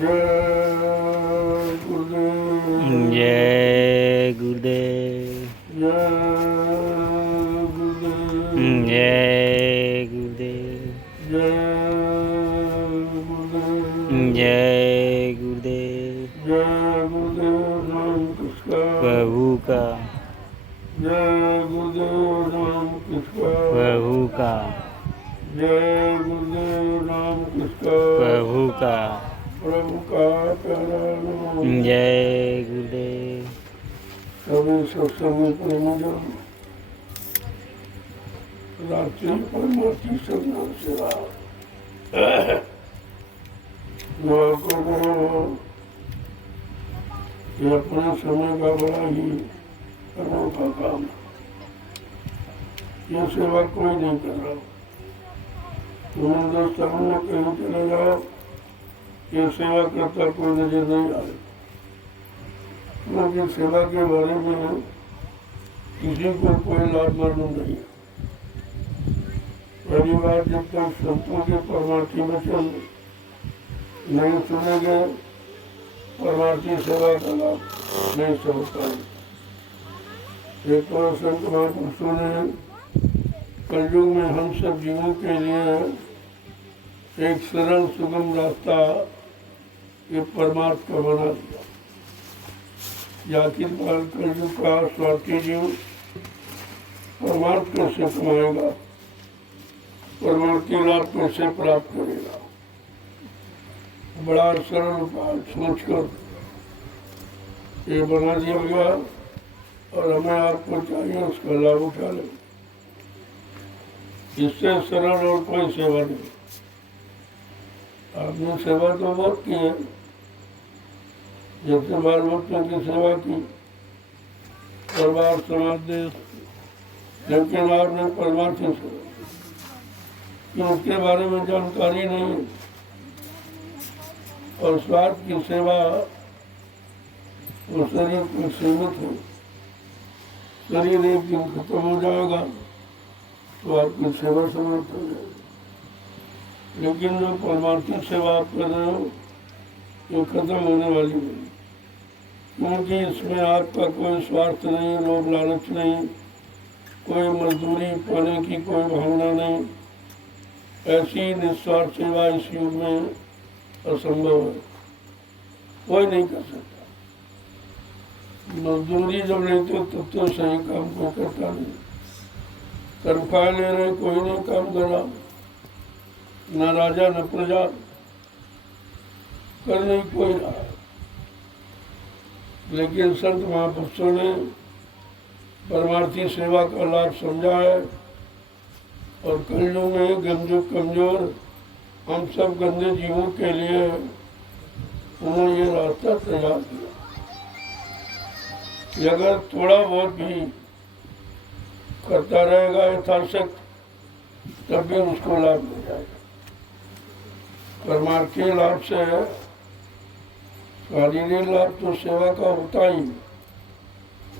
गुरुदेव। जय गुरुदेव। जय गुरुदेव। जय गुरुदेव। जय गुरुदेव। जय गुरुदेव राम कृष्ण प्रभु का। जय गुरुदेव राम कृष्ण प्रभु का। जय गुरुदेव राम कृष्ण प्रभु का। प्रभु का प्यारा नाम। जय गुरुदेव। सभी सत्संग प्रेमीजन रात्रि परमार्थी सज्ञान सेवा दुआ करो। ये अपने समय का बड़ा ही अनोखा काम है। यह सेवा कोई नहीं कर रहा। तुम्हें दोस्तों में कहीं चले जाओ, ये सेवा करता कोई नजर नहीं आए, क्योंकि सेवा के बारे में किसी को कोई लाभ मालूम नहीं है। पहली बार जब तक संतों के परमार्थी वचन नहीं सुनेंगे, परमार्थी सेवा का लाभ नहीं समझ पाएंगे। एक तो संत महापुरुषों ने कलयुग में हम सब जीवों के लिए एक सरल सुगम रास्ता ये परमार्थ का बना दिया। आखिरकार कलयुग का स्वार्थी जीव परमार्थ कैसे कमाएगा, परमार्थी लाभ कैसे प्राप्त करेगा। बड़ा सरल उपाय सोचकर ये बना दिया गया और हमें आपको चाहिए उसका लाभ उठा लें। इससे सरल और कोई सेवा नहीं। आपने सेवा तो बहुत की है, जैसे बाल बच्चों की सेवा की, परिवार समाज देश, लेकिन आपने परमार्थी सेवा कि उसके बारे में जानकारी नहीं और स्वार्थ की सेवा वो शरीर को सीमित है। शरीर एक दिन खत्म हो जाएगा तो आपकी सेवा समाप्त हो जाएगी। लेकिन जो परमार्थी सेवा आप कर रहे हो ये खत्म होने वाली नहीं, क्योंकि इसमें आपका कोई स्वार्थ नहीं, लोभ लालच नहीं, कोई मजदूरी पाने की कोई भावना नहीं। ऐसी निस्वार्थ सेवा इस युग में असंभव है, कोई नहीं कर सकता। मजदूरी जब लेते तब तो सही काम कोई करता नहीं। तनख्वाह ले रहे कोई नहीं काम कर रहा, न राजा न प्रजा, कर नहीं कोई रहा। लेकिन संत महापुरुषों ने परमार्थी सेवा का लाभ समझा है और कलयुग में गंजो कमजोर हम सब गंदे जीवों के लिए उन्होंने ये रास्ता तैयार किया कि अगर थोड़ा बहुत भी करता रहेगा यथाशक्त तब भी उसको लाभ मिल जाएगा। परमार्थी लाभ से शारीरिक लाभ तो सेवा का होता ही,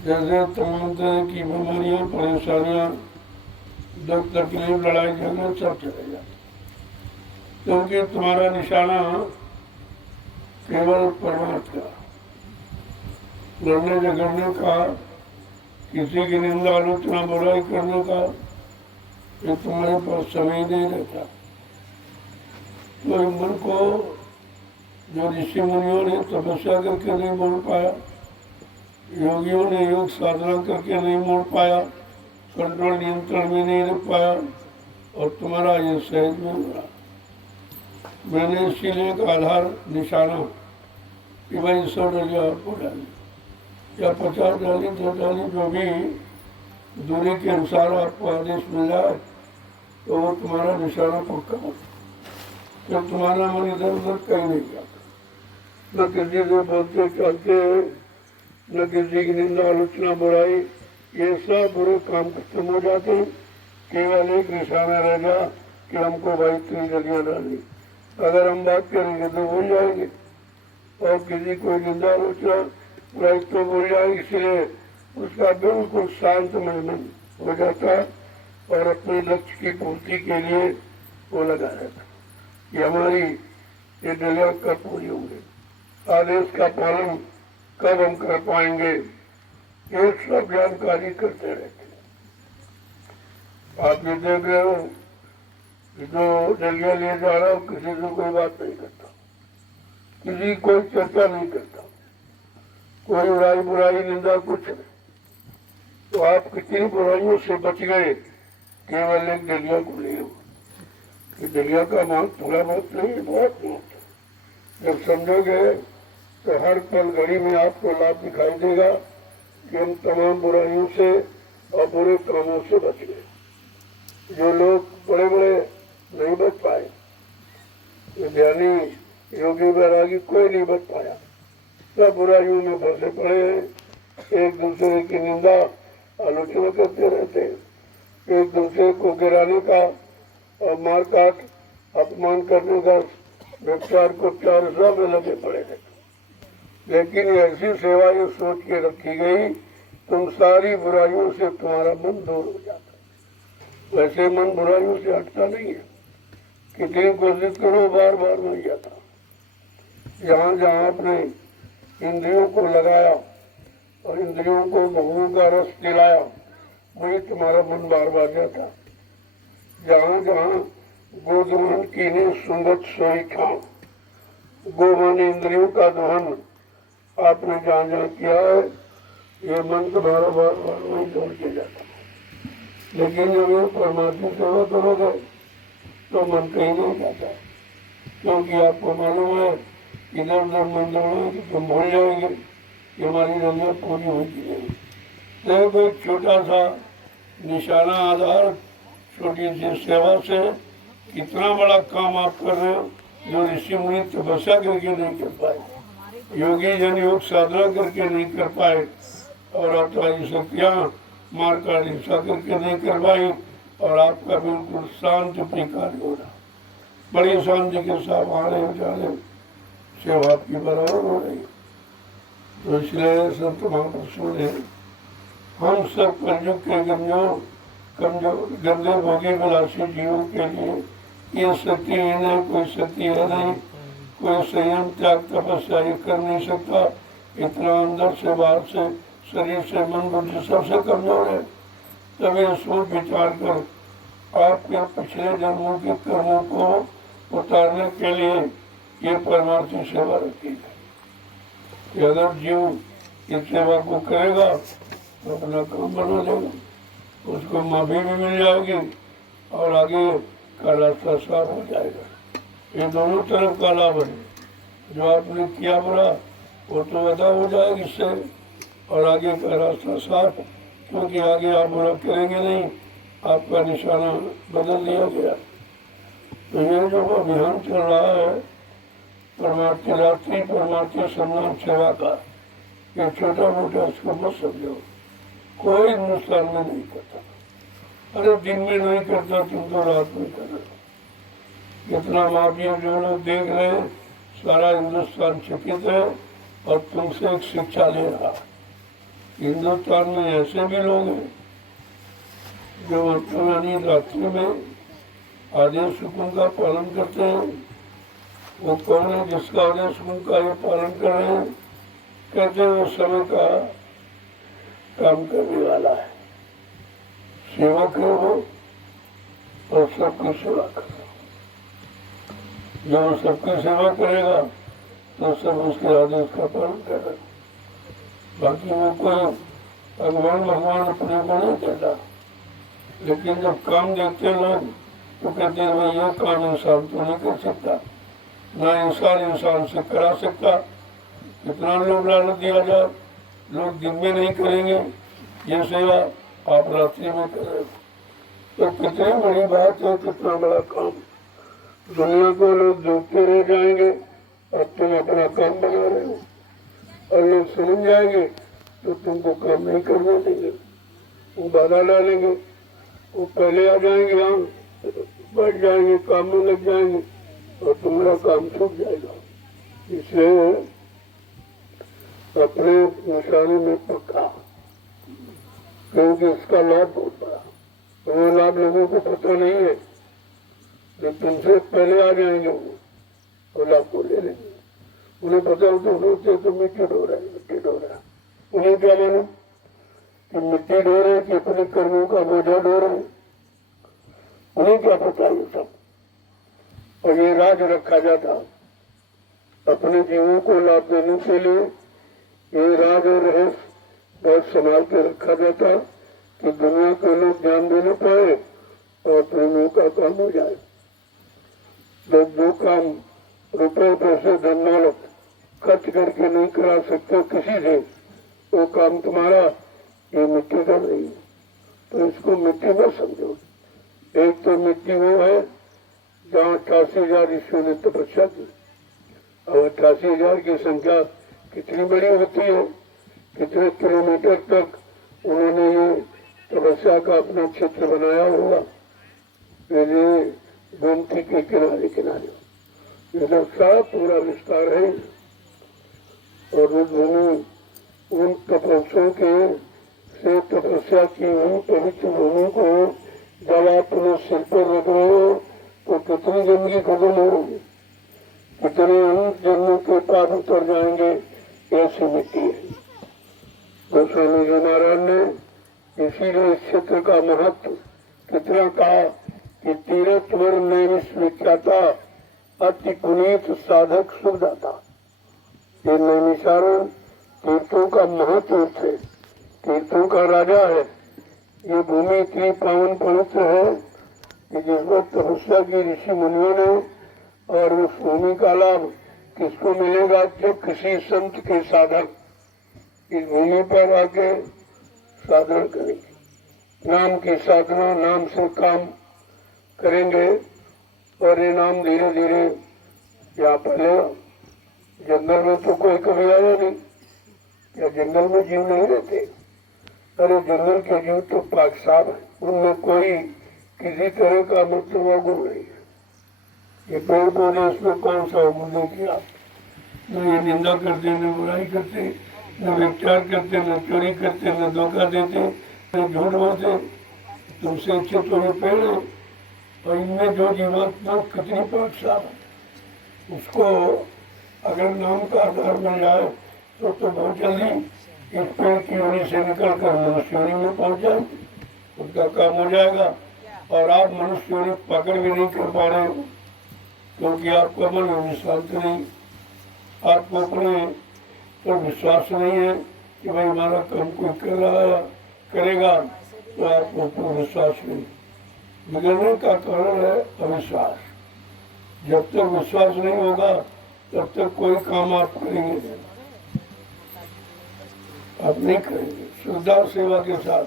जैसे तमाम तरह की बीमारियां, परेशानियां, दुख तकलीफ, लड़ाई झगड़े सब चले जाते, क्योंकि तुम्हारा निशाना केवल परमार्थ का। लड़ने झगड़ने का, किसी की निंदा आलोचना बुराई करने का ये तुम्हारे पास समय नहीं रहता। तो मन को जो ऋषि मुनियों ने तपस्या करके नहीं मोड़ पाया, योगियों ने योग साधना करके नहीं मोड़ पाया, कंट्रोल नियंत्रण में नहीं रख पाया, और तुम्हारा ये सहज में हो रहा। मैंने इसीलिए एक आधार निशाना कि भाई 100 डलिया आपको डाली या 50 डाली, 10 डाली, जो भी दूरी के अनुसार आपको आदेश मिल जाए तो वो तुम्हारा निशाना पक्का हो। जब तुम्हारा मन इधर उधर कहीं नहीं जाता, न किसी से बोलते चलते, न किसी की निंदा आलोचना बुराई, ये सब बुरे काम खत्म हो जाते हैं। केवल एक निशाना रहेगा कि हमको भाई 3 डलियाँ डाली। अगर हम बात करेंगे तो भूल जाएंगे और किसी को निंदा आलोचना बुराई तो भूल जाएंगे। इसलिए उसका बिल्कुल शांत मन हो जाता है और अपने लक्ष्य की पूर्ति के लिए वो लगा रहता। ये हमारी ये डलिया कब पूरी होंगे, आदेश का पालन कब हम कर पाएंगे, ये सब जानकारी करते रहते हैं। आप ये देख रहे हो जो डलिया ले जा रहा हो किसी से कोई बात नहीं करता, किसी कोई चर्चा नहीं करता, कोई बुराई बुराई निंदा कुछ नहीं। तो आप कितनी बुराइयों से बच गए केवल एक डलिया को ले। कि डलिया का महत्व थोड़ा बहुत नहीं, बहुत महत्व। जब समझोगे तो हर पल घड़ी में आपको लाभ दिखाई देगा कि हम तमाम बुराइयों से और बुरे कामों से बच गए। जो लोग बड़े बड़े नहीं बच पाए, ज्ञानी योगी वैरागी कोई नहीं बच पाया, सब बुराइयों में फंसे पड़े हैं। एक दूसरे की निंदा आलोचना करते रहते हैं, एक दूसरे को गिराने का और मार काट अपमान करने का व्यवचार को चार सब में लगे पड़े थे। लेकिन ऐसी सेवा ये सोच के रखी गई तुम सारी बुराइयों से तुम्हारा मन दूर हो जाता है। वैसे मन बुराइयों से हटता नहीं है, कितनी कोशिश करो बार बार नहीं जाता। जहाँ जहाँ अपने इंद्रियों को लगाया और इंद्रियों को भगवान का रस दिलाया वही तुम्हारा मन बार बार जाता। जहाँ जहाँ गोदुहन कीने सुंगत सोई ठाव, गो माने इंद्रियों का दोहन आपने जहाँ जहाँ किया है ये मन तुम्हारा बार बार वही दौड़ के जाता। लेकिन जब ये परमात्मा सेवा करोगे तो मन कहीं नहीं जाता, क्योंकि आपको मालूम है इधर उधर मन दौड़ो तो तुम भूल जाएंगे कि हमारी नजर पूरी हुई की नहीं। देखो एक छोटा सा निशाना आधार छोटी सी सेवा से कितना बड़ा काम आप कर रहे हो, जो ऋषि मुनि तपस्या करके नहीं कर पाए, योगी जन योग साधना करके नहीं कर पाए, और अठाई शक्तियाँ मार का हिंसा करके नहीं कर पाई, और आपका बिल्कुल शांत कार्य हो रहा, बड़ी शांति के साथ आ रहे हो जा रहे हो, सेवा आपकी बराबर हो रही। तो इसलिए संत महापुरुषों ने हम सब कलयुग के कमजोर गंदे भोगी विलासी जीवों के लिए ये शक्ति है, कोई शक्ति है नहीं, कोई संयम त्याग तपस्या ये कर नहीं सकता। इतना अंदर से बाहर से शरीर से मन बुद्धि सबसे कमजोर है। तब ये सोच विचार कर आपके पिछले जन्मों के कर्मों को उतारने के लिए ये परमार्थी सेवा रखी है कि अगर जीव इस सेवा को करेगा तो अपना काम बना लेगा, उसको माफी भी मिल जाएगी और आगे का रास्ता साफ हो जाएगा। ये दोनों तरफ का लाभ है, जो आपने किया बुरा वो तो अदा हो जाएगी इससे, और आगे का रास्ता साफ, क्योंकि आगे आप बुरा करेंगे नहीं, आपका निशाना बदल दिया गया। तो ये जो अभियान चल रहा है परमार्थी रात्रि परमार्थी सम्मान सेवा का, ये छोटा मोटा इसको मत समझो, कोई हिंदुस्तान में नहीं करता। अरे दिन में नहीं करता तुम तो रात में कर रहे हो। इतना माफिया जो लोग देख रहे हैं सारा हिंदुस्तान चकित है और तुमसे एक शिक्षा ले रहा। हिंदुस्तान में ऐसे भी लोग हैं जो वर्तमानी रात्रि में आदेश हुकुम का पालन करते हैं। वो कौन है जिसका आदेश हुकुम का ये पालन कर रहे हैं? कहते हैं वो समय का काम करने वाला है, सेवा करो और सबकी सेवा करो। जब सबकी सेवा करेगा तो सब उसके आदेश का पालन करेगा। बाकी वो कोई भगवान अपने को नहीं कहता, लेकिन जब काम देखते लोग तो कहते हैं भाई यह काम इंसान तो नहीं कर सकता, ना इंसान से करा सकता। कितना लोग लालच दिया जाए, लोग दिन में नहीं करेंगे ये सेवा, आप रात्रि में करें तो कितनी बड़ी बात है, कितना बड़ा काम। दुनिया को लोग देखते रह जाएंगे और तुम अपना काम बना रहे हो, और लोग समझ जाएंगे तो तुमको काम नहीं करने देंगे, वो बाधा डालेंगे, वो पहले आ जाएंगे, हम बैठ जाएंगे, काम में लग जाएंगे और तुम्हारा काम छूट जाएगा। इसलिए अपने निशाने में पक्का, क्योंकि इसका लाभ बहुत बड़ा, वो लाभ लोगों को पता नहीं है, जो तुमसे पहले आ जाएंगे वो और आपको ले लेंगे। उन्हें पता हो तो सोचते तो मिट्टी ढो रहा है, मिट्टी ढो रहा है। उन्हें क्या मालूम कि मिट्टी ढो रहे कि अपने कर्मों का बोझा ढो रहे, उन्हें क्या पता ये सब। और ये राज रखा जाता अपने जीवों को लाभ देने के लिए, ये राज और रहस्य बहुत संभाल के रखा जाता कि दुनिया के लोग ध्यान देने पाए और प्रेमियों का काम हो जाए। लोग जो काम रुपए पैसे धन दौलत खर्च करके नहीं करा सकते किसी से, वो काम तुम्हारा ये मिट्टी का नहीं है, तो इसको मिट्टी मत समझो। एक तो मिट्टी वो है जहाँ 88,000 ऋषियों ने तपस्या की, और 88,000 की संख्या कितनी बड़ी होती है, कितने किलोमीटर तक उन्होंने ये तपस्या का अपना क्षेत्र बनाया होगा। ये गोमती के किनारे किनारे ये सब पूरा विस्तार है। और उस भूमि उन तपस्या के से तपस्या की हुई पवित्र भूमि को जब आप अपने सिर पर रख रहे हो तो कितनी जिंदगी खत्म हो रही, कितने अनंत जन्मों के पार उतर जाएंगे, ऐसी मिट्टी है। गोस्वामी जी महाराज ने इसीलिए इस क्षेत्र का महत्व कितना कहा कि तीर्थ वर नैमिष विख्याता अति पुनीत साधक सुखदाता। ये नैमिषारण तीर्थों का महातीर्थ है, तीर्थों का राजा है। ये भूमि इतनी पावन पवित्र है कि जिस वक्त तपस्या की ऋषि मुनियों ने, और उस भूमि का लाभ किसको मिलेगा, जब किसी संत के साधक इस भूमि पर आके साधना करेंगे, नाम की साधना, नाम से काम करेंगे, और ये नाम धीरे धीरे यहाँ पहले जंगल में तो कोई कभी आया नहीं, या जंगल में जीव नहीं रहते। अरे जंगल के जीव तो पाक साफ है, उनमें कोई किसी तरह का मतलब गुण नहीं है। ये पेड़ पौधे इसमें कौन सा गुण देखिए आप, न ये निंदा करते, न बुराई करते, न व्यभिचार करते, न चोरी करते, न धोखा देते, न झूठ बोलते। तुमसे अच्छे तो ये पेड़ है, और इनमें जो जीवात्मा कितनी पाक साफ है, उसको अगर नाम का आधार मिल जाए तो बहुत जल्दी इस पेड़ की योनि से निकल कर मनुष्य योनि में पहुंच जाए, उनका काम हो जाएगा। और आप मनुष्य योनि पकड़ भी नहीं कर पा रहे हो, क्योंकि आपका मन में विश्वास नहीं, आपको अपने पर विश्वास नहीं है कि भाई हमारा काम कोई कर रहा है करेगा, तो आपको ऊपर विश्वास नहीं। बिगड़ने का कारण है अविश्वास। जब तक विश्वास नहीं होगा तब तक कोई काम आप करेंगे आप नहीं करेंगे श्रद्धा सेवा के साथ।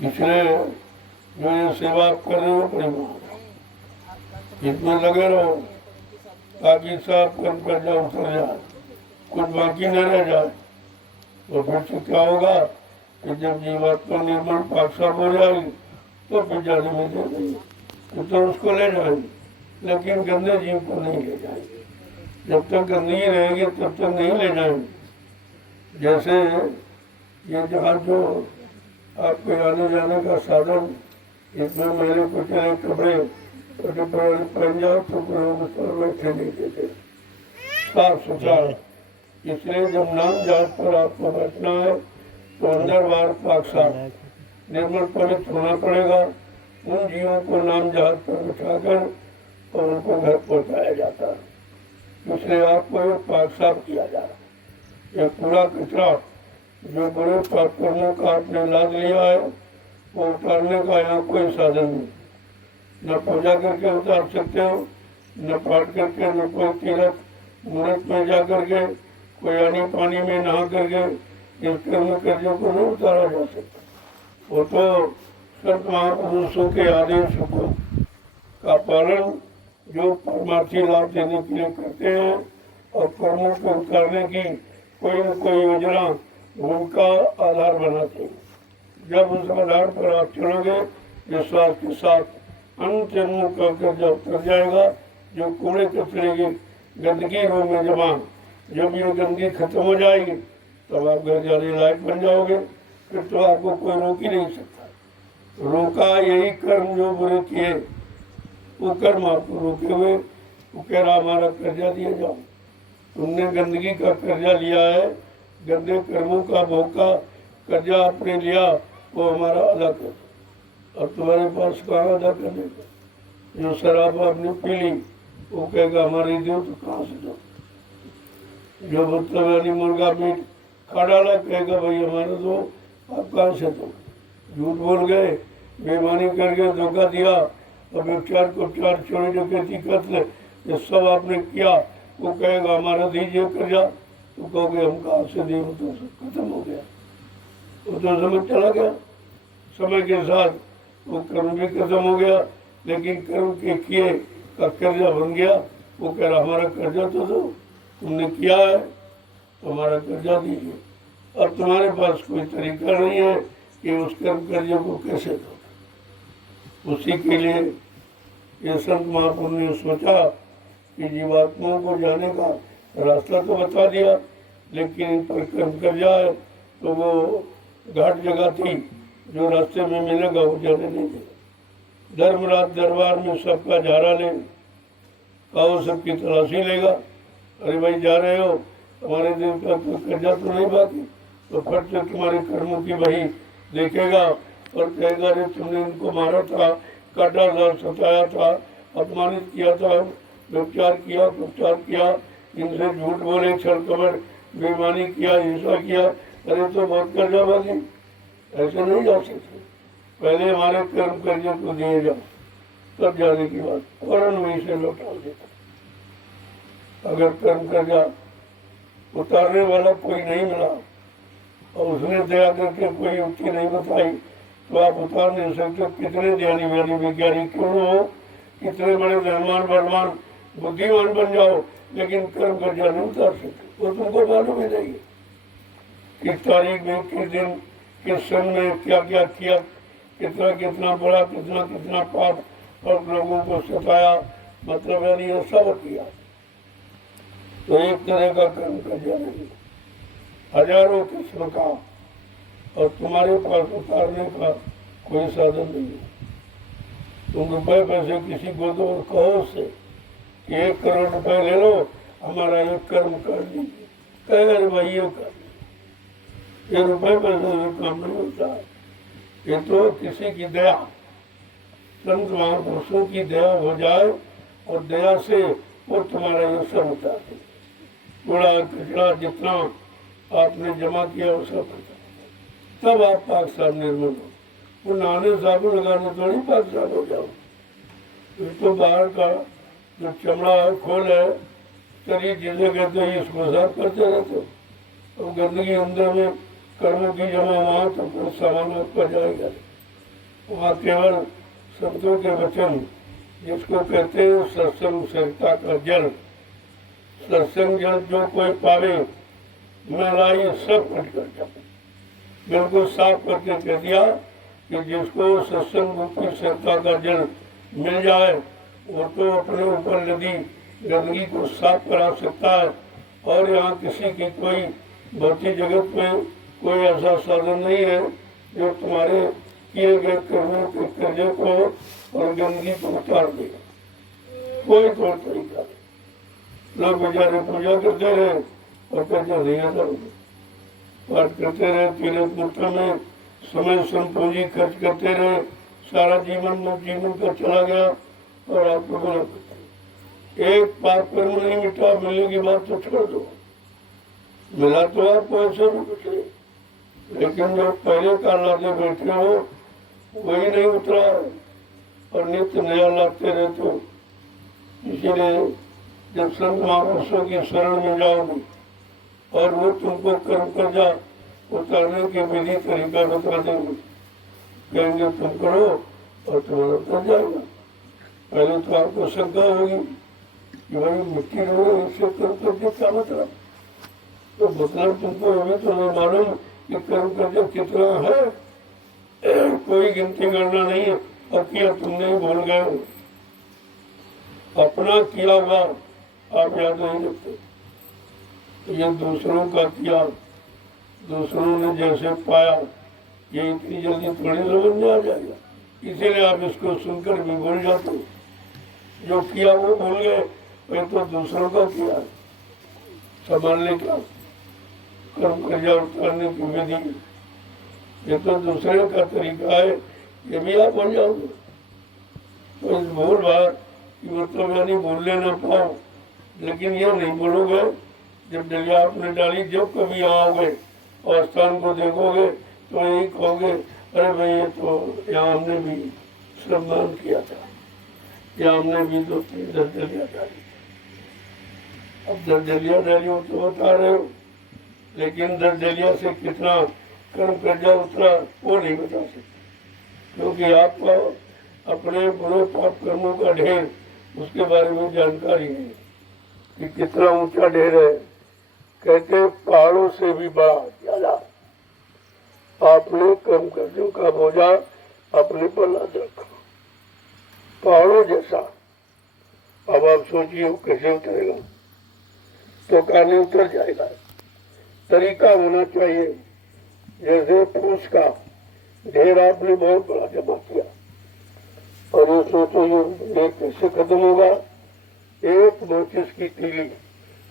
इसलिए जो ये सेवा आप कर रहे हो परिवार इसमें लगे रहो, ताकि सब कर्म कर जाए, उतर जाए, कुछ बाकी न रह जाए। तो फिर से क्या होगा कि जब जीवात्मा निर्मल पाक साफ हो जाएगी तो फिर जाने में दे देंगे, तो उसको ले जाएंगे, लेकिन गंदे जीव को नहीं ले जाएंगे। जब तक गंदगी रहेगी तब तक नहीं ले जाएंगे। जैसे ये जहाँ जो आपके आने जाने का साधन, इसमें मेरे कुछ कपड़े पहन जाओ तो बैठे नहीं देते, साफ सुथरा। इसलिए जब नाम जात पर आपको बैठना है तो अंदर बाहर पाक साफ निर्मल पवित्र होना पड़ेगा। उन जीवों को नाम जहाज पर बिठाकर और उनको घर पहुंचाया जाता है। इसलिए आपको ये पाक साफ किया जा रहा है। ये पूरा कचरा जो बड़े पाप कर्मों का आपने लाद लिया है वो उतारने का यहाँ कोई साधन नहीं। न पूजा करके उतार सकते हो, न पाठ करके, न कोई तीर्थ मुहूर्त में जा करके, कोई आनी पानी में नहा करके इस कर्म कर्जों को नहीं उतारा जा सकता। वो तो संत महापुरुषों के आदेश को का पालन जो परमार्थी लाभ देने के लिए करते हैं और कर्मों को उतारने की कोई न कोई योजना उनका आधार बनाते हैं। जब उस आधार पर आप चलोगे विश्वास के साथ, अन्य जन्मों का कर्जा उतर जाएगा। जो कूड़े कचरे की गंदगी रूम में जमा, जब ये गंदगी खत्म हो जाएगी तब आप घर जाने लायक बन जाओगे। फिर तो आपको कोई रोक ही नहीं सकता। रोका यही कर्म जो बुरे किए, वो कर्म आपको रोके हुए वो कह रहा हमारा कर्जा दिया जाओ, तुमने गंदगी का कर्जा लिया है, गंदे कर्मों का भोग का कर्जा आपने लिया, वो हमारा अदा कर दो। और तुम्हारे पास कहाँ अदा करने का? जो शराब आपने पी ली वो कहेगा हमारी दो, तो कहाँ से दो? जो मतलब यानी मुर्गा मीट खा डाला कहेगा भाई हमारा दो, आप कहाँ से दो? झूठ बोल गए, बेईमानी कर गए, धोखा दिया, और उपचार को उपचार, चोरी डकैती कत्ल, ये सब आपने किया, वो कहेगा हमारा दीजिए कर्जा, तो कहोगे हम कहाँ से दें? वो तो सब खत्म हो गया, वो तो समय चला गया। समय के साथ वो कर्म भी खत्म हो गया, लेकिन कर्म के किए का कर्जा बन गया। वो कह रहा हमारा कर्जा तो दो, तुमने किया है तो हमारा कर्जा दीजिए। अब तुम्हारे पास कोई तरीका नहीं है कि उस कर्म कर्जे को कैसे दो। उसी के लिए ये संत महापुरुष ने सोचा कि जीवात्माओं को जाने का रास्ता तो बता दिया, लेकिन इन पर कर्म कर जाए तो वो घाट जगह थी, जो रास्ते में मिलेगा वो जाने नहीं देगा। धर्मराज दरबार में सबका झारा ले, कहो सबकी तलाशी लेगा। अरे भाई जा रहे हो, हमारे दिन का तो कर्जा तो नहीं बाकी, तो फट से तुम्हारे कर्मों की वही देखेगा और कहेगा अरे तुमने इनको मारा था, काटा था, सताया था, अपमानित किया था, व्यभिचार किया, उपचार किया, इनसे झूठ बोले, छल कपट, बेईमानी किया, हिंसा किया, अरे तो बहुत कर्जा बाकी। ऐसे नहीं जा सकते, पहले हमारे कर्म कर्जे को दिए जाओ, तब जाने की बात, फौरन वहीं से लौटा देता। अगर कर्म कर्जा उतारने वाला कोई नहीं मिला और उसने दया करके कोई युक्ति नहीं बताई, तो आप उतार नहीं सकते। कितने ज्ञानी व्यानी वैज्ञानिक क्यों हो, कितने बड़े धनवान बलवान बुद्धिमान बन जाओ, लेकिन कर्म कर्जा नहीं उतार सकते। वो तुमको मालूम ही नहीं किस तारीख में, किस दिन, किस सन में क्या क्या किया, कितना कितना बड़ा, कितना कितना पाप और लोगों को सताया, मतलब यानी ये सब किया। तो एक तरह का कर्म कर्जा नहीं, हजारों किस्म का, और तुम्हारे पास उतारने का कोई साधन नहीं है। तुम रुपए पैसे किसी को दो और कहो उससे कि 1 करोड़ रुपए ले लो, हमारा ये कर्म कर दीजिए, कहे भाई ये कर, ये रुपए पैसे से काम नहीं होता। ये तो किसी की दया, संत महापुरुषों की दया हो जाए, और दया से वो तुम्हारा ये सब उतार दे। कूड़ा कचरा जितना आपने जमा किया वो सब तब आप पाक साहब निर्मल हो। वो नहाने साबुन लगाने थोड़ी पाक साहब हो जाओ। तो बाहर का जो चमड़ा है, खोल है, शरीर जिसे कहते हैं, इसको साफ करते रहते हो। और गंदगी अंदर में कर्मों की जमा वहाँ तो कुछ सामान आपका जाएगा। वहाँ केवल संतों के वचन, जिसको कहते हैं सत्संग सरिता का जल, सत्संग जल जो कोई पावे, मेरा ये सब कट कर जाए। बिल्कुल साफ करके कह दिया कि जिसको सत्संग रूपी सरिता का जल मिल जाए, वो तो अपने ऊपर लदी गंदगी को साफ करा सकता है। और यहाँ किसी की कोई भौतिक जगत में कोई ऐसा साधन नहीं है जो तुम्हारे किए गए कर्मों के कर्जे को और गंदगी को उतार देगा। कोई तौर तरीका नहीं। लोग बेचारे पूजा करते रहे और कर्जा नहीं आता, पाठ करते रहे, तीर्थ मूर्ति में समय संपूंजी खर्च करते रहे, सारा जीवन का चला गया, और आपको बोला एक पाप कर्म नहीं मिटा, मिलने की बात तो छोड़ दो, मिला तो आपको ऐसे भी कुछ नहीं, लेकिन जो पहले का लाते बैठे हो वही नहीं उतरा है, और नित्य नया लाते रहते हो। इसीलिए जब संत महापुरुषों की शरण में जाओगे और वो तुमको कर्म कर्जा उतारने के विधि तरीका बता देंगे, कहेंगे तुम करो और तुम्हारा उतर जाएगा। पहले तो आपको शंका होगी कि भाई मिट्टी ढोड़ो इससे कर्म कर्जा क्या मतलब, तो मतलब तुमको अभी तो नहीं मालूम कि कर्म कर्जा कितना है, कोई गिनती करना नहीं है, और किया तुमने ही भूल गए हो। अपना किया हुआ आप याद नहीं रखते, ये दूसरों का किया, दूसरों ने जैसे पाया, ये इतनी जल्दी थोड़ी समझ में आ जाएगा। इसीलिए आप इसको सुनकर भी भूल जाते हो। जो किया वो भूल गए, वही तो दूसरों का किया संभालने का, कर्म कर्जा उतारने की विधि, ये तो दूसरे का तरीका है, ये भी आप बन जाओगे। तो इस भूल बात कि मतलब यानी बोलने ना पाओ, लेकिन यह नहीं बोलोगे जब डलिया आपने डाली, जब कभी आओगे और स्थान को देखोगे तो यही कहोगे, अरे भाई ये तो यहाँ हमने भी श्रमदान किया था, या हमने भी 2-3 दलदलिया डाली। अब दलदलिया डाली हो तो बता रहे हो, लेकिन दलदलिया से कितना कर्म कर्जा उतरा वो नहीं बता सकते, क्योंकि आपको अपने बुरे पाप कर्मों का ढेर उसके बारे में जानकारी नहीं कि कितना ऊंचा ढेर है। कहते पहाड़ों से भी बड़ा ज्यादा आपने कर्म कर्जों का बोझा अपने पर लाद रखा, पहाड़ों जैसा। अब आप सोचिए कैसे उतरेगा, तो कहानी उतर जाएगा। तरीका होना चाहिए, जैसे फूस का ढेर आपने बहुत बड़ा जमा किया और ये सोचो ये कैसे खत्म होगा, एक माचिस की तीली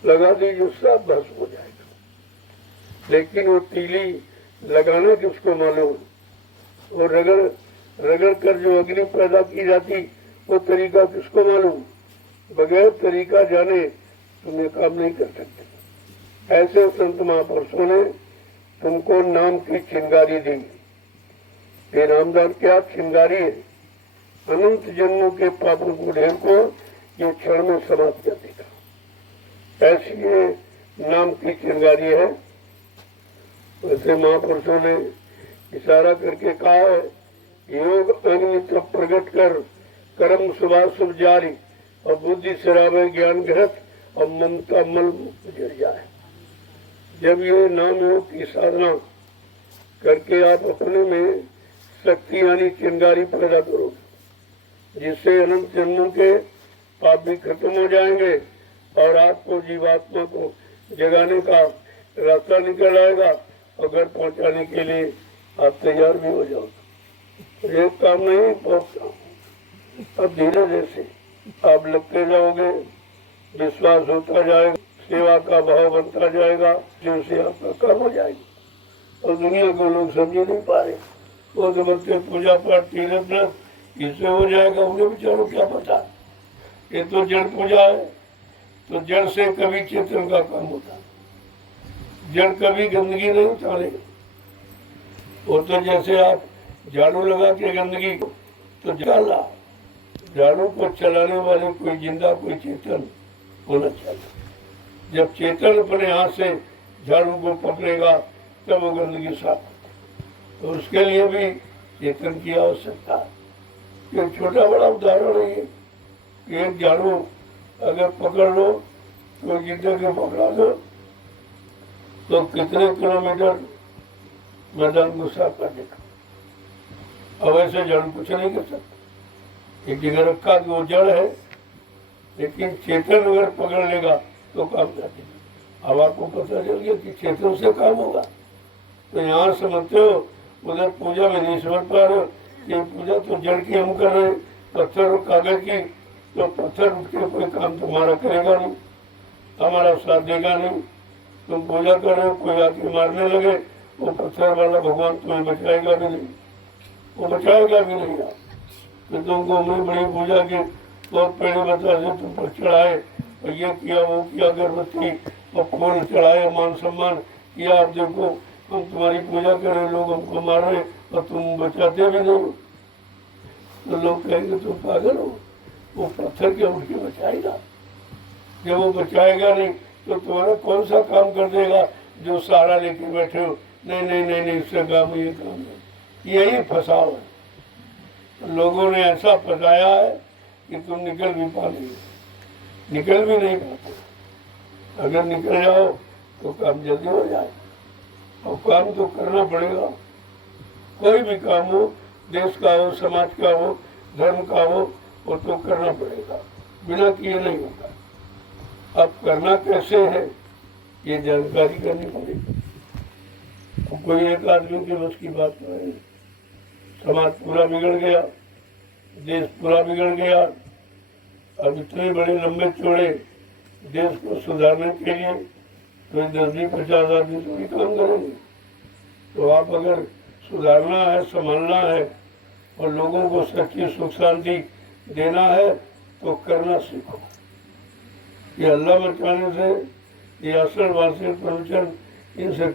लगा दी जो सब भस्म हो जाएगा। लेकिन वो तीली लगाना किसको मालूम, और रगड़ कर जो अग्नि पैदा की जाती वो तरीका किसको मालूम। बगैर तरीका जाने तुम ये काम नहीं कर सकते। ऐसे संत महापुरुषों ने तुमको नाम की चिंगारी दी। ये नामदान क्या चिंगारी है, अनंत जन्मों के पापों को ढेर को ये क्षण में समाप्त कर देगा। ऐसी ये नाम की चिंगारी है। वैसे महापुरुषों ने इशारा करके कहा है, योग अग्नि तब प्रकट कर कर्म शुभाशुभ जारी, और बुद्धि शराबे ज्ञान ग्रहत और ममता मल जड़ जाए। जब ये नाम योग की साधना करके आप अपने में शक्ति यानी चिंगारी पैदा करोगे, जिससे अनंत जन्मों के पाप भी खत्म हो जाएंगे और आपको जीवात्मा को जगाने का रास्ता निकल आएगा और घर पहुंचाने के लिए आप तैयार भी हो जाओगे। एक काम नहीं, बहुत काम। अब धीरे धीरे से आप लगते जाओगे, विश्वास होता जाएगा, सेवा का भाव बनता जाएगा, जिनसे आपका काम हो जाएगा। और दुनिया को लोग समझ नहीं पा रहे, वो समझते पूजा पाठ तीर्थ व्रत इससे हो जाएगा, उन्हें बेचारों क्या पता। ये तो जड़ पूजा है, तो जड़ से कभी चेतन का काम होता है। जड़ कभी गंदगी नहीं उतारे। वो तो जैसे आप झाड़ू लगा के गंदगी को तो जाला, झाड़ू को चलाने वाले कोई जिंदा कोई चेतन होना चाहिए। जब चेतन अपने हाथ से झाड़ू को पकड़ेगा तब वो गंदगी साफ होती। तो उसके लिए भी चेतन की आवश्यकता है। ये छोटा बड़ा उदाहरण है, एक झाड़ू अगर पकड़ लो तो जिंदगी को पकड़ा दो तो कितने किलोमीटर मैदान को साफ कर देगा। अब ऐसे झाड़ू कुछ नहीं कर सकता, एक जगह रखा वो जड़ है, लेकिन चेतन अगर पकड़ लेगा तो काम कर देगा। अब आपको पता चल गया कि चेतन से काम होगा। तो यहाँ समझते हो, उधर पूजा में नहीं समझ पा रहे हो। ये पूजा तो जड़ की हम कर रहे हैं, पत्थर और कागज की, तो पत्थर उठ के कोई काम तुम्हारा करेगा नहीं, हमारा साथ देगा नहीं। तुम पूजा कर रहे हो, कोई आके मारने लगे, वो पत्थर वाला भगवान तुम्हें बचाएगा भी नहीं, वो बचाएगा भी नहीं। आप तो तुमको मैं बड़ी पूजा के और पेड़ बता दे तुम पर चढ़ाए और ये किया वो किया, अगरबत्ती और फूल चढ़ाए, मान सम्मान किया। आप देखो हम तुम्हारी पूजा कर रहे, लोग हमको मार रहे और तुम बचाते भी नहीं। तो लोग कहेंगे तुम पागल हो, वो पत्थर के उठ के बचाएगा। जब वो बचाएगा नहीं तो तुम्हारा कौन सा काम कर देगा जो सहारा लेके बैठे हो। नहीं नहीं नहीं नहीं, इससे काम ये काम है, यही फंसाव है। तो लोगों ने ऐसा फंसाया है कि तुम निकल भी पा नहीं, निकल भी नहीं पाते। अगर निकल जाओ तो काम जल्दी हो जाए, और काम तो करना पड़ेगा। कोई भी काम हो, देश का हो, समाज का हो, धर्म का हो, वो तो करना पड़ेगा, बिना किए नहीं होगा। अब करना कैसे है ये जानकारी करनी पड़ेगी। कोई एक आदमी की बस की बात नहीं, समाज पूरा बिगड़ गया, देश पूरा बिगड़ गया, अब इतने बड़े लंबे चौड़े देश को सुधारने के लिए तो 10-50 आदमी तो ही काम करेंगे। तो आप अगर सुधारना है, संभालना है और लोगों को सच्ची सुख शांति देना है तो करना सीखो। ये अल्लाह मचाने से, ये असल वासी प्रवचन, इनसे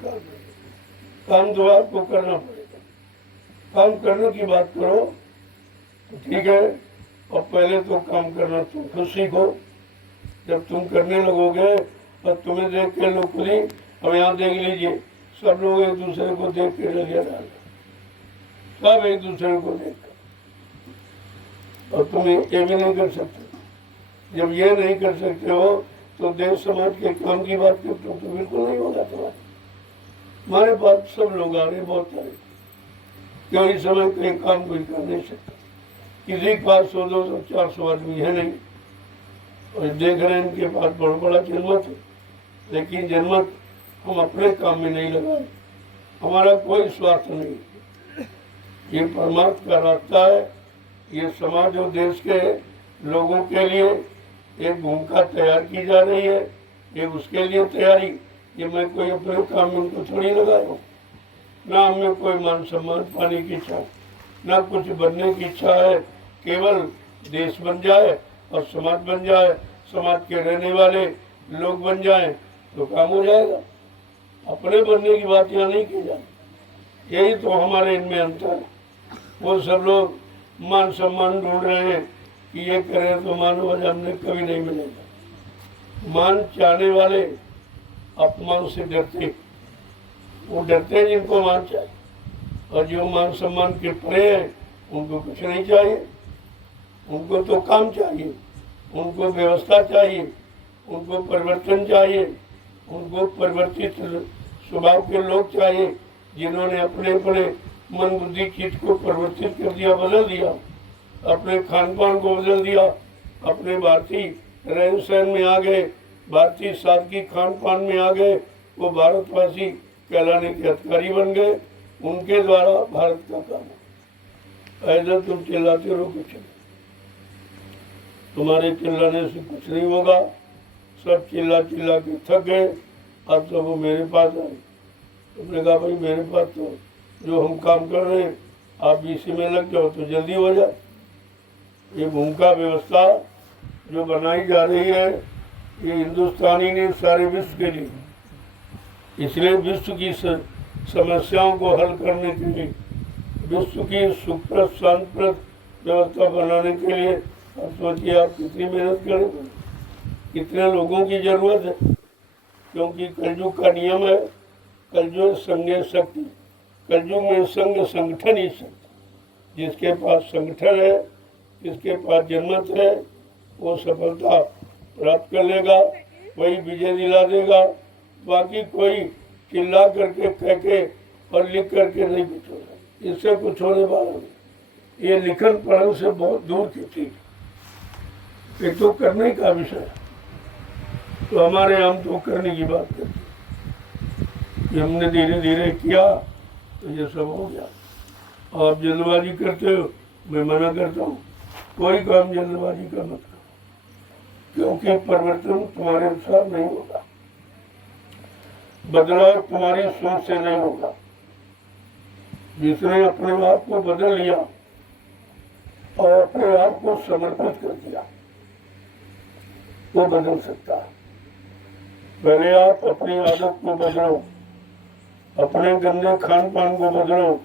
काम तो आपको करना पड़ेगा। काम करने की बात करो तो ठीक है, और पहले तो काम करना तुम खुद सीखो। जब तुम करने लगोगे और तुम्हें देख के लोग खुद ही, अब यहाँ देख लीजिए, सब लोग एक दूसरे को देख के लगे डाल, सब एक दूसरे को देख कर, और तुम ये भी नहीं कर सकते। जब ये नहीं कर सकते हो तो देश समाज के काम की बात करते हो तो बिल्कुल नहीं होगा तुम्हारे। हमारे पास सब लोग आ रहे, बहुत सारे, क्यों इस समय कहीं काम कोई कर नहीं सकता। किसी के पास 100-200-400 आदमी है नहीं, और देख रहे हैं इनके पास बहुत बड़ा जनमत है, लेकिन जनमत हम अपने काम में नहीं लगाए। हमारा कोई स्वार्थ नहीं, ये परमात्मा का रास्ता है। ये समाज और देश के लोगों के लिए एक भूमिका तैयार की जा रही है, ये उसके लिए तैयारी। ये मैं कोई अपने काम में उनको थोड़ी लगाया हूँ, ना हमें कोई मान सम्मान पाने की इच्छा, ना कुछ बनने की इच्छा है। केवल देश बन जाए और समाज बन जाए, समाज के रहने वाले लोग बन जाएं तो काम हो जाएगा। अपने बनने की बात यहाँ नहीं की जाती। यही तो हमारे इनमें अंतर है। वो सब लोग मान सम्मान ढूंढ रहे हैं कि ये करें तो मान वजह हमने कभी नहीं मिलेगा। मान चाहने वाले अपमान से डरते, वो डरते हैं जिनको मान चाहिए, और जो मान सम्मान के परे हैं उनको कुछ नहीं चाहिए। उनको तो काम चाहिए, उनको व्यवस्था चाहिए, उनको परिवर्तन चाहिए, उनको परिवर्तित स्वभाव के लोग चाहिए, जिन्होंने अपने अपने मन बुद्धि चित्त को परिवर्तित कर दिया, बदल दिया, अपने खान पान को बदल दिया, अपने भारतीय रहन सहन में आ गए, भारतीय सादगी खान पान में आ गए, वो भारतवासी कहलाने के अधिकारी बन गए। उनके द्वारा भारत का काम है। ऐसा तुम चिल्लाते रहो कुछ नहीं, तुम्हारे चिल्लाने से कुछ नहीं होगा। सब चिल्ला चिल्ला के थक गए, अब तो वो मेरे पास आए। तुमने कहा भाई मेरे पास तो जो हम काम कर रहे हैं आप भी इसी में लग जाओ तो जल्दी हो जाए। ये भूमिका व्यवस्था जो बनाई जा रही है ये हिंदुस्तानी ने सारे विश्व के लिए, इसलिए विश्व की समस्याओं को हल करने के लिए, विश्व की सुखप्रद शांतिप्रद व्यवस्था बनाने के लिए आप सोचिए आप कितनी मेहनत करेंगे, कितने लोगों की जरूरत है। क्योंकि कलयुग का नियम है, कलयुग संगे शक्ति, कलयुग में संग संगठन ही शक्ति। जिसके पास संगठन है, जिसके पास जनमत है, वो सफलता प्राप्त कर लेगा, वही विजय दिला देगा। बाकी कोई चिल्ला करके कह के और लिख करके नहीं कुछ होगा, इससे कुछ होने वाला नहीं। ये लिखन पढ़न से बहुत दूर की चीज, एक तो करने का विषय है। तो हमारे हम तो करने की बात करते हैं, ये हमने धीरे धीरे किया तो ये सब हो गया। आप जल्दबाजी करते हो, मैं मना करता हूँ, कोई काम जल्दबाजी का मत करो, क्योंकि परिवर्तन तुम्हारे अनुसार नहीं होगा, बदलाव तुम्हारी सोच से नहीं होगा। जिसने अपने आप को बदल लिया और अपने आप को समर्पित कर दिया वो बदल सकता है। पहले आप अपनी आदत को बदलो, अपने गंदे खान पान को बदलो,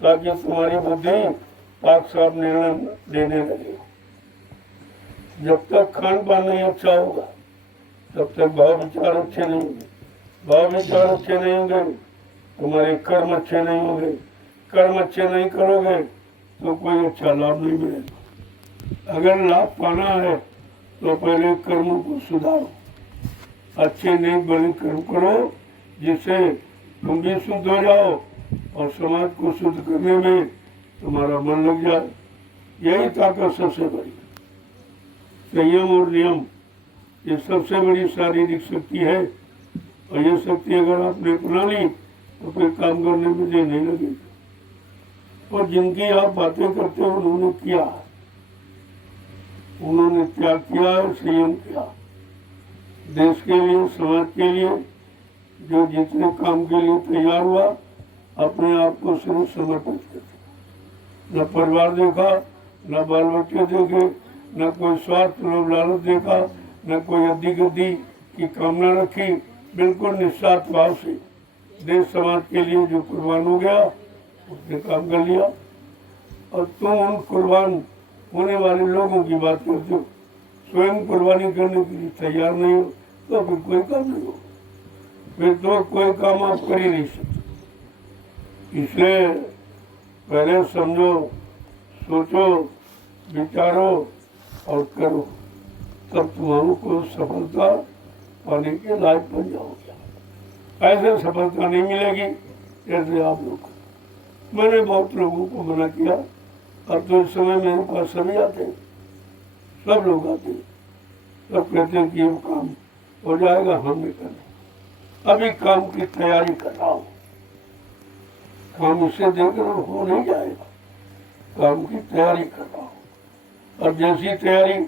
ताकि तुम्हारी बुद्धि पाक साफ निर्णय देने लगे। जब तक खान पान नहीं अच्छा होगा तब तक भाव विचार अच्छे नहीं होंगे, भाव विचार अच्छे नहीं होंगे तुम्हारे कर्म अच्छे नहीं होंगे, कर्म अच्छे नहीं करोगे तो कोई अच्छा लाभ नहीं मिलेगा। अगर लाभ पाना है तो पहले कर्मों को सुधारो, अच्छे नेक बड़े कर्म करो, जिससे तुम भी शुद्ध हो जाओ और समाज को शुद्ध करने में तुम्हारा मन लग जाए। यही ताकत सबसे बड़ी संयम और नियम, ये सबसे बड़ी शारीरिक शक्ति है। और ये शक्ति अगर आपने अपना ली तो फिर काम करने में देर नहीं लगेगी। और जिनकी आप बातें करते हो उन्होंने किया, उन्होंने त्याग किया है, संयम किया। देश के लिए, समाज के लिए जो जितने काम के लिए तैयार हुआ, अपने आप को सिर्फ समर्पित कर दिया। न परिवार देखा, न बाल बच्चे देखे, न कोई स्वार्थ लोभ लालच देखा, न कोई अद्दी गद्दी की कामना रखी। बिल्कुल निस्वार्थ भाव से देश समाज के लिए जो कुर्बान हो गया उसने काम कर लिया। और तुम उन कुर्बान होने वाले लोगों की बात करते हो, स्वयं कुर्बानी करने के लिए तैयार नहीं हो तो फिर कोई काम नहीं हो, फिर तो कोई काम आप कर ही नहीं सकते। इसलिए पहले समझो, सोचो, विचारो और करो, तब तुम्हारे सफलता पाने के लायक बन जाओगे। ऐसे सफलता नहीं मिलेगी जैसे आप लोग। मैंने बहुत लोगों को मना किया, अब तो इस समय मेरे पास सभी आते हैं, सब लोग आते हैं, सब कहते हैं कि ये काम हो जाएगा, हम नहीं करें। अभी काम की तैयारी कर रहा हूँ, काम इससे देखकर हो नहीं जाएगा, काम की तैयारी कर रहा हूँ। और जैसी तैयारी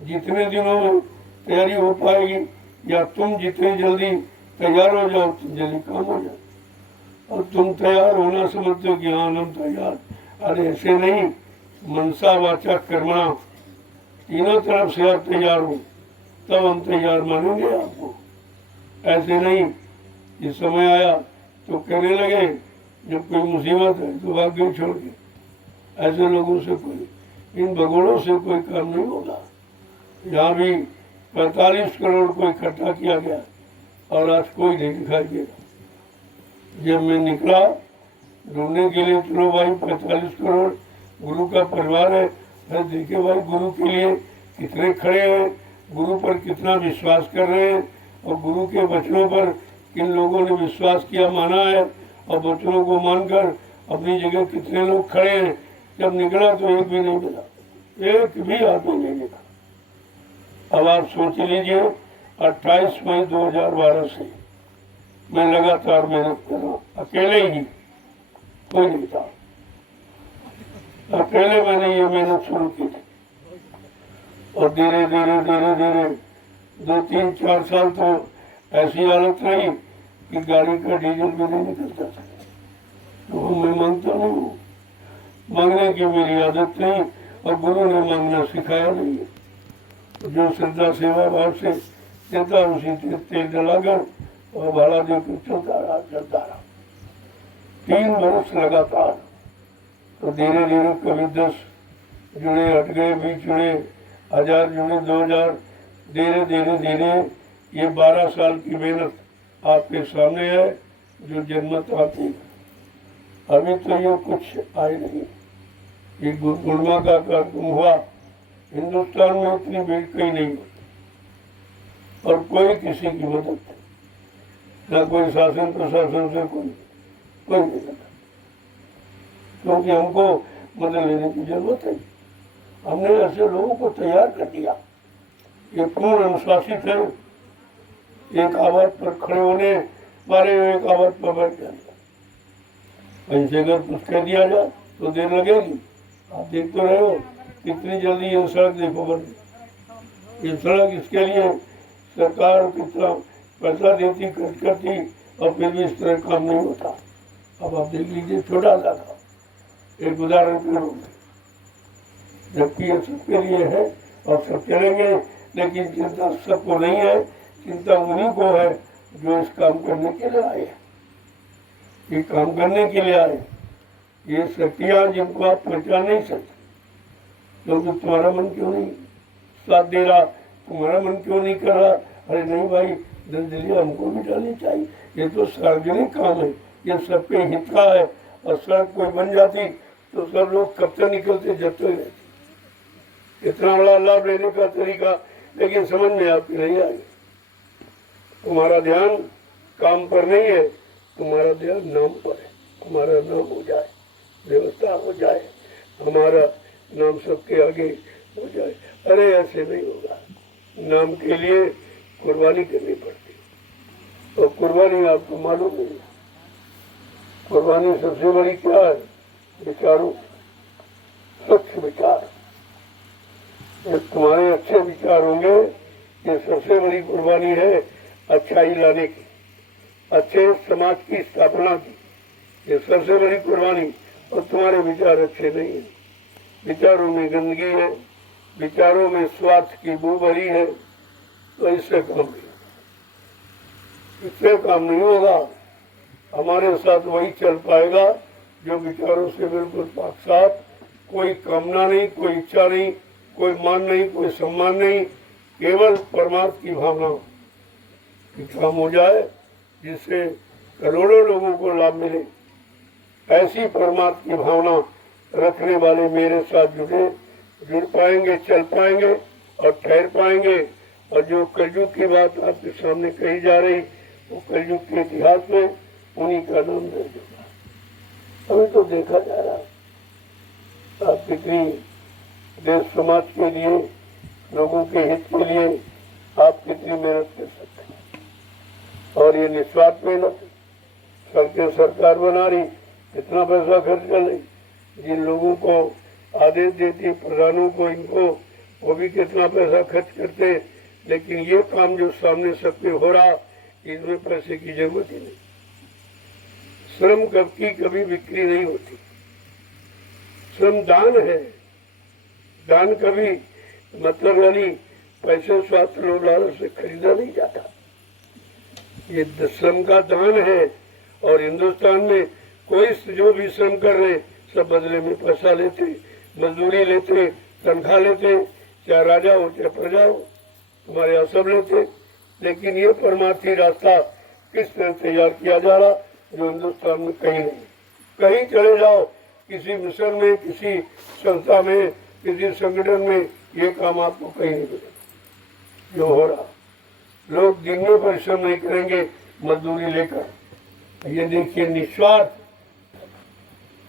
जितने दिनों में तैयारी हो पाएगी, या तुम जितने जल्दी तैयार हो जाओ तो जल्दी काम हो जाए। और तुम तैयार होना समझते हो कि हाँ हम तैयार, अरे ऐसे नहीं। मनसा वाचा कर्मणा तीनों तरफ से आप तैयार हो तब हम तैयार मानेंगे आपको। ऐसे नहीं ये समय आया तो कहने लगे, जब कोई मुसीबत है तो भाग गए छोड़ के। ऐसे लोगों से कोई, इन भगोड़ों से कोई काम नहीं होगा। यहाँ भी 45 करोड़ को इकट्ठा किया गया और आज कोई नहीं दिखाई देगा। जब मैं निकला ढूंढने के लिए, चलो भाई 45 करोड़ गुरु का परिवार है, फिर देखे भाई गुरु के लिए कितने खड़े हैं, गुरु पर कितना विश्वास कर रहे हैं, और गुरु के वचनों पर किन लोगों ने विश्वास किया, माना है, और वचनों को मानकर अपनी जगह कितने लोग खड़े हैं। जब निकला तो एक भी नहीं मिला, एक भी आदमी नहीं मिला। अब आप सोच लीजिए, 28 मई 2012 से मैं लगातार मेहनत कर रहा हूँ, अकेले ही, कोई नहीं था। अकेले मैंने ये मेहनत शुरू की थी, और धीरे धीरे धीरे धीरे 2-3-4 साल तो ऐसी हालत रही कि गाड़ी का डीजल भी नहीं निकलता था। तो मैं मांगता नहीं हूँ, मांगने की मेरी आदत नहीं, और गुरु ने मांगना सिखाया नहीं है। जो श्रद्धा सेवा भाव से देता उसी तेल जलाकर और भाड़ा देकर चलता रहा 3 वर्ष लगातार। तो धीरे धीरे कभी 10 जुड़े, हट गए, 20 जुड़े, 1000 जुड़े, 2000, धीरे धीरे धीरे ये 12 साल की मेहनत आपके सामने है जो जन्मत आती है। अभी तो ये कुछ आए नहीं। ये गुरुमा का कार्यक्रम हुआ, हिंदुस्तान में इतनी भीड़ कहीं नहीं होती, और कोई किसी की मदद न कोई शासन प्रशासन से कोई नहीं करता, क्योंकि हमको मदद लेने की जरूरत है। हमने ऐसे लोगों को तैयार कर दिया, ये पूर्ण अनुशासित है, एक आवाज पर खड़े होने वाले एक आवाज पर बैठ जाएंगे। कहीं से अगर कुछ कह दिया जाए तो देर लगेगी। आप देख तो रहे हो कितनी जल्दी ये सड़क देखो बन। ये सड़क इसके लिए सरकार कितना पैसा देती, खर्च करती, और फिर भी इस तरह काम नहीं होता। अब आप देख लीजिए, छोटा सा था, एक उदाहरण के रूप में, जबकि ये सबके लिए है और सब चलेंगे, लेकिन चिंता सबको नहीं है, चिंता उन्हीं को है जो इस काम करने के लिए आए, ये काम करने के लिए आए। ये शक्तियाँ जिनको आप पहचान नहीं सकते, क्योंकि तुम्हारा मन क्यों नहीं साथ दे रहा, तुम्हारा मन क्यों नहीं कर रहा। अरे नहीं भाई, दलदलियाँ हमको भी डालनी चाहिए, ये तो सार्वजनिक काम है, ये सबके हित का है। और सड़क कोई बन जाती तो सब लोग कब तक निकलते, जब तक रहते। इतना बड़ा लाभ लेने का तरीका, लेकिन समझ में आपकी नहीं आएगी। तुम्हारा ध्यान काम पर नहीं है, तुम्हारा ध्यान नाम पर है। हमारा नाम हो जाए, व्यवस्था हो जाए, हमारा नाम सबके आगे हो जाए। अरे ऐसे नहीं होगा, नाम के लिए कुर्बानी करनी पड़ती है, और कुर्बानी आपको मालूम नहीं है। कुर्बानी सबसे बड़ी क्या है? विचारों, स्वच्छ विचार। ये तुम्हारे अच्छे विचार होंगे, ये सबसे बड़ी कुर्बानी है अच्छाई लाने की, अच्छे समाज की स्थापना की, ये सबसे बड़ी कुर्बानी। और तुम्हारे विचार अच्छे नहीं है, विचारों में गंदगी है, विचारों में स्वार्थ की बू भरी है, तो इससे काम नहीं होगा। हमारे साथ वही चल पाएगा जो विचारों से बिल्कुल पाक साफ, कोई कामना नहीं, कोई इच्छा नहीं, कोई मान नहीं, कोई सम्मान नहीं, केवल परमार्थ की भावना की काम हो जाए, जिससे करोड़ों लोगों को लाभ मिले। ऐसी परमार्थ की भावना रखने वाले मेरे साथ जुड़ पाएंगे, चल पाएंगे और ठहर पाएंगे। और जो कलयुग की बात आपके सामने कही जा रही, वो कलयुग के इतिहास में उन्हीं का नाम दर्ज होगा। अभी तो देखा जा रहा आप कितनी देश समाज के लिए, लोगों के हित के लिए आप कितनी मेहनत कर सकते हैं। और ये निस्वार्थ मेहनत सरकार बना रही, कितना पैसा खर्च कर रही, जिन लोगों को आदेश देती प्रधानों को, इनको वो भी कितना पैसा खर्च करते, लेकिन ये काम जो सामने सबके हो रहा, इसमें पैसे की जरूरत ही नहीं। श्रम की कभी बिक्री नहीं होती, श्रम दान है। दान कभी मतलब यानी पैसे स्वास्थ्य लोभ लालच से खरीदा नहीं जाता, ये श्रम का दान है। और हिंदुस्तान में कोई जो भी श्रम कर रहे सब बदले में पैसा लेते, मजदूरी लेते, तनख्वाह लेते, चाहे राजा हो चाहे प्रजा हो, हमारे यहाँ सब लेते। लेकिन ये परमार्थी रास्ता किस तरह तैयार किया जा रहा, जो हिंदुस्तान में कहीं नहीं। कहीं चले जाओ, किसी मिशन में, किसी संस्था में, किसी संगठन में, ये काम आपको कहीं नहीं मिलेगा जो हो रहा। लोग दिन में परिश्रम नहीं करेंगे मजदूरी लेकर। ये देखिए निस्वार्थ,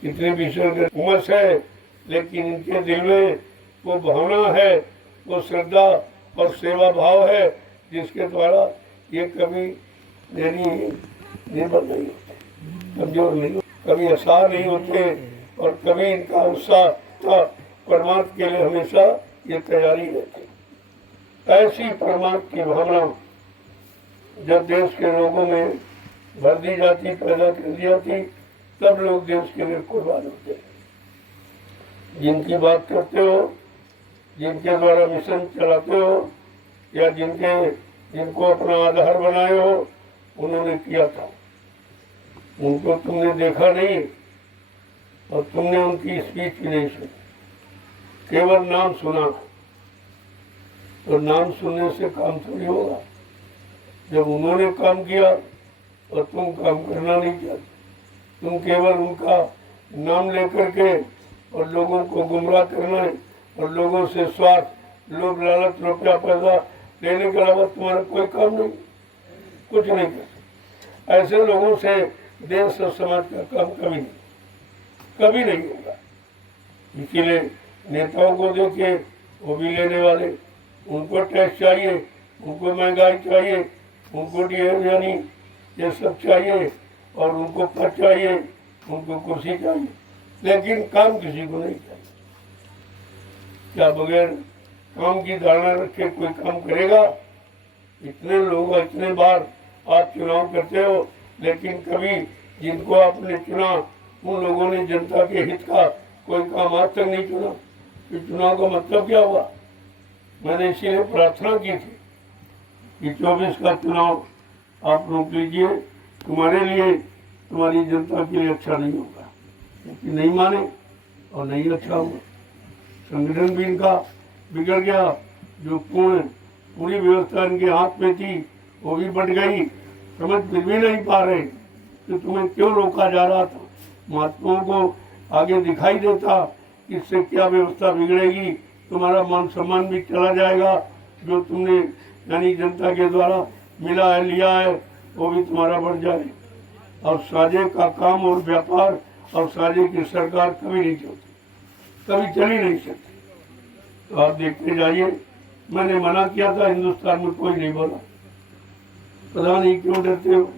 कितने विषय उमस है, लेकिन इनके दिल में वो भावना है, वो श्रद्धा और सेवा भाव है, जिसके द्वारा ये कभी निर्भर नहीं होते, कमजोर नहीं होते, कभी असहाय नहीं होते, और कभी इनका उत्साह था परमार्थ के लिए हमेशा ये तैयारी रहती। ऐसी परमार्थ की भावना जब देश के लोगों में भर दी जाती, पैदा कर दी जाती, तब लोग देश के लिए कुर्बान होते हैं। जिनकी बात करते हो, जिनके द्वारा मिशन चलाते हो, या जिनको अपना आधार बनाए हो, उन्होंने किया था। उनको तुमने देखा नहीं और तुमने उनकी स्पीच भी नहीं सुनी, केवल नाम सुना। तो नाम सुनने से काम थोड़ी होगा। जब उन्होंने काम किया और तुम काम करना नहीं चाहते, तुम केवल उनका नाम लेकर के और लोगों को गुमराह करना है, और लोगों से स्वार्थ, लोभ लालच, रुपया पैसा लेने के अलावा तुम्हारा कोई काम नहीं, कुछ नहीं कर। ऐसे लोगों से देश और समाज का काम कभी नहीं होगा। इसीलिए नेताओं को देखिए, वो भी लेने वाले, उनको टैक्स चाहिए, उनको महंगाई चाहिए, उनको यानी ये सब चाहिए, और उनको पद चाहिए, उनको कुर्सी चाहिए, लेकिन काम किसी को नहीं चाहिए। क्या बगैर काम की धारणा रखे कोई काम करेगा? इतने लोग, इतने बार आप चुनाव करते हो, लेकिन कभी जिनको आपने चुना उन लोगों ने जनता के हित का कोई काम आज तक नहीं चुना। कि चुनाव का मतलब क्या हुआ? मैंने इसीलिए प्रार्थना की थी कि 24 का चुनाव आप रोक लीजिए, तुम्हारे लिए, तुम्हारी जनता के लिए अच्छा नहीं होगा। लेकिन नहीं माने और नहीं अच्छा हुआ। संगठन भी इनका बिगड़ गया, जो पूरी व्यवस्था इनके हाथ में थी वो भी बढ़ गई। समझ फिर भी नहीं पा रहे कि तुम्हें क्यों रोका जा रहा था। महात्माओं को आगे दिखाई देता इससे क्या व्यवस्था बिगड़ेगी, तुम्हारा मान सम्मान भी चला जाएगा, जो तुमने यानी जनता के द्वारा मिला है, लिया है, वो भी तुम्हारा बढ़ जाए। और साझे का काम और व्यापार और साझे की सरकार कभी नहीं चलती, कभी चल ही नहीं सकती। तो आप देखते जाइए, मैंने मना किया था, हिंदुस्तान में कोई नहीं बोला। पता नहीं क्यों डरते हो?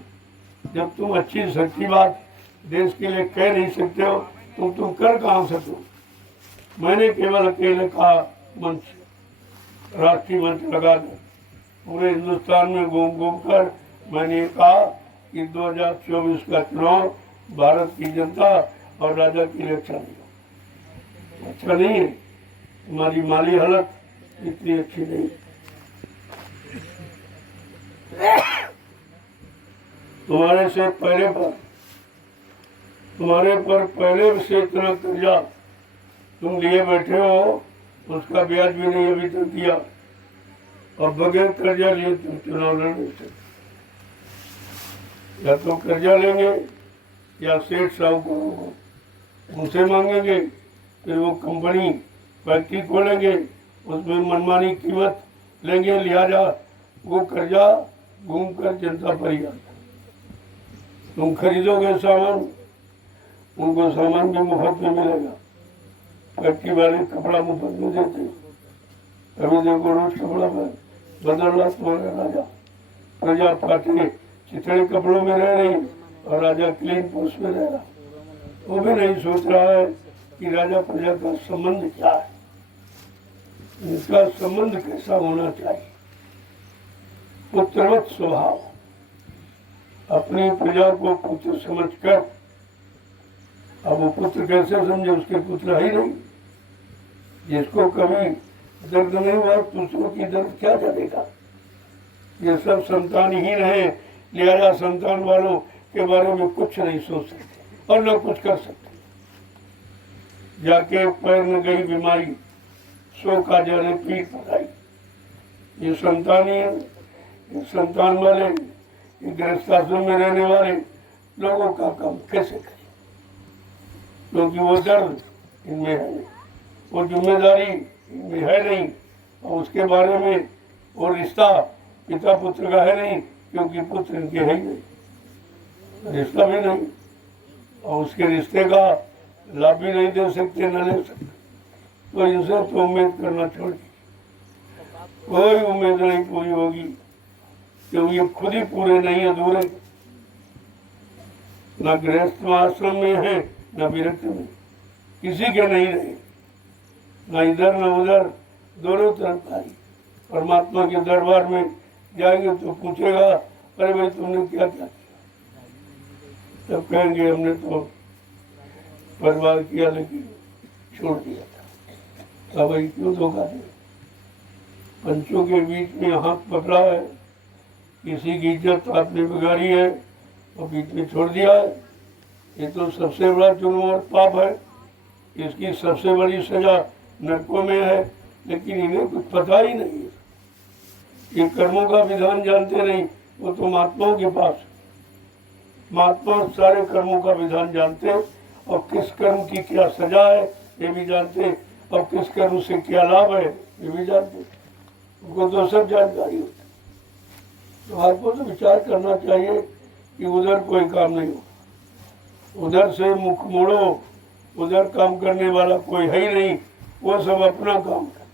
जब तुम अच्छी सच्ची बात देश के लिए कह नहीं सकते हो तो तुम कर कहाँ सको? मैंने केवल अकेले कहा मंच, राष्ट्रीय मंच लगा दे। पूरे हिंदुस्तान में घूम घूम कर मैंने कहा कि 2024 का चुनाव भारत की जनता और राजा के लिए अच्छा नहीं, अच्छा नहीं है। हमारी माली हालत इतनी अच्छी नहीं। तुम्हारे पर पहले से इतना कर्जा तुम लिए बैठे हो, उसका ब्याज भी नहीं अभी तक दिया, और बगैर कर्जा लिए तुम चुनाव लड़ नहीं सकते। या तो कर्जा लेंगे या सेठ साहूकारों को उनसे मांगेंगे, फिर वो कंपनी फैक्ट्री खोलेंगे, उसमें मनमानी कीमत लेंगे, लिहाजा वो कर्जा घूम कर जनता पर ही आता। तुम खरीदोगे सामान, उनको सामान भी मुफ्त में मिलेगा। फैक्ट्री वाले कपड़ा मुफ्त में देते, कभी देखो रोज कपड़ा बदल रहा तुम्हारा राजा। प्रजा फाटे चिथड़े कपड़ों में रह रही और राजा क्लीन पोस्ट में रह रहा। वो भी नहीं सोच रहा है कि राजा प्रजा का संबंध क्या है, इनका संबंध कैसा होना चाहिए। पुत्रवत स्वभाव, अपनी प्रजा को पुत्र समझकर, अब वो पुत्र कैसे समझे, उसके पुत्र है ही नहीं। जिसको कभी दर्द नहीं हुआ दूसरों की दर्द क्या जानेगा। ये सब संतानहीन है, लिहाजा संतान वालों के बारे में कुछ नहीं सोच सकते और न कुछ कर सकते। जाके पैर न गई बीमारी, सो का जाने पीठ पकाई। ये संतान ही है, ये संतान वाले, ये गृहस्थ आश्रम में रहने वाले लोगों का काम कैसे करें, क्योंकि वो दर्द इनमें है नहीं, वो जिम्मेदारी इनमें है नहीं, और उसके बारे में वो रिश्ता पिता पुत्र का है नहीं, क्योंकि पुत्र इनके है ही नहीं, रिश्ता भी नहीं, और उसके रिश्ते का लाभ भी नहीं दे सकते, न ले सकते। तो इनसे तो उम्मीद करना छोड़ दी, कोई उम्मीद नहीं पूरी होगी, क्योंकि ये खुद ही पूरे नहीं, अधूरे। न गृहस्थ आश्रम में है, न विरक्त में, किसी के नहीं रहे, न इधर न उधर, दोनों तरफ भाई। परमात्मा के दरबार में जाएंगे तो पूछेगा, अरे भाई तुमने क्या क्या किया, तब कहेंगे हमने तो परवाह किया लेकिन छोड़ दिया था। भाई क्यों धोखा दिया, पंचों के बीच में हाथ पकड़ा है, किसी की इज्जत आपने बिगाड़ी है और बीच में छोड़ दिया है। ये तो सबसे बड़ा जुर्म और पाप है, इसकी सबसे बड़ी सजा नरकों में है, लेकिन इन्हें कुछ पता ही नहीं है। ये कर्मों का विधान जानते नहीं, वो तो महात्माओं के पास, महात्मा सारे कर्मों का विधान जानते, और किस कर्म की क्या सजा है ये भी जानते, और किस कर्म से क्या लाभ है ये भी जानते, उनको तो सब जानकारी होती। तो आपको तो विचार करना चाहिए कि उधर कोई काम नहीं हो, उधर से मुख मोड़ो, उधर काम करने वाला कोई है ही नहीं, वो सब अपना काम कर,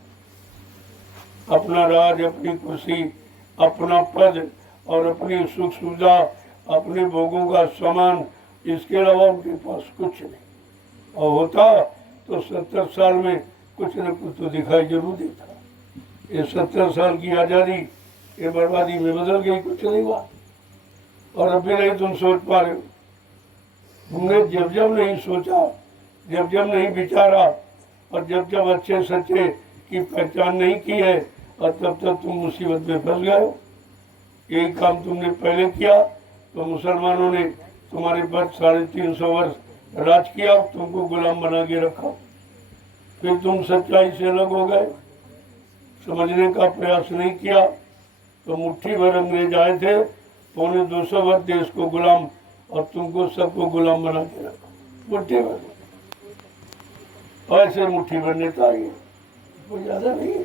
अपना राज, अपनी कुर्सी, अपना पद और अपनी सुख सुविधा, अपने भोगों का सामान, इसके अलावा उनके पास कुछ नहीं। और होता तो 70 साल में कुछ न कुछ तो दिखाई जरूर देता। ये 70 साल की आज़ादी ये बर्बादी में बदल गई, कुछ नहीं हुआ। और अभी नहीं तुम सोच पा रहे हो, तुमने जब जब नहीं सोचा, जब जब नहीं विचारा, और जब जब अच्छे सच्चे की पहचान नहीं की है, और तब तक तुम मुसीबत में फंस गए हो। यही काम तुमने पहले किया तो मुसलमानों ने तुम्हारे पर 350 वर्ष राज किया, तुमको गुलाम बना के रखा, फिर तुम सच्चाई से अलग हो गए, समझने का प्रयास नहीं किया, तो मुट्ठी भर अंग्रेज आए थे, 250 वर्ष देश को गुलाम, और तुमको सबको गुलाम बना के रखा, मुट्ठी भर। ऐसे मुट्ठी भर नेता आई है, कोई ज्यादा नहीं है।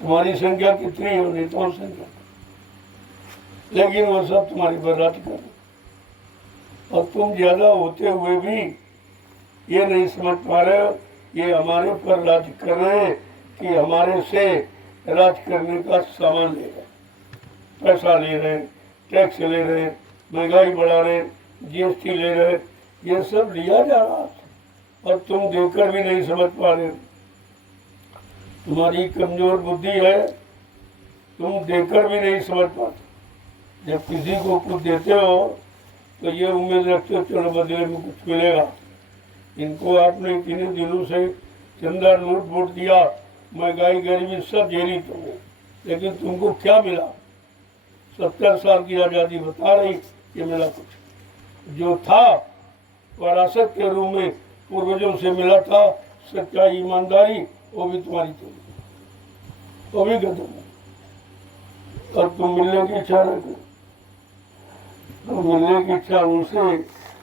तुम्हारी संख्या कितनी है नेताओं संख्या, लेकिन वो सब तुम्हारी पर राज कर रहे, और तुम ज्यादा होते हुए भी ये नहीं समझ पा रहे हो ये हमारे पर राज कर रहे हैं कि हमारे से राज करने का सामान ले रहे, पैसा ले रहे, टैक्स ले रहे, महंगाई बढ़ा रहे, जीएसटी ले रहे, ये सब लिया जा रहा है और तुम देकर भी नहीं समझ पा रहे। तुम्हारी कमजोर बुद्धि है, तुम देकर भी नहीं समझ पाते। जब किसी को कुछ देते हो तो ये उम्मीद रखते हो चलो बदले में कुछ मिलेगा। इनको आपने इतने दिनों से चंदा नोट वोट दिया, महंगाई गरीबी सब झेली तुमने, लेकिन तुमको क्या मिला? 70 साल की आज़ादी बता रही कि मिला कुछ। जो था विरासत के रूप में पूर्वजों से मिला था, सच्चाई ईमानदारी, वो भी तुम्हारी थी, वो भी खत्म है। और तुम मिलने की इच्छा रखो, तो मिलने की इच्छा उनसे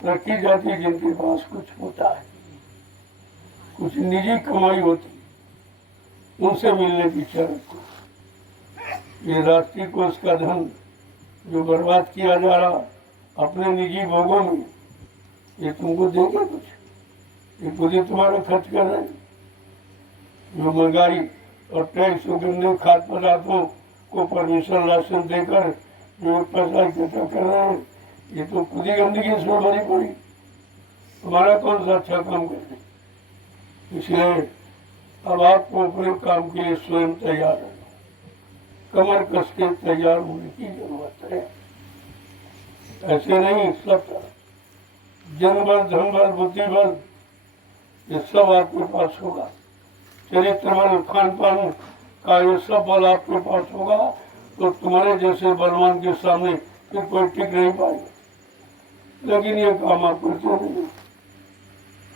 रखी जाती जिनके पास कुछ होता है, कुछ निजी कमाई होती, उनसे मिलने की इच्छा रखो। ये राष्ट्रीय कोष का धन जो बर्बाद किया जा रहा अपने निजी भोगों में, ये तुमको देंगे कुछ? ये खुद ही तुम्हारा खर्च कर रहे हैं। जो महंगाई और टैक्स और गंदे खाद्य पदार्थों को परमिशन लाइसेंस देकर जो पैसा इकट्ठा कर रहे हैं, ये तो खुद ही गंदगी इसमें भरी पड़ी। हमारा कौन सा अच्छा काम कर रहे? इसलिए अब आपको अपने काम के लिए स्वयं तैयार रहना, कमर कस के तैयार होने की जरूरत है। ऐसे नहीं, सब जन बल, धन बल, बुद्धि बल, ये सब आपके पास होगा। चरित्र बल, खान पान का ये सब बल आपके पास होगा, तो तुम्हारे जैसे बलवान के सामने फिर कोई टिक नहीं पाएगा। लेकिन ये काम आप करते नहीं,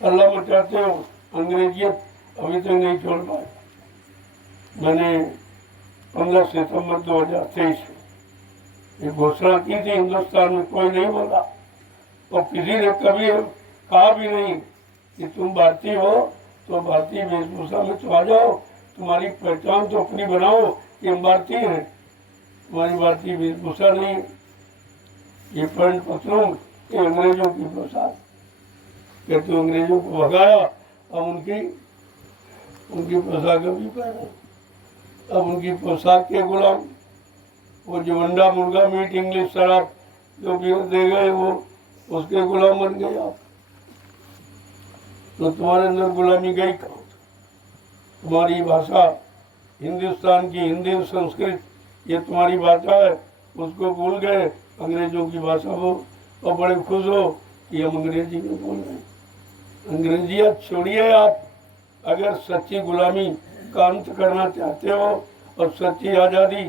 अल्लाह मचाते हो, अंग्रेजियत अभी तक नहीं छोड़ पाए। मैंने 15 सितंबर 2023 में ये घोषणा की थी, हिंदुस्तान में कोई नहीं बोला और किसी ने कभी कहा भी नहीं कि तुम भारतीय हो तो भारतीय वेशभूषा में तो आ जाओ, तुम्हारी पहचान तो अपनी बनाओ कि हम भारतीय हैं। तुम्हारी भारतीय वेशभूषा नहीं, ये पैंट पतलून ये अंग्रेजों की पोशाक। कहते अंग्रेजों को भगाया, अब उनकी पोशाक भी पहने, अब उनकी पोशाक के गुलाम। वो जो अंडा मुर्गा मीट इंग्लिश शराब जो भी दे गए वो उसके गुलाम बन गए आप। तो तुम्हारे अंदर गुलामी गई कहाँ? तुम्हारी भाषा हिंदुस्तान की हिंदी संस्कृत ये तुम्हारी भाषा है, उसको भूल गए, अंग्रेजों की भाषा वो, और बड़े खुश हो कि हम अंग्रेजी में बोल रहे हैं। अंग्रेजियत छोड़िए आप। अगर सच्ची गुलामी का अंत करना चाहते हो और सच्ची आज़ादी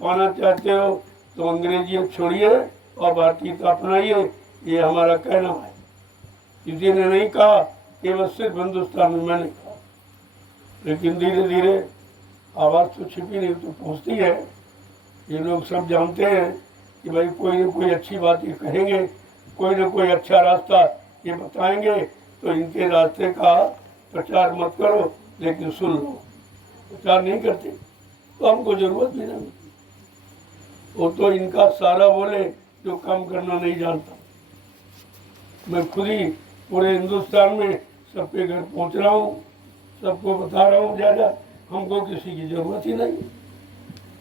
पाना चाहते हो तो अंग्रेजियत छोड़िए और भारतीयता अपनाइए। ये हमारा कहना है, किसी ने नहीं कहा, केवल सिर्फ हिंदुस्तान में मैंने कहा। लेकिन धीरे धीरे आवाज़ तो छिपी नहीं तो पहुँचती है। ये लोग सब जानते हैं कि भाई कोई न कोई अच्छी बात ये कहेंगे, कोई न कोई अच्छा रास्ता ये बताएंगे, तो इनके रास्ते का प्रचार मत करो, लेकिन सुन लो। प्रचार नहीं करते तो हमको जरूरत भी नहीं। वो तो इनका सारा बोले जो काम करना नहीं जानता। मैं खुद ही पूरे हिंदुस्तान में सबके घर पहुंच रहा हूँ, सबको बता रहा हूँ ज़्यादा, हमको किसी की ज़रूरत ही नहीं।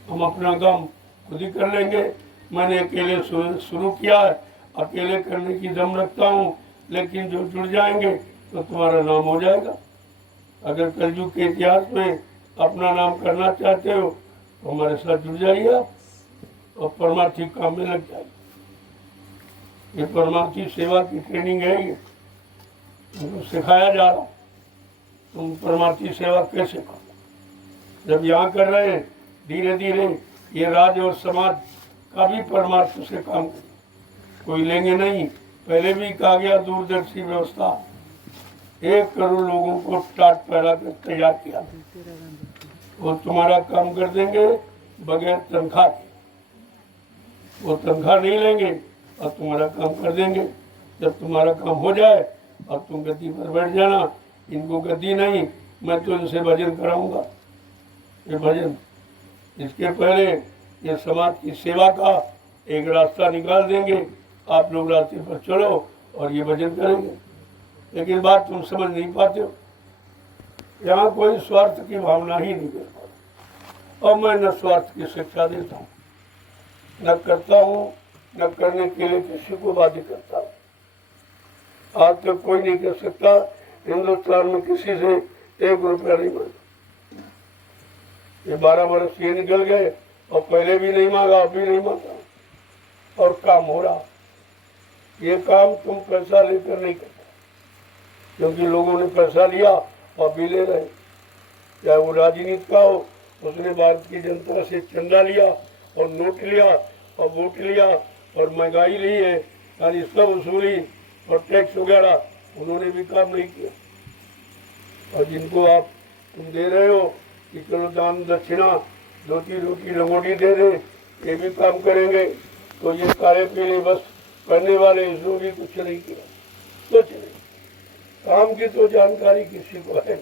हम अपना काम खुद ही कर लेंगे। मैंने अकेले शुरू किया है, अकेले करने की दम रखता हूँ, लेकिन जो जुड़ जाएंगे तो तुम्हारा नाम हो जाएगा। अगर कलयुग के इतिहास में अपना नाम करना चाहते हो तो हमारे साथ जुड़ जाइए आप और परमार्थी काम में लग जाइए। ये परमार्थी सेवा की ट्रेनिंग है, ये तुमको सिखाया जा रहा। तुम परमार्थी सेवा कैसे करो? जब यहाँ कर रहे हैं, धीरे धीरे ये राज्य और समाज का भी परमार्थ से काम करें। कोई लेंगे नहीं। पहले भी कहा गया दूरदर्शी व्यवस्था, 1 करोड़ लोगों को टाट पहरा कर तैयार किया, वो तुम्हारा काम कर देंगे बगैर तनख्वाह के। वो तनख्वाह नहीं लेंगे और तुम्हारा काम कर देंगे। जब तुम्हारा काम हो जाए और तुम गद्दी पर बैठ जाना। इनको गद्दी नहीं, मैं तो इनसे भजन कराऊंगा। ये भजन, इसके पहले ये समाज की सेवा का एक रास्ता निकाल देंगे। आप लोग रास्ते पर चलो और ये भजन करेंगे। लेकिन बात तुम समझ नहीं पाते हो। यहाँ कोई स्वार्थ की भावना ही नहीं कर पाता। और मैं न स्वार्थ की शिक्षा देता हूँ, न करता हूँ, न करने के लिए किसी को बाध्य करता हूँ। आज तक कोई नहीं कर सकता हिंदुस्तान में किसी से 1 रुपया नहीं मांगा। ये 12 वर्ष ये निकल गए और पहले भी नहीं मांगा, अभी नहीं मांगा और काम हो रहा। ये काम तुम पैसा लेकर नहीं करता, क्योंकि लोगों ने पैसा लिया और भी ले रहे। चाहे वो राजनीति का हो, उसने भारत की जनता से चंदा लिया और नोट लिया और वोट लिया और महंगाई ली है, यानी सब वसूली और टैक्स वगैरह, उन्होंने भी काम नहीं किया। और जिनको आप तुम दे रहे हो कि चलो दान दक्षिणा, रोटी रोटी लंगोटी दे दे, ये भी काम करेंगे, तो ये काले पीले बस करने वाले इसको भी कुछ नहीं किया, कुछ नहीं। काम की तो जानकारी किसी को है,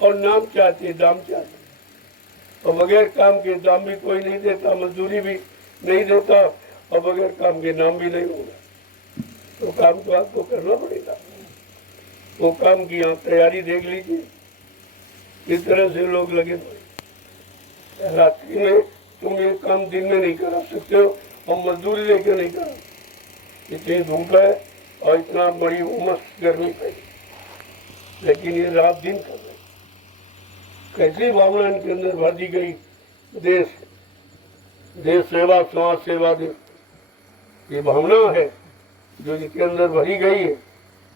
और नाम चाहते, दाम चाहते, और बगैर काम के दाम भी कोई नहीं देता, मजदूरी भी नहीं देता, और बगैर काम के नाम भी नहीं होगा। तो काम तो आपको करना पड़ेगा। वो काम की यहाँ तैयारी देख लीजिए, इस तरह से लोग लगे पड़े। रात्रि में तुम ये काम दिन में नहीं करा सकते हो और मजदूरी लेकर नहीं करा। इतनी धूप है और इतना बड़ी उमस गर्मी पे, लेकिन ये रात दिन कर रहे। कैसी भावना इनके अंदर भर दी गई, देश सेवा, समाज सेवा दे, ये भावना है जो इनके अंदर भरी गई है।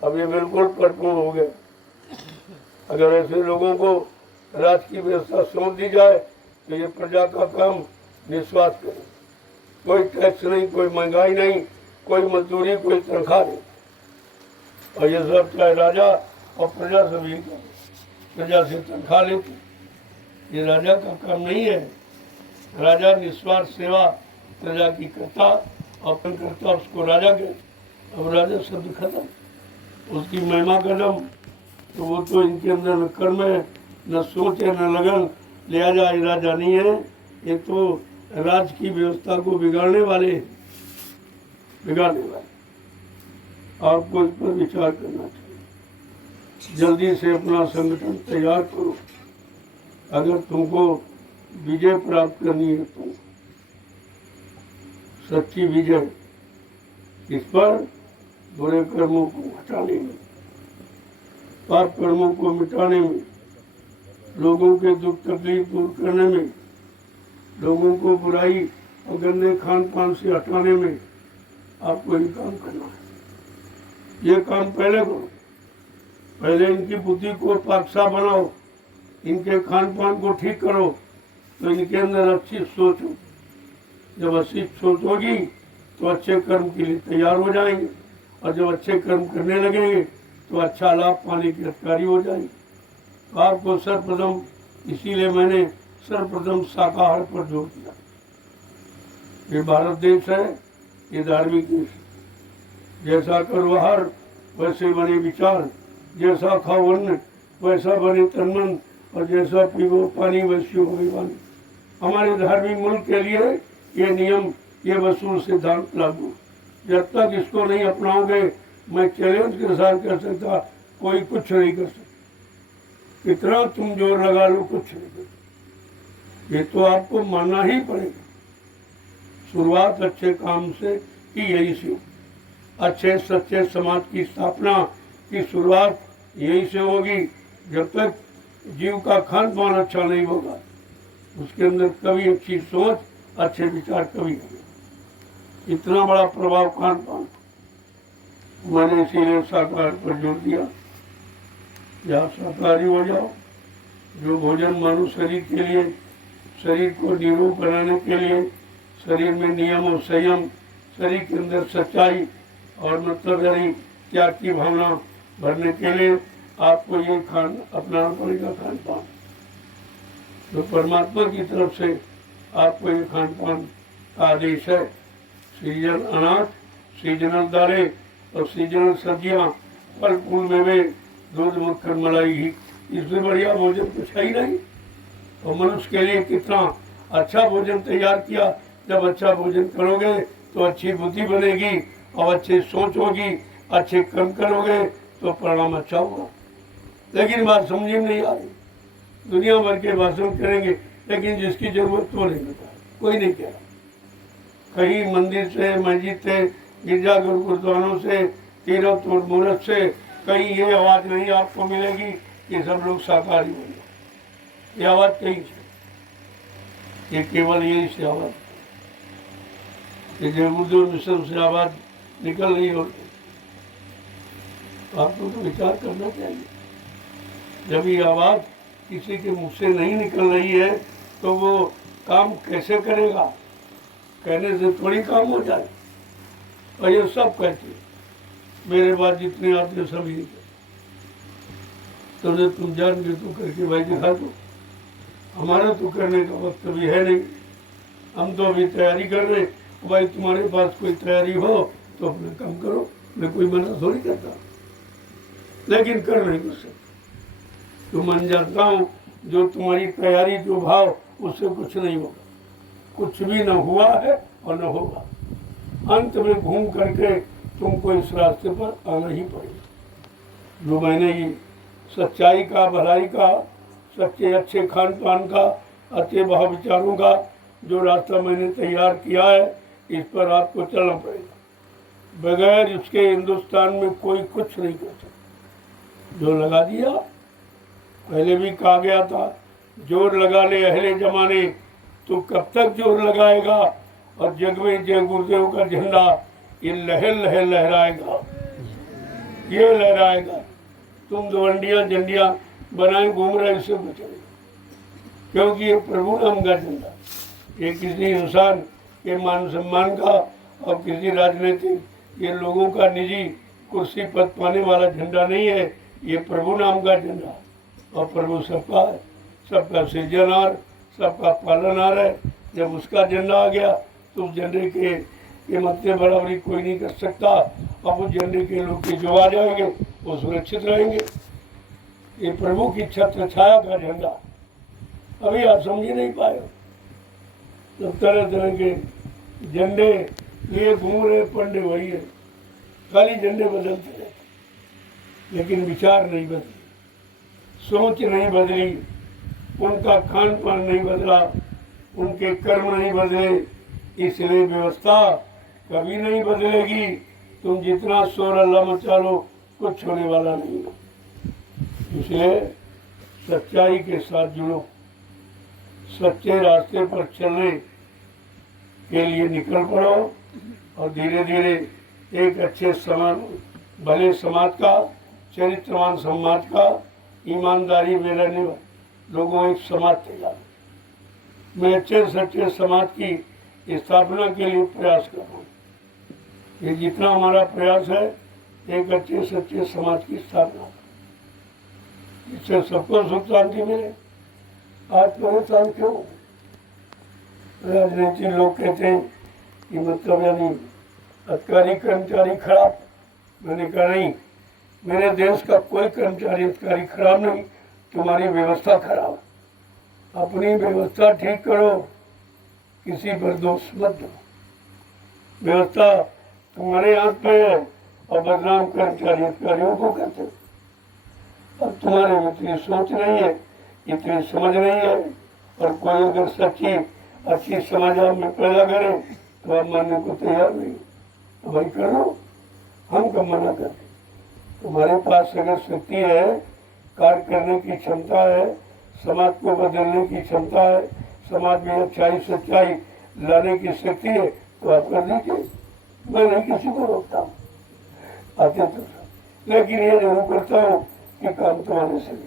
अब ये बिल्कुल परिपूर्ण हो गए। अगर ऐसे लोगों को राज की व्यवस्था सौंप दी जाए तो ये प्रजा का काम निस्वार्थ करे, कोई टैक्स नहीं, कोई महंगाई नहीं, कोई मजदूरी, कोई तनख्वाह नहीं। और ये सब चाहे राजा और प्रजा सभी का, प्रजा से तनख्वाह लेती, ये राजा का काम नहीं है। राजा निस्वार्थ सेवा प्रजा की करता, अपन करता, उसको राजा कहते। अब राजा शब्द खत्म, उसकी महिमा कदम, तो वो तो इनके अंदर न कर्म है, न सोच है, न लगन, लिहाजा ये राजा नहीं है। ये तो राज की व्यवस्था को बिगाड़ने वाले। आपको इस पर विचार करना चाहिए। जल्दी से अपना संगठन तैयार करो। अगर तुमको विजय प्राप्त करनी है तो सच्ची विजय, इस पर बुरे कर्मों को हटाने में, पाप कर्मों को मिटाने में, लोगों के दुख तकलीफ दूर करने में, लोगों को बुराई और गंदे खान पान से हटाने में आपको ये काम करना है। ये काम पहले करो। पहले इनकी बुद्धि को पाकसा बनाओ, इनके खान पान को ठीक करो, तो इनके अंदर अच्छी सोच हो। जब अच्छी सोच होगी तो अच्छे कर्म के लिए तैयार हो जाएंगे, और जब अच्छे कर्म करने लगेंगे तो अच्छा लाभ पाने के अधिकारी हो जाएंगे। तो आपको सर्वप्रथम, इसीलिए मैंने सर्वप्रथम शाकाहार पर जोर दिया। ये भारत देश है, ये धार्मिक देश है। जैसा करो आहार वैसे बने विचार, जैसा खाओ अन्न वैसा बने तन मन, और जैसा पीवो पानी वैसी होगी वाणी। हमारे धार्मिक मुल्क के लिए ये नियम, ये वसूल सिद्धांत लागू। जब तक इसको नहीं अपनाओगे, मैं चैलेंज के साथ कह सकता, कोई कुछ नहीं कर सकता। इतना तुम जोर लगा लो, कुछ नहीं कर सकते। ये तो आपको मानना ही पड़ेगा। शुरुआत अच्छे काम से ही यही से, अच्छे सच्चे समाज की स्थापना की शुरुआत यही से होगी। जब तक जीव का खान पान अच्छा नहीं होगा, उसके अंदर कभी अच्छी सोच, अच्छे विचार कभी नहीं। इतना बड़ा प्रभाव खान पान, मैंने इसीलिए शाकाहार पर जोर दिया। या शाकाहारी हो जाओ। जो भोजन मानव शरीर के लिए, शरीर को निरोग बनाने के लिए, शरीर में नियम और संयम, शरीर के अंदर सच्चाई और मतलब यानी त्याग की भावना भरने के लिए आपको ये खान अपनाना पड़ेगा, खान पान। तो परमात्मा की तरफ से आपको ये खान पान का आदेश है। सीजन अनाज, सीजनल दालें और सीजनल सब्जियां, फल फूल मेवे, दूध मक्खन मलाई घी, इससे बढ़िया भोजन कुछ है ही नहीं। तो मनुष्य के लिए कितना अच्छा भोजन तैयार किया। जब अच्छा भोजन करोगे तो अच्छी बुद्धि बनेगी और अच्छी सोच होगी, अच्छे कर्म करोगे तो परिणाम अच्छा होगा। लेकिन बात समझ में नहीं आ रही। दुनिया भर के भाषण करेंगे, लेकिन जिसकी जरूरत वो नहीं बता, कोई नहीं कह रहा। कहीं मंदिर से, मस्जिद से, गिरजाघर गुरुद्वारों से, तीर्थ और मूर्त से कहीं ये आवाज़ नहीं आपको मिलेगी कि सब लोग शाकाहारी बने। ये आवाज़ कहीं से, ये केवल यही से आवाज, जय गुरुदेव मिशन से आवाज निकल रही होती, आपको तो विचार करना चाहिए। जब ये आवाज किसी के मुख से नहीं निकल रही है तो वो काम कैसे करेगा? कहने से थोड़ी काम हो जाए। और ये सब कहते हैं, मेरे बाद जितने आते सभी तो तुम जान के तू करके भाई दिखा दो। हमारा तो करने का वक्त अभी है नहीं, हम तो अभी तैयारी कर रहे। भाई तुम्हारे पास कोई तैयारी हो तो अपना काम करो, मैं कोई मना थोड़ी करता, लेकिन कर नहीं कुछ। तो मान जाता हूँ जो तुम्हारी तैयारी जो भाव उससे कुछ नहीं होगा, कुछ भी न हुआ है और न होगा। अंत में घूम करके तुमको इस रास्ते पर आना ही पड़ेगा। जो मैंने ये सच्चाई का, भलाई का, सच्चे अच्छे खान पान का, अच्छे भाव विचारों का जो रास्ता मैंने तैयार किया है, इस पर आपको चलना पड़ेगा। बगैर इसके हिंदुस्तान में कोई कुछ नहीं कर सकता। जो लगा दिया, पहले भी कहा गया था, जोर लगा ले अहले जमाने, तो कब तक जोर लगाएगा? और जग में जय गुरुदेव का झंडा ये लहर लहर लहराएगा, ये लहराएगा। तुम दवंडियाँ झंडियाँ बनाए घूम रहे, इससे बचेगा, क्योंकि ये प्रभु नाम का झंडा, ये किसी इंसान के मान सम्मान का और किसी राजनीतिक ये लोगों का निजी कुर्सी पद पाने वाला झंडा नहीं है। ये प्रभु नाम का झंडा, और प्रभु सबका है, सबका सृजनहार, सबका पालनहार है। जब उसका झंडा आ गया तो उस झंडे के मतलब बराबरी कोई नहीं कर सकता। अब उस झंडे के लोग के जो आ जाएंगे वो सुरक्षित रहेंगे। ये प्रभु की छत्र छाया का झंडा, अभी आप समझ नहीं पाए। तो तरह तरह के झंडे लिए घूम रहे पंडे, वही है, खाली झंडे बदलते रहते, लेकिन विचार नहीं बदले, सोच नहीं बदली, उनका खान पान नहीं बदला, उनके कर्म नहीं बदले। इसलिए व्यवस्था कभी नहीं बदलेगी। तुम जितना शोर अल्लाह मचा लो, कुछ होने वाला नहीं है। इसलिए सच्चाई के साथ जुड़ो, सच्चे रास्ते पर चलने के लिए निकल पड़ो, और धीरे धीरे एक अच्छे समाज, भले समाज का, चरित्रवान समाज का, ईमानदारी में रहने वाले लोगों एक समाज तैयार। मैं अच्छे सच्चे समाज की स्थापना के लिए प्रयास कर रहा हूँ। ये जितना हमारा प्रयास है, एक अच्छे सच्चे समाज की स्थापना, इससे सबको सुख शांति मिले। आज परेशान क्यों? राजनीतिक लोग कहते हैं कि मतलब यानी अधिकारी कर्मचारी खराब। मैंने कहा नहीं, मेरे देश का कोई कर्मचारी अधिकारी खराब नहीं, तुम्हारी व्यवस्था खराब। अपनी व्यवस्था ठीक करो, किसी पर दोष मत दो। व्यवस्था तुम्हारे हाथ पे है और बदनाम कर्मचारी अधिकारियों को करते हो। अब तुम्हारे में इतनी सोच नहीं है, इतनी समझ नहीं है, और कोई अगर सच्ची अच्छी समाज में पैदा करे तो आप मानने को तैयार नहीं, तो भाई कर लो, हम कब मना करते। तुम्हारे पास अगर शक्ति है, कार्य करने की क्षमता है, समाज को बदलने की क्षमता है, समाज में अच्छाई सच्चाई लाने की शक्ति है, तो आप कर दीजिए। मैं नहीं किसी को रोकता हूँ, आते तो, लेकिन ये जरूर करता हूँ कि काम तुम्हारे से नहीं।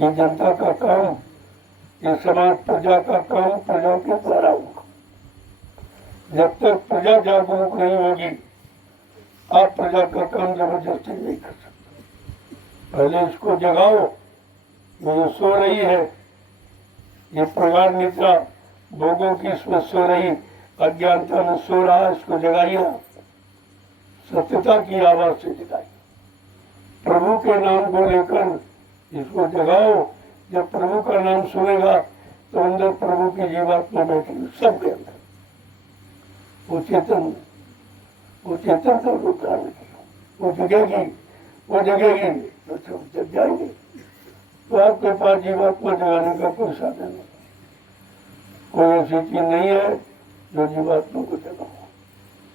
ये जनता का काम, ये समाज प्रजा का काम प्रजा के द्वारा होगा। जब तक प्रजा जागरूक नहीं होगी, आप प्रजा का काम जबरदस्ती नहीं कर सकते। पहले इसको जगाओ, ये जो सो रही है, ये प्रगाढ़ निद्रा भोगों की इसमें सो रही, अज्ञानता में सो रहा, इसको जगाइए। सत्यता की आवाज से जगाइए, प्रभु के नाम को लेकर इसको जगाओ। जब प्रभु का नाम सुनेगा तो अंदर प्रभु की जीवात्मा बैठेगी, सबके अंदर। वो चेतन का रूप धारण किया, वो जगेगी तो सब जग जाएंगे। तो आपके पास जीवात्मा जगाने का कोई साधन नहीं, कोई ऐसी चीज नहीं है जो जीवात्मा को जगाओ।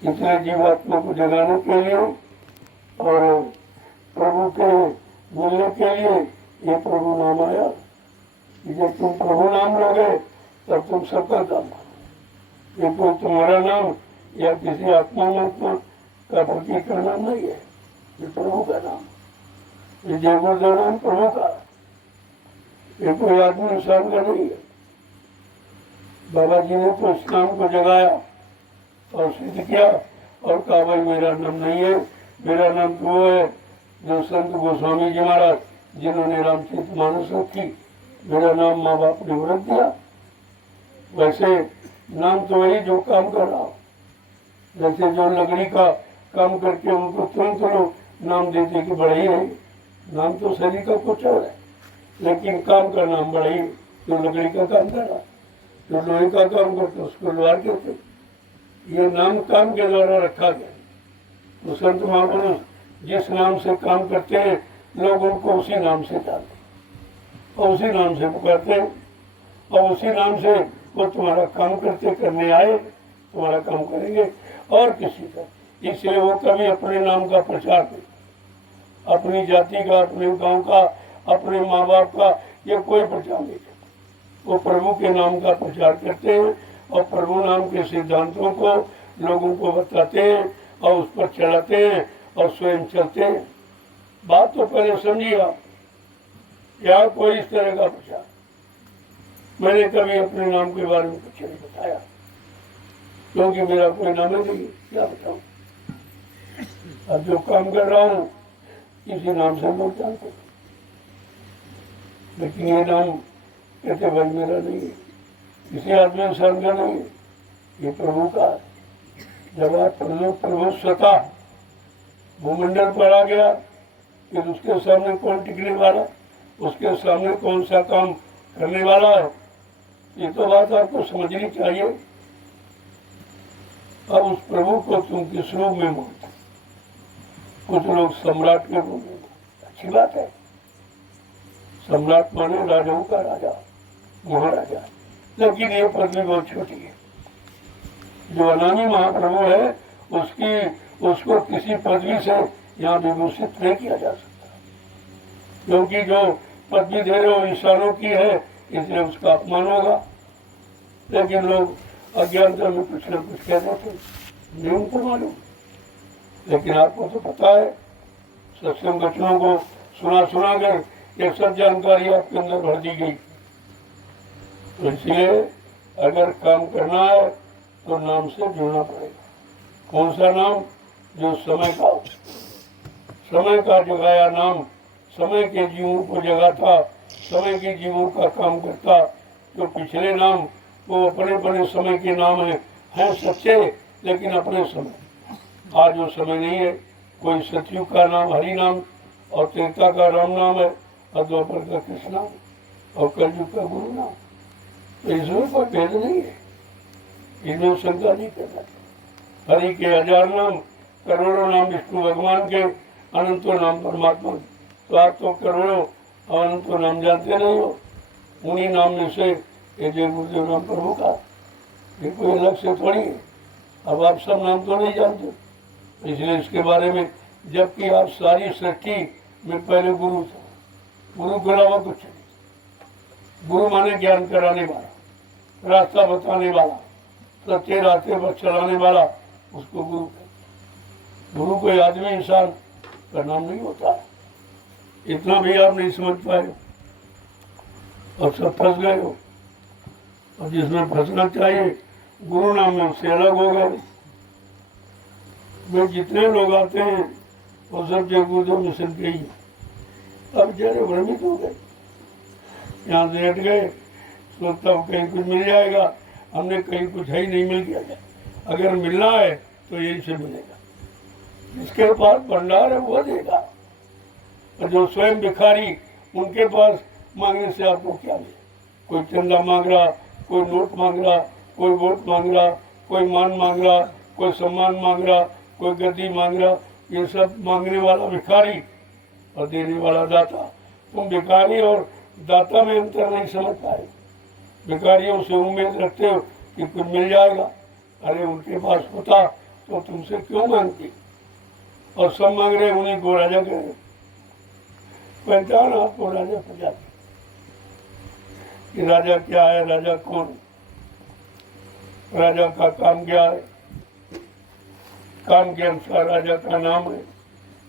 इसलिए जीवात्मा को जगाने के लिए और प्रभु के मिलने के लिए ये प्रभु नाम आया। कि जब तुम प्रभु नाम लोगे तब तुम सबका काम करो। ये कोई तुम्हारा नाम या किसी आत्मा महात्मा का प्रतीक का नाम नहीं है, ये प्रभु का नाम, ये जय गुरुदेव नाम प्रभु का, ये कोई आदमी इंसान का नहीं है। बाबा जी ने तो इस नाम को जगाया और सिद्ध किया और कहा भाई मेरा नाम नहीं है, मेरा नाम तो वो है जो संत गोस्वामी जी महाराज जिन्होंने रामचरितमानस रखी, मेरा नाम माँ बाप ने व्रत दिया। वैसे नाम तो वही जो काम कर रहा हो, जैसे जो लकड़ी का काम करके उनको तुरंत लोग नाम देते कि बढ़ई है, नाम तो शरीर का कुछ और है लेकिन काम का नाम बढ़ई, जो लकड़ी का काम कर रहा, जो लोहे का काम करते उसको लोहार कहते। ये नाम काम के द्वारा रखा गया। तो संत महापुरुष जिस नाम से काम करते हैं लोग उनको उसी नाम से जानते और उसी नाम से पुकारते हैं और उसी नाम से वो तुम्हारा काम करने आए, तुम्हारा काम करेंगे और किसी का। इसलिए वो कभी अपने नाम का प्रचार नहीं, अपनी जाति का, अपने गांव का, अपने माँ बाप का ये कोई प्रचार नहीं करते। वो प्रभु के नाम का प्रचार करते हैं और प्रभु नाम के सिद्धांतों को लोगों को बताते हैं और उस पर चलाते हैं और स्वयं चलते हैं। बात तो पहले समझिएगा, या कोई इस तरह का प्रचार मैंने कभी अपने नाम के बारे में कुछ नहीं बताया, क्योंकि मेरा कोई नाम नहीं है, क्या बताऊं। अब जो काम कर रहा हूँ इसी नाम से लोग जानते हैं, लेकिन ये नाम कहते भाई मेरा नहीं है, किसी आदमी इंसान का नहीं है, ये प्रभु का है। जब आप प्रभु स्वतः भूमंडल पर आ गया फिर उसके सामने कौन टिकने वाला, उसके सामने कौन सा काम करने वाला है, ये तो बात आपको समझनी चाहिए। अब उस प्रभु को तुम किस रूप में मानते, कुछ लोग सम्राट के रूप में, अच्छी बात है, सम्राट माने राजाओं का राजा, महाराजा, लेकिन ये पदवी बहुत छोटी है। जो अनामी महाप्रभु है उसको किसी पदवी से यहाँ विभूषित नहीं किया जा सकता, क्योंकि जो पदवी दे रहे हो इंसानों की है इसलिए उसका अपमान होगा। लेकिन लोग अज्ञानता में कुछ न कुछ कह देते, नहीं उनको मालूम। लेकिन आपको तो पता है, सत्संग वचनों को सुना कर ये सब जानकारी आपके अंदर भर दी गई। तो इसलिए अगर काम करना है तो नाम से जुड़ना पड़ेगा। कौन सा नाम? जो समय का जगाया नाम, समय के जीवों को जगाता, समय के जीवों का काम करता। जो पिछले नाम वो अपने समय के नाम हैं सच्चे, लेकिन अपने समय। आज वो समय नहीं है। कोई सतयुग का नाम हरि नाम और त्रेता का राम नाम है और द्वापर का कृष्ण नाम और कलयुग का गुरु नाम। तो इसमें कोई भेद नहीं है, इसमें शंका नहीं करना। हरि के 1000 नाम, करोड़ों नाम विष्णु भगवान के, अनंतों नाम परमात्मा। तो आप तो करोड़ों और अनंतों नाम जानते नहीं हो। उन्हीं नाम में से ये जय गुरुदेव नाम प्रभु का, ये कोई अलग से थोड़ी है। अब आप सब नाम तो नहीं जानते, इसलिए इसके बारे में, जबकि आप सारी सृष्टि में पहले गुरु था, गुरु के अलावा कुछ नहीं। गुरु माने ज्ञान कराने वाला, रास्ता बताने वाला, सच्चे रास्ते पर चलाने वाला, उसको गुरु कहते। गुरु कोई आदमी इंसान का नाम नहीं होता। इतना भी आप नहीं समझ पाए और सब फंस गए हो। और जिसमें फंसना चाहिए गुरु नाम में उससे अलग हो गए। में जितने लोग आते हैं वो सब जय गुरुदेव मिशन के ही। अब जरा भ्रमित हो गए, यहाँ से हट गए, सोचता हूँ कहीं कुछ मिल जाएगा, हमने कहीं कुछ है ही नहीं मिल गया। अगर मिलना है तो यही से मिलेगा, जिसके पास भंडार है वो देगा। और जो स्वयं भिखारी, उनके पास मांगने से आपको क्या मिले? कोई चंदा मांग रहा, कोई नोट मांग रहा, कोई वोट मांग रहा, कोई मान मांग रहा, कोई सम्मान मांग रहा, कोई गद्दी मांग रहा, ये सब मांगने वाला भिखारी और देने वाला दाता। तुम भिखारी और दाता में अंतर नहीं समझ पाए। भिखारियों से उम्मीद रखते हो कि कुछ मिल जाएगा, अरे उनके पास होता तो तुमसे क्यों मांगती? और सब मांग रहे, उन्हीं को राजा कह रहे। पहचान आपको राजा प्रजाति, कि राजा क्या है, राजा कौन है, राजा का काम क्या है, काम के अनुसार राजा का नाम है,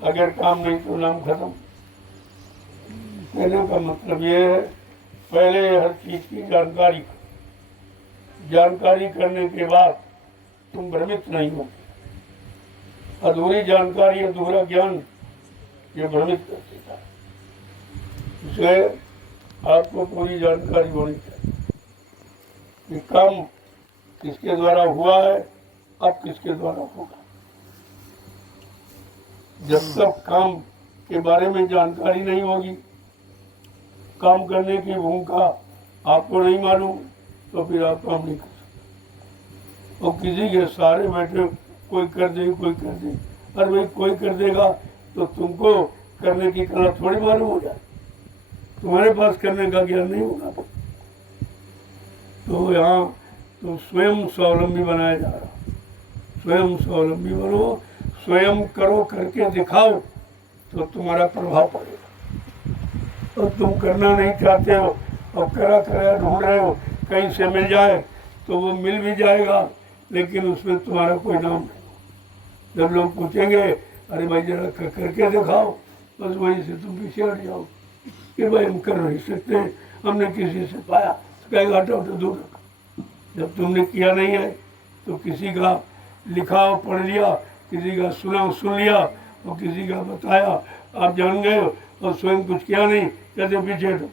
अगर काम नहीं तो नाम खत्म। कहने का मतलब ये है, पहले हर चीज की जानकारी करने के बाद तुम भ्रमित नहीं हो। अधूरी जानकारी, अधूरा ज्ञान ये भ्रमित कर देता है। इसलिए आपको पूरी जानकारी होनी चाहिए कि काम किसके द्वारा हुआ है, अब किसके द्वारा होगा। जब तक काम के बारे में जानकारी नहीं होगी, काम करने की भूमिका आपको नहीं मालूम, तो फिर आप काम नहीं कर सकते। और किसी के सहारे बैठे कोई कर दे, कोई कर दे, अरे भाई कोई कर देगा तो तुमको करने की कला थोड़ी मालूम हो जाए, तुम्हारे पास करने का ज्ञान नहीं होगा। तो यहाँ तो स्वयं स्वावलंबी बनाया जा रहा, स्वयं स्वावलंबी बनो, स्वयं करो, करके दिखाओ तो तुम्हारा प्रभाव पड़ेगा। और तुम करना नहीं चाहते हो और करा ढूंढ रहे हो, कहीं से मिल जाए तो वो मिल भी जाएगा, लेकिन उसमें तुम्हारा कोई नाम नहीं। जब लोग पूछेंगे अरे भाई जरा करके दिखाओ, बस वहीं से तुम पीछे हट जाओ कि भाई हम कर नहीं सकते, हमने किसी से पाया, तो कहेगा हटो तो दूर रखो। जब तुमने किया नहीं है तो किसी का लिखा पढ़ लिया, किसी का सुना सुन लिया और किसी का बताया, आप जान गए और स्वयं कुछ किया नहीं, कहते पीछे हटो,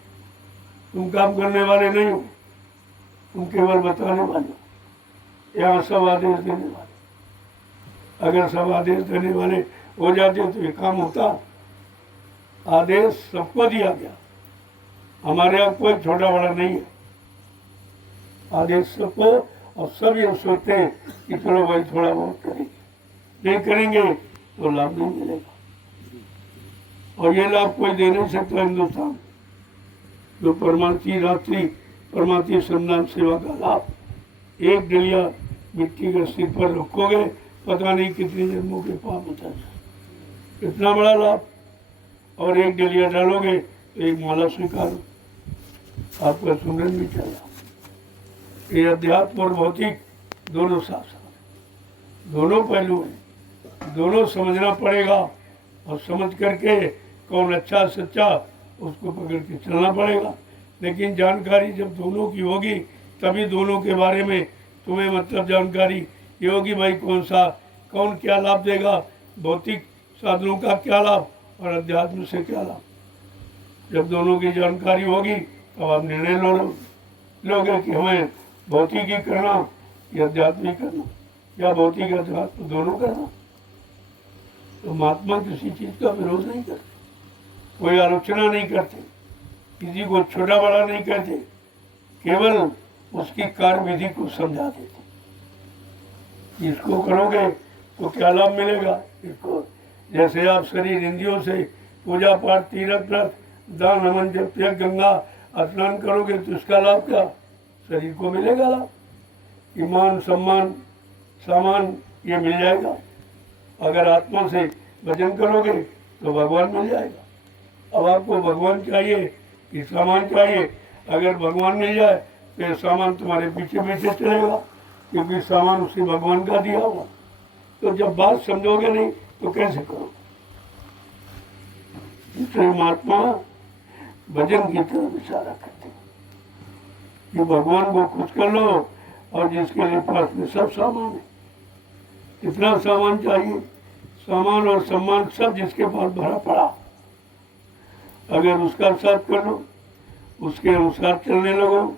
तुम काम करने वाले नहीं हो, तुम केवल बताने वाले। यहाँ सब आदेश देने वाले, अगर सब आदेश देने वाले हो जाते तो ये काम होता। आदेश सबको दिया गया, हमारे यहाँ कोई छोटा बड़ा नहीं है, आदेश सबको। और सब ये सोचते हैं कि चलो भाई थोड़ा बहुत करेंगे, नहीं करेंगे तो लाभ नहीं मिलेगा। और ये लाभ कोई दे नहीं सकता हिंदुस्तान, जो परमार्थी श्रमदान सेवा का लाभ, एक डलिया मिट्टी के सिर पर रखोगे, पता नहीं कितने जन्मों के पाप उतर जाए, इतना बड़ा लाभ। और एक डलिया डालोगे तो एक माला स्वीकारो, आपका सुमरन भी चला। ये अध्यात्म और भौतिक दोनों साथ साथ, दोनों पहलू हैं, दोनों समझना पड़ेगा। और समझ करके कौन अच्छा सच्चा उसको पकड़ के चलना पड़ेगा। लेकिन जानकारी जब दोनों की होगी तभी दोनों के बारे में तुम्हें मतलब जानकारी ये होगी, भाई कौन क्या लाभ देगा, भौतिक साधनों का क्या लाभ और अध्यात्म से क्या लाभ। जब दोनों की जानकारी होगी तब आप निर्णय लोगे कि हमें भौतिक ही करना या अध्यात्मिक करना, या भौतिक अध्यात्म दोनों करना। तो महात्मा किसी चीज का विरोध नहीं करते, कोई आलोचना नहीं करते, किसी को छोटा बड़ा नहीं कहते, केवल उसकी कार्य विधि को समझा देते। इसको करोगे तो क्या लाभ मिलेगा इसको। जैसे आप शरीर इंद्रियों से पूजा पाठ, तीर्थ व्रत, दान हवन, जप त्याग, गंगा स्नान करोगे तो इसका लाभ क्या, शरीर को मिलेगा लाभ, ईमान सम्मान सामान ये मिल जाएगा। अगर आत्मा से भजन करोगे तो भगवान मिल जाएगा। अब आपको भगवान चाहिए कि सामान चाहिए, अगर भगवान मिल जाए तो ये सामान तुम्हारे पीछे पीछे चलेगा, क्योंकि सामान उसी भगवान का दिया हुआ। तो जब बात समझोगे नहीं तो कैसे करोगे। इसलिए महात्मा भजन की तरफ इशारा करते हैं कि भगवान को खुश कर लो, और जिसके लिए पास में सब सामान है, कितना सामान चाहिए, सामान और सम्मान सब जिसके पास भरा पड़ा, अगर उसका साथ कर लो, उसके अनुसार चलने लगो,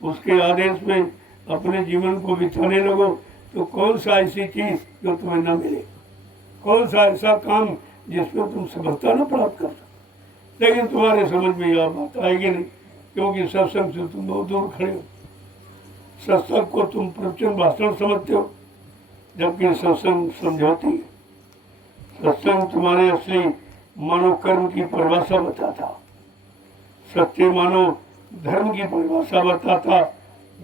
उसके आदेश में अपने जीवन को बिताने लगो, तो कौन सा ऐसी चीज जो तुम्हें न मिले, कौन सा ऐसा काम जिसमें तुम सफलता न प्राप्त कर सको। लेकिन तुम्हारे समझ में यह बात आएगी नहीं, क्योंकि सत्संग से तुम बहुत दूर खड़े हो। सत्संग को तुम प्रवचन भाषण समझते हो, जबकि सत्संग समझौती है। सत्संग तुम्हारे असली मनोकर्म की परिभाषा बताता, सच्चे मानो धर्म की परिभाषा बताता,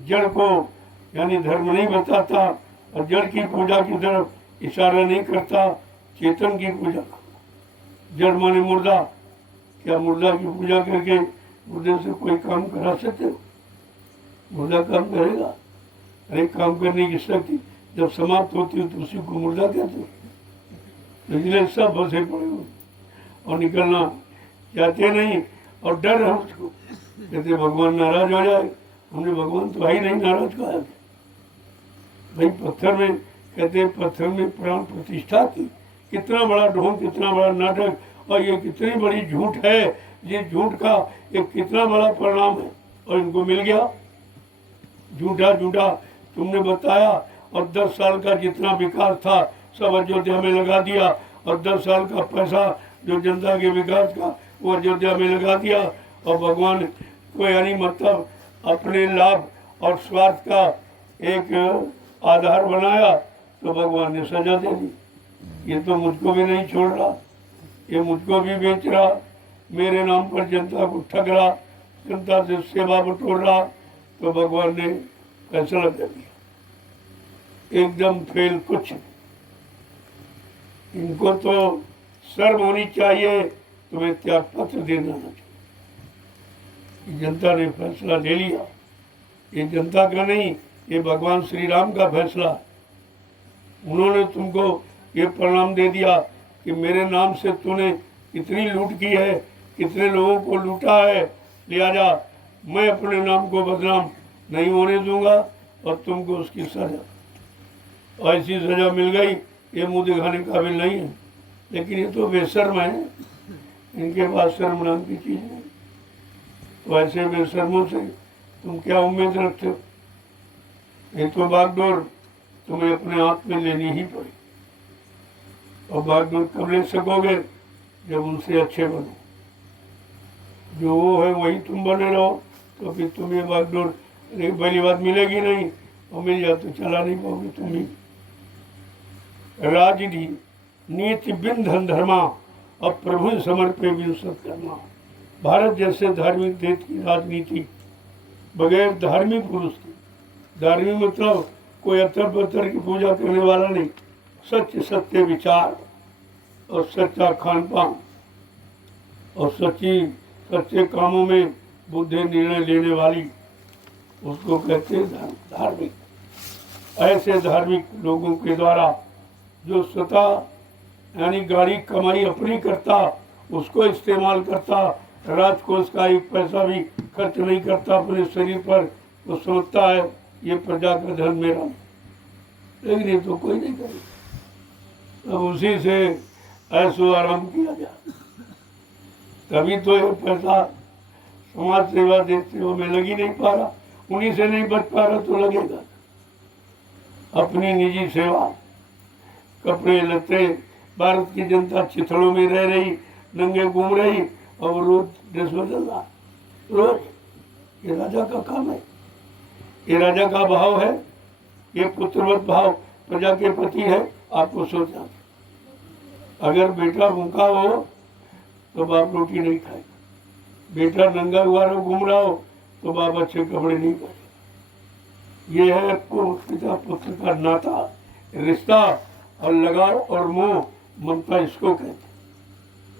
जड़ को यानी धर्म नहीं बताता, और जड़ की पूजा की तरफ इशारा नहीं करता, चेतन की पूजा। जड़ माने मुर्दा, क्या मुर्दा की पूजा करके मुर्दे से कोई काम करा सकते हो, मुर्दा काम करेगा? अरे काम करने की शक्ति जब समाप्त होती है तो उसी को मुर्दा कहते हो। तो इसलिए सब फंसे पड़े हुए और निकलना चाहते नहीं और डर है उसको, कहते भगवान नाराज हो जाए। हमने भगवान तो ही नहीं नाराज कहा है भाई। पत्थर में कहते पत्थर में प्राण प्रतिष्ठा की, कितना बड़ा ढोंग, कितना बड़ा नाटक, और ये कितनी बड़ी झूठ है। ये झूठ का एक कितना बड़ा परिणाम है और इनको मिल गया। झूठा झूठा तुमने बताया और 10 साल का जितना विकास था सब अयोध्या में लगा दिया, और 10 साल का पैसा जो जनता के विकास का वो अयोध्या में लगा दिया, और भगवान को यानी मतलब अपने लाभ और स्वार्थ का एक आधार बनाया, तो भगवान ने सजा दे दी। ये तो मुझको भी नहीं छोड़ रहा, ये मुझको भी बेच रहा, मेरे नाम पर जनता को ठग रहा, जनता से सेवा बटोर रहा, तो भगवान ने फैसला कर दिया एकदम फेल। कुछ इनको तो शर्म होनी चाहिए, तुम्हें त्याग पत्र दे देना चाहिए। जनता ने फैसला ले लिया, ये जनता का नहीं, ये भगवान श्री राम का फैसला है। उन्होंने तुमको ये प्रणाम दे दिया कि मेरे नाम से तूने कितनी लूट की है, कितने लोगों को लूटा है, लिहाजा मैं अपने नाम को बदनाम नहीं होने दूंगा और तुमको उसकी सजा। ऐसी सजा मिल गई, ये मुँह दिखाने काबिल नहीं है, लेकिन ये तो बेशर्म है, इनके पास शर्म नाम की चीज़ नहीं। तो ऐसे बेशर्मों से तुम क्या उम्मीद रखते हो? ये तो बागडोर तुम्हें अपने हाथ में लेनी ही पड़ी, और बागडोर कब ले सकोगे? जब उनसे अच्छे बनो। जो वो है वही तुम बने रहो, तो फिर तुम्हें बागडोर पहली बात मिलेगी नहीं, और मिल जाए तो चला नहीं पाओगे तुम ही। राजनीति नीति बिंधन धर्मा, अब प्रभु समर्पे विंसत करना। भारत जैसे धार्मिक देश की राजनीति बगैर धार्मिक पुरुष की, धार्मिक मतलब कोई अतर पत्थर की पूजा करने वाला नहीं, सत्य सत्य विचार और सच्चा खान पान और सच्चे कामों में बुद्धि निर्णय लेने वाली, उसको कहते हैं धार्मिक। ऐसे धार्मिक लोगों के द्वारा जो स्वतः यानी गाड़ी कमाई अपनी करता, उसको इस्तेमाल करता, राजकोष का एक पैसा भी खर्च नहीं करता अपने शरीर पर, तो सोचता है ये प्रजा का धन मेरा, लेकिन ये तो कोई नहीं करे। अब उसी से ऐसो आराम किया जाए, तभी तो ये पैसा समाज सेवा देश सेवा में लगी नहीं पा रहा, उन्हीं से नहीं बच पा रहा तो लगेगा। अपनी निजी सेवा, कपड़े लत्ते, भारत की जनता चिथड़ों में रह रही, नंगे घूम रही, और रोज ड्रेस बदल रहा, रोज। ये राजा का काम है, ये राजा का भाव है, ये पुत्रवत भाव प्रजा के प्रति है। आपको सोचना, अगर बेटा भूखा हो तो बाप रोटी नहीं खाएगा, बेटा नंगा हुआ घूम रहा हो तो बाप अच्छे कपड़े नहीं पहने। ये है पिता पुत्र का नाता, रिश्ता और लगाव और मोह, ममता इसको कहते।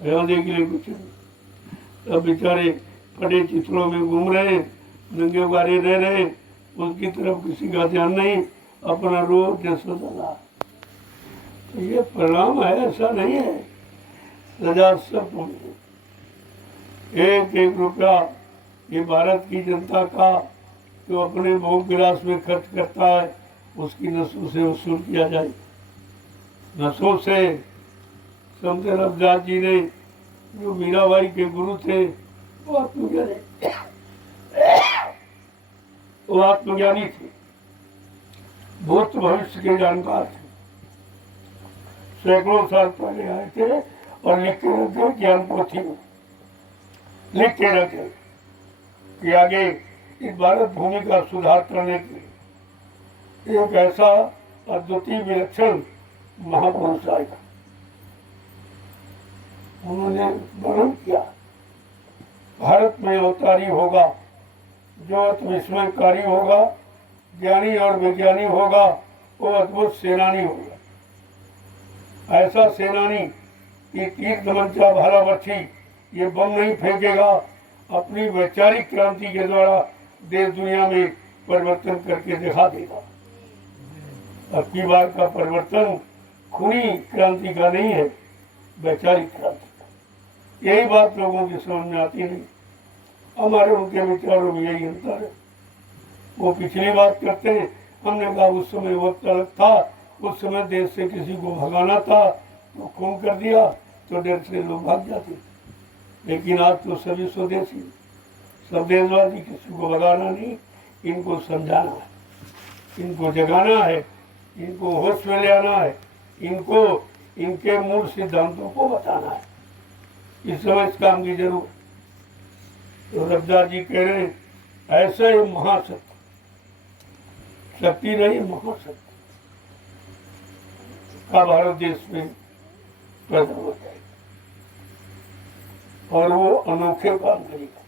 रहने के लिए कुछ नहीं। अब बेचारे फटे चित्रों में घूम रहे, नंगे उगारे रह रहे, उसकी तरफ किसी का ध्यान नहीं, अपना रोज जैसा लगा। तो ये परिणाम है, ऐसा नहीं है। सजा सब तुम्हें, एक एक रुपया ये भारत की जनता का जो अपने भोग विलास में खर्च करता है, उसकी नसों से वसूल किया जाए। नसों से संत रविदास जी ने, जो मीराबाई के गुरु थे, वो आत्मज्ञानी थे, भूत भविष्य के जानकार थे। सैकड़ों साल पहले आए थे और लिख के रखे ज्ञान पोथी में, लिख के रखे कि आगे इस भारत भूमि का सुधार करने के लिए एक ऐसा अद्वितीय विलक्षण महापुरुष आएगा। उन्होंने वर्णन किया, भारत में अवतारी होगा जो अति विस्मयकारी होगा, ज्ञानी और विज्ञानी होगा, वो अद्भुत सेनानी होगा। ऐसा सेनानी कि तीर तमंचा भाला बर्छी ये बम नहीं फेंकेगा, अपनी वैचारिक क्रांति के द्वारा देश दुनिया में परिवर्तन करके दिखा देगा। अब की बार का परिवर्तन खूनी क्रांति का नहीं है, वैचारिक क्रांति का। यही बात लोगों की समझ में आती नहीं। हमारे उनके विचारों में यही अंतर है। वो पिछली बात करते हैं, हमने कहा उस समय वक्त अलग था, उस समय देश से किसी को भगाना था तो खून कर दिया तो डर से लोग भाग जाते। लेकिन आज तो सभी स्वदेशी, सब देशवासी, किसी को भगाना नहीं, इनको समझाना है, इनको जगाना है, इनको होश में ले आना है, इनको इनके मूल सिद्धांतों को बताना है। इस समय इस काम की जरूरत। तो रविदास जी कह रहे हैं ऐसे ही महाशक्ति, शक्ति नहीं महाशक्ति का भारत देश में पैदा हो जाएगा और वो अनोखे काम करेगा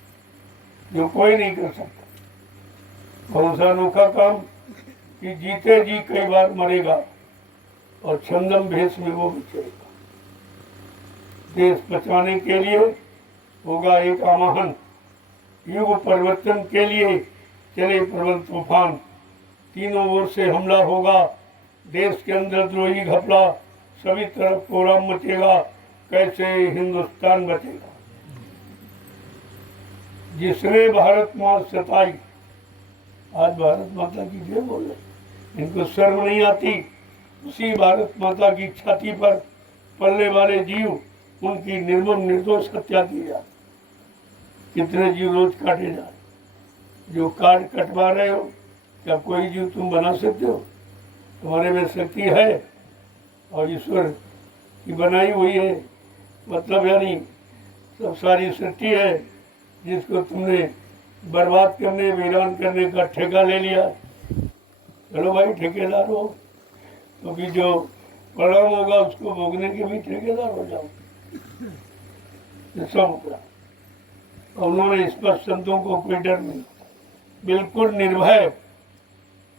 जो कोई नहीं कर सकता। कौन सा अनोखा काम कि जीते जी कई बार मरेगा और छंदम भेष में वो बिचरेगा। देश बचाने के लिए होगा एक आवाहन, युग परिवर्तन के लिए चले प्रबल तूफान। तीनों ओर से हमला होगा, देश के अंदर द्रोही घपला, सभी तरफ कोहराम मचेगा, कैसे हिंदुस्तान बचेगा। जिसने भारत माँ सताई, आज भारत माता की जय बोल रहे, इनको शर्म नहीं आती। उसी भारत माता की छाती पर पलने वाले जीव, उनकी निर्मम निर्दोष हत्या की जाए। कितने जीव रोज काटे जा रहे। जो काट कटवा रहे हो, क्या कोई जीव तुम बना सकते हो? तुम्हारे में शक्ति है और ईश्वर की बनाई हुई है, मतलब यानी सब सारी सृष्टि है जिसको तुमने बर्बाद करने, वीरान करने का ठेका ले लिया। चलो भाई ठेकेदार हो, क्योंकि जो परिणाम होगा उसको भोगने के भी ठेकेदार हो जाओ। और उन्होंने स्पष्ट संतों को कोई डर नहीं, बिल्कुल निर्भय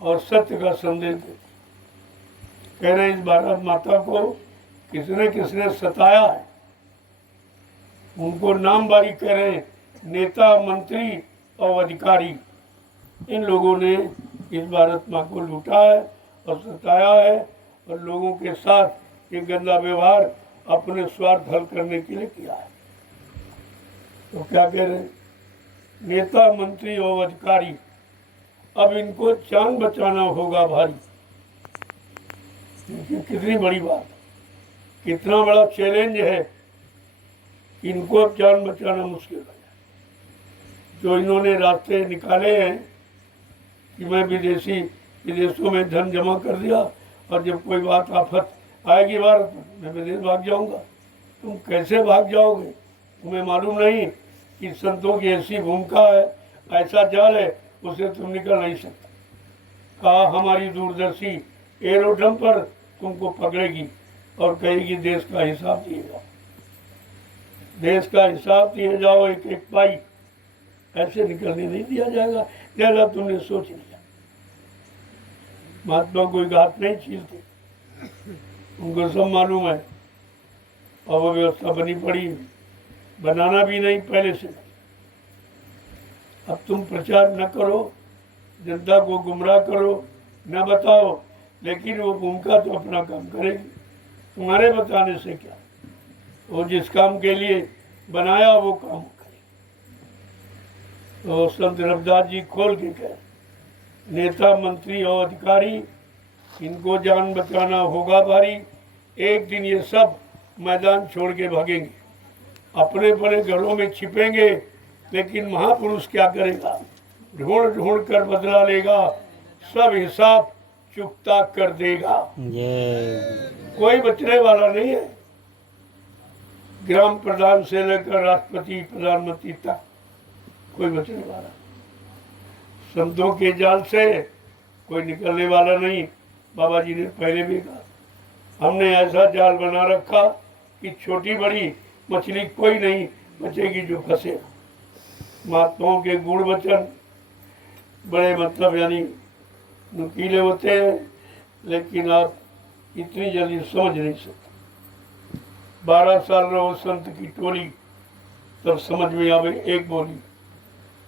और सत्य का संदेश देते। कह रहे इस भारत माता को किसने किसने सताया है, उनको नाम बारी कह रहे, नेता, मंत्री और अधिकारी, इन लोगों ने इस भारत माँ को लूटा है और सताया है और लोगों के साथ ये गंदा व्यवहार अपने स्वार्थ हल करने के लिए किया है। तो क्या कह रहे, नेता, मंत्री और अधिकारी, अब इनको जान बचाना होगा भारी। कितनी बड़ी बात, कितना बड़ा चैलेंज है, इनको अब जान बचाना मुश्किल है। जो इन्होंने रास्ते निकाले हैं कि मैं विदेशों में धन जमा कर दिया और जब कोई बात आफत आएगी भारत में, मैं विदेश भाग जाऊंगा। तुम कैसे भाग जाओगे? तुम्हें मालूम नहीं कि संतों की ऐसी भूमिका है, ऐसा जाल है, उसे तुम निकल नहीं सकते। कहा हमारी दूरदर्शी एरोड्रम पर तुमको पकड़ेगी और कहेगी देश का हिसाब दिए जाओ, देश का हिसाब दिए जाओ, एक एक पाई। ऐसे निकलने नहीं दिया जाएगा, जैसा तुमने सोच लिया। महात्मा कोई घात नहीं छीलते, उनको सब मालूम है और वो व्यवस्था बनी पड़ी, बनाना भी नहीं पहले से। अब तुम प्रचार न करो, जनता को गुमराह करो, न बताओ, लेकिन वो भूमिका तो अपना काम करेगी। तुम्हारे बताने से क्या, वो जिस काम के लिए बनाया वो काम करे। तो संत रविदास जी खोल के कहे, नेता, मंत्री और अधिकारी, इनको जान बचाना होगा भारी। एक दिन ये सब मैदान छोड़ के भागेंगे, अपने बड़े घरों में छिपेंगे, लेकिन महापुरुष क्या करेगा? ढूंढ ढूंढ कर बदला लेगा, सब हिसाब चुकता कर देगा। कोई बचने वाला नहीं है, ग्राम प्रधान से लेकर राष्ट्रपति, प्रधानमंत्री तक कोई बचने वाला। संतों के जाल से कोई निकलने वाला नहीं। बाबा जी ने पहले भी कहा, हमने ऐसा जाल बना रखा कि छोटी बड़ी मछली कोई नहीं बचेगी जो फंसे। महात्माओं के गुण वचन बड़े मतलब यानी नुकीले होते हैं, लेकिन आप इतनी जल्दी समझ नहीं सकते। 12 साल रहो संत की टोली, तब समझ में आवे एक बोली,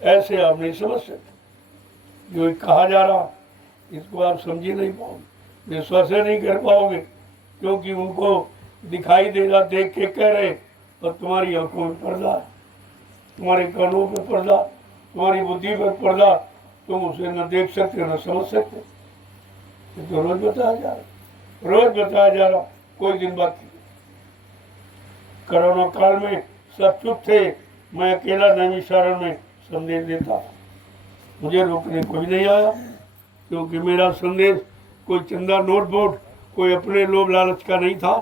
ऐसे आप नहीं समझ सकते। जो कहा जा रहा इसको आप समझ नहीं पाओगे, विश्वास नहीं कर पाओगे, क्योंकि उनको दिखाई देगा, देख के कह रहे, और तुम्हारी आंखों में पर्दा है, तुम्हारे कानों पे पर्दा, तुम्हारी बुद्धि पर पर्दा, तुम उसे न देख सकते न समझ सकते। ये तो रोज बताया जा रहा, रोज बताया जा रहा, कोई दिन बाकी। कोरोना काल में सब चुप थे, मैं अकेला नैमिषारण्य में संदेश देता था, मुझे रोकने कोई नहीं आया, क्योंकि मेरा संदेश कोई चंदा नोट बोट, कोई अपने लोभ लालच का नहीं था।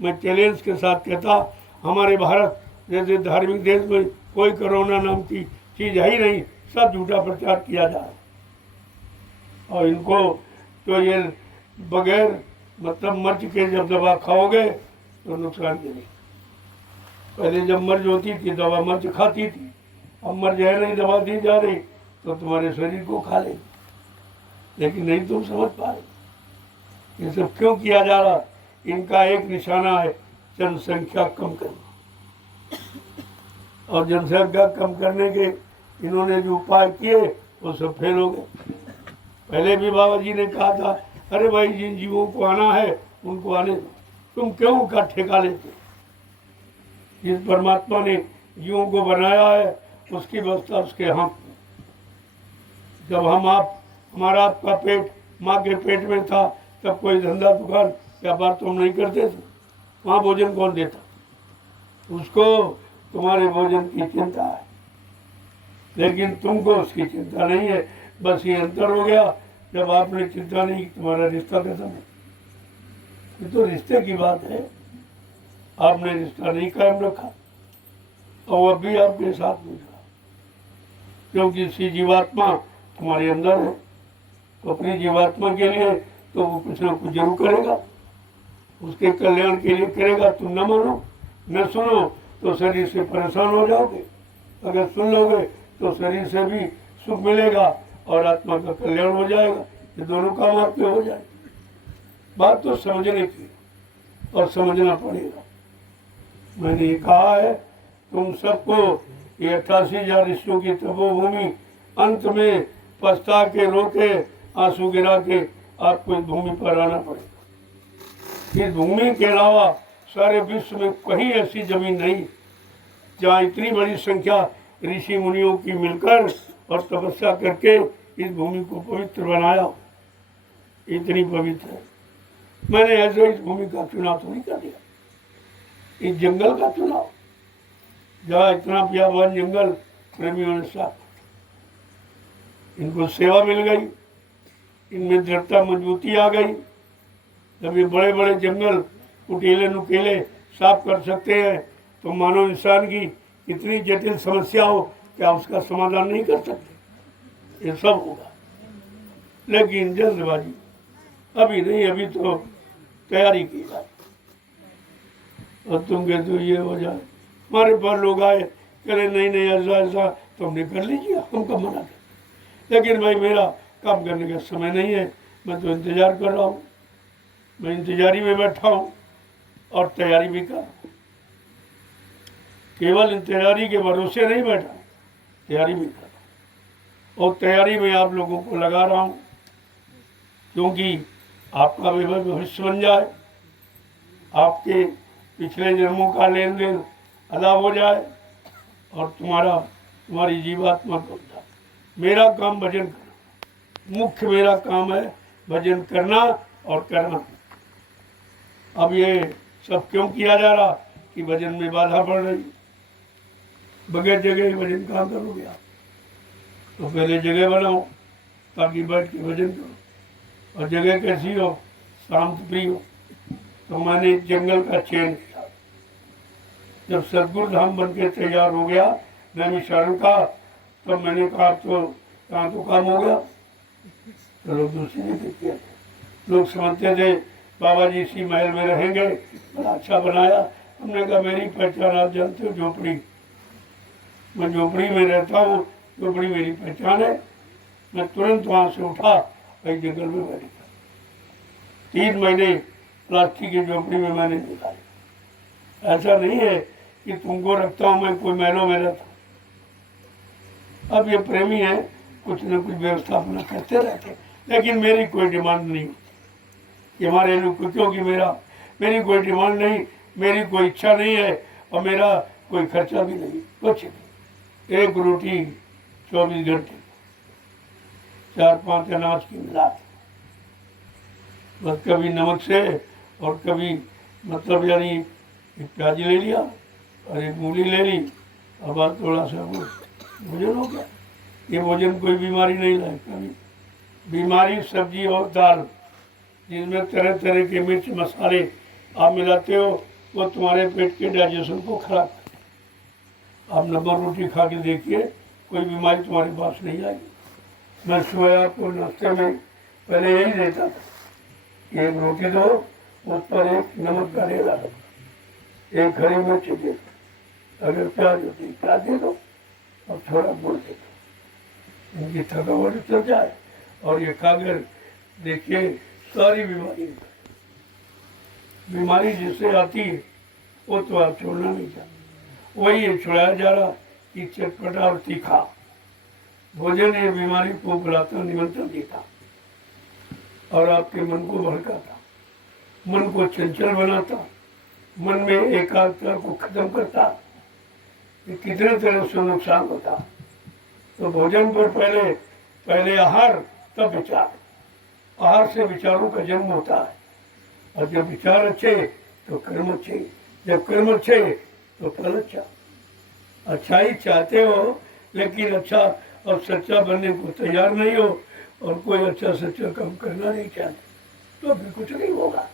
मैं चैलेंज के साथ कहता, हमारे भारत जैसे धार्मिक देश में कोई कोरोना नाम की चीज़ है ही नहीं, सब झूठा प्रचार किया जा रहा है। और इनको तो ये बगैर मतलब मर्ज के जब दवा खाओगे तो नुकसान के नहीं। पहले जब मर्ज होती थी दवा मर्ज खाती थी, अब मर्ज है नहीं, दवा दी जा रही तो तुम्हारे शरीर को खा लेगी, लेकिन नहीं तुम समझ पा रहे ये सब क्यों किया जा रहा। इनका एक निशाना है जनसंख्या कम करना, और जनसंख्या कम करने के इन्होंने जो उपाय किए वो सब फेल हो गए। पहले भी बाबा जी ने कहा था, अरे भाई जिन जीवों को आना है उनको आने दो, तुम क्यों उनका ठेका लेते। जिस परमात्मा ने जीवों को बनाया है उसकी व्यवस्था उसके हाथ में। जब हमारा आपका पेट माँ के पेट में था तब कोई धंधा दुकान व्यापार तुम नहीं करते थे, वहाँ भोजन कौन देता, उसको तुम्हारे भोजन की चिंता है, लेकिन तुमको उसकी चिंता नहीं है। बस ये अंतर हो गया, जब आपने चिंता नहीं की तुम्हारा रिश्ता खत्म है। ये तो रिश्ते की बात है, आपने रिश्ता नहीं कायम रखा और अब भी आपके साथ नहीं रहा, क्योंकि इसी जीवात्मा तुम्हारे अंदर है, तो अपनी जीवात्मा के लिए तो वो कुछ ना कुछ जरूर करेगा, उसके कल्याण के लिए करेगा। तुम न मानो न सुनो तो शरीर से परेशान हो जाओगे, अगर सुन लोगे तो शरीर से भी सुख मिलेगा और आत्मा का कल्याण हो जाएगा। ये दोनों काम आपके हो जाए। बात तो समझने की और समझना पड़ेगा। मैंने ये कहा है तुम सबको ये 88,000 ऋषियों की तपोभूमि अंत में पछता के रोके आंसू गिरा के आपको इस भूमि पर आना पड़ेगा। इस भूमि के अलावा सारे विश्व में कहीं ऐसी जमीन नहीं जहाँ इतनी बड़ी संख्या ऋषि मुनियों की मिलकर और तपस्या करके इस भूमि को पवित्र बनाया। इतनी पवित्र है। मैंने ऐसे इस भूमि का चुनाव तो नहीं कर दिया, इस जंगल का चुनाव, जहाँ इतना प्यावान जंगल प्रेमियों ने साफ, इनको सेवा मिल गई, इनमें दृढ़ता मजबूती आ गई। जब ये बड़े बड़े जंगल कुटीले नुकीले साफ कर सकते हैं तो मानव इंसान की इतनी जटिल समस्या हो क्या उसका समाधान नहीं कर सकते। ये सब होगा, लेकिन जल्दबाजी अभी नहीं, अभी तो तैयारी की जाए। और तुम कहते हो ये हो जाए, हमारे पास लोग आए कह नहीं नहीं ऐसा ऐसा तो हमने कर लीजिए, हम कब मना कर। लेकिन भाई मेरा काम करने का समय नहीं है, मैं तो इंतज़ार कर रहा हूँ, मैं इंतजारी में बैठा हूँ और तैयारी भी कर रहा हूँ। केवल इंतजारी के भरोसे नहीं बैठा, तैयारी भी कर रहा हूँ और तैयारी में आप लोगों को लगा रहा हूँ, क्योंकि आपका भी भविष्य बन जाए, आपके पिछले जन्मों का लेन देन अदा हो जाए और तुम्हारी जीवात्मा को जाए। मेरा काम भजन करना, मुख्य मेरा काम है भजन करना और करना। अब ये सब क्यों किया जा रहा कि भजन में बाधा पड़ रही, बगैर जगह भजन कहाँ करोगे आप। तो पहले जगह बनाओ ताकि बैठ के भजन करो, और जगह कैसी हो, शांत प्रिय हो। तो मैंने जंगल का चयन किया। जब सदगुरु धाम बन के तैयार हो गया नैमिषारण्य का, तब मैंने कहा तो कहाँ तो काम हो गया। तो लोग दूसरी जगह किया, लोग समझते थे बाबा जी इसी महल में रहेंगे, बड़ा अच्छा बनाया। हमने कहा मेरी पहचान आप जानते हो, झोपड़ी, मैं झोपड़ी में रहता हूँ, झोपड़ी मेरी पहचान है। मैं तुरंत वहाँ से उठा, वही जंगल में बैठ गया। 3 महीने प्लास्टिक की झोपड़ी में मैंने निकाले। ऐसा नहीं है कि तुमको रखता हूँ मैं कोई महलों में रहता। अब ये प्रेमी है, कुछ न कुछ व्यवस्था अपना करते रहते, लेकिन मेरी कोई डिमांड नहीं होती कि हमारे लोग को, क्योंकि मेरी कोई डिमांड नहीं, मेरी कोई इच्छा नहीं है और मेरा कोई खर्चा भी नहीं, कुछ नहीं। एक रोटी 24 घंटे, 4-5 अनाज की मिला, बस कभी नमक से और कभी मतलब यानी एक प्याज ले लिया और एक मूली ले ली और बस थोड़ा सा वो भोजन हो गया। ये भोजन कोई बीमारी नहीं लाए कभी। बीमारी सब्जी और दाल जिसमें तरह तरह के मिर्च मसाले आप मिलाते हो, वो तुम्हारे पेट के डाइजेशन को खराब करते हैं। आप नमक रोटी खा के देखिए, कोई बीमारी तुम्हारे पास नहीं आएगी। मैं सुबह आपको नाश्ते में पहले यही देता था, एक रोटी दो, उस पर एक नमक का ढेला दो, एक हरी मिर्च दे दो, अगर प्याज होती प्याज दे दो और थोड़ा गुड़ दे दो, इनकी थकावट चल जाए और ये खाकर देखिए सारी बीमारी जिससे आती है वो तो आप छोड़ना नहीं चाहते। वही ये छुड़ाया जा रहा कि चटपटा और तीखा भोजन ये बीमारी को बुलाता, निमंत्रण देता और आपके मन को भड़काता, मन को चंचल बनाता, मन में एकाग्रता को खत्म करता। ये कितने तरह से नुकसान होता। तो भोजन पर पहले आहार, तब विचार। आहार से विचारों का जन्म होता है और जब विचार अच्छे तो कर्म अच्छे, जब कर्म अच्छे तो फल अच्छा। अच्छाई चाहते हो लेकिन अच्छा और सच्चा बनने को तैयार नहीं हो और कोई अच्छा सच्चा काम करना नहीं चाहते तो फिर कुछ नहीं होगा।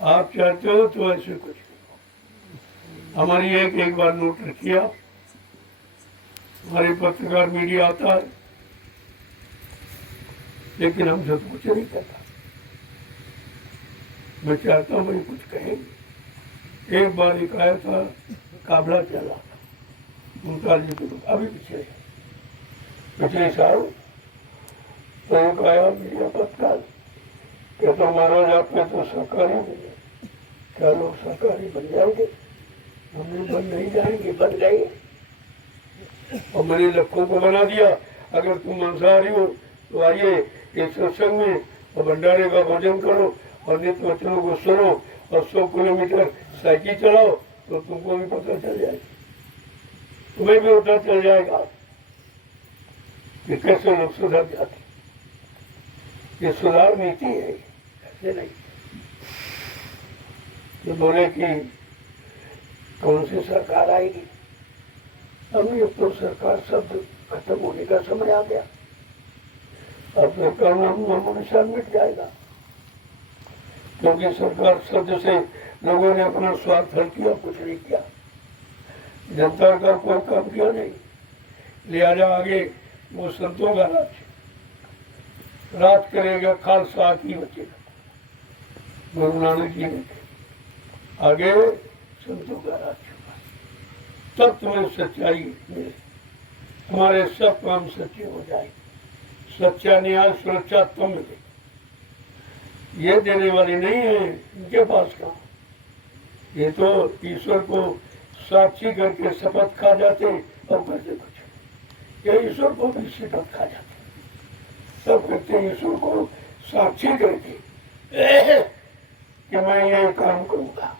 आप चाहते हो तो ऐसे कुछ नहीं होगा। हमारी एक बार नोट रखिए आप, हमारे पत्रकार मीडिया आता है लेकिन हमसे कुछ नहीं कहता। मैं चाहता हूँ मुझे कुछ कहेंगे। एक बार एक आया था काबला चला 39 किलो, अभी पिछले साल तो एक आया मीडिया पत्रकार क्या तो महाराज आपने तो सरकारी बने, क्या लोग सरकारी बन जाएंगे? हमने बन नहीं जाएंगे, बन जाएंगे। और मैंने लखों को बना दिया, अगर तुम मांसाहारी हो तो आइए इस सत्संग में और भंडारे का भोजन करो और नित्य वचनों को सुनो और 100 किलोमीटर साइकिल चलाओ तो तुमको भी पता चल जाएगा, तुम्हें भी पता चल जाएगा कि कैसे लोग सुधर जाते। ये सुधार नीति है, ऐसे नहीं। ये बोले कि कौन सी सरकार आएगी, अभी तो सरकार शब्द खत्म होने का समय आ गया। अब सरकार नाम निशान मिट जाएगा, क्योंकि सरकार शब्द से लोगों ने अपना स्वार्थ हल किया, कुछ नहीं किया, जनता का कोई काम किया नहीं। लिहाजा आगे वो संतों का राज करेगा, खालसा ही बचेगा। गुरु नानक जी ने आगे संतों का राज, तब तुम्हें सच्चाई मिले, तुम्हारे सब काम सच्चे हो जाए, सच्चा न्याय सुरक्षा तुम मिले। ये देने वाली नहीं है, इनके पास काम। ये तो ईश्वर को साक्षी करके शपथ खा जाते और करते कुछ। ये ईश्वर को भी शपथ खा जाते, सब करते ईश्वर को साक्षी करके कि मैं ये काम करूंगा,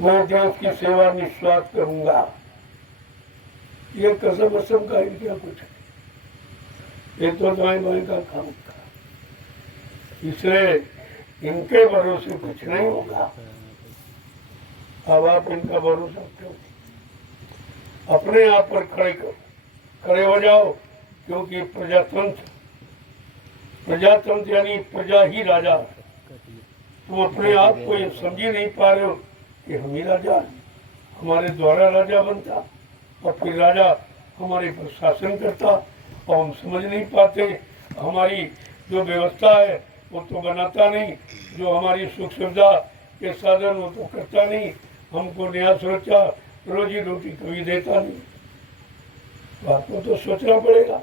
मैं देश की सेवा निस्वार्थ करूंगा। ये कसम वसम का इनका कुछ नहीं, ये तो दाएं बाएं का काम था। इसलिए इनके भरोसे कुछ नहीं होगा। अब आप इनका भरोसा क्यों? अपने आप पर खड़े हो जाओ, क्योंकि प्रजातंत्र यानी प्रजा ही राजा। तुम अपने आप को ये समझ ही नहीं पा रहे हो कि हम ही राजा हैं, हमारे द्वारा राजा बनता और फिर राजा हमारे पर शासन करता, और हम समझ नहीं पाते। हमारी जो व्यवस्था है वो तो बनाता नहीं, जो हमारी सुख सुविधा के साधन वो तो करता नहीं, हमको न्याय सुरक्षा रोजी रोटी कभी देता नहीं। तो आपको तो सोचना पड़ेगा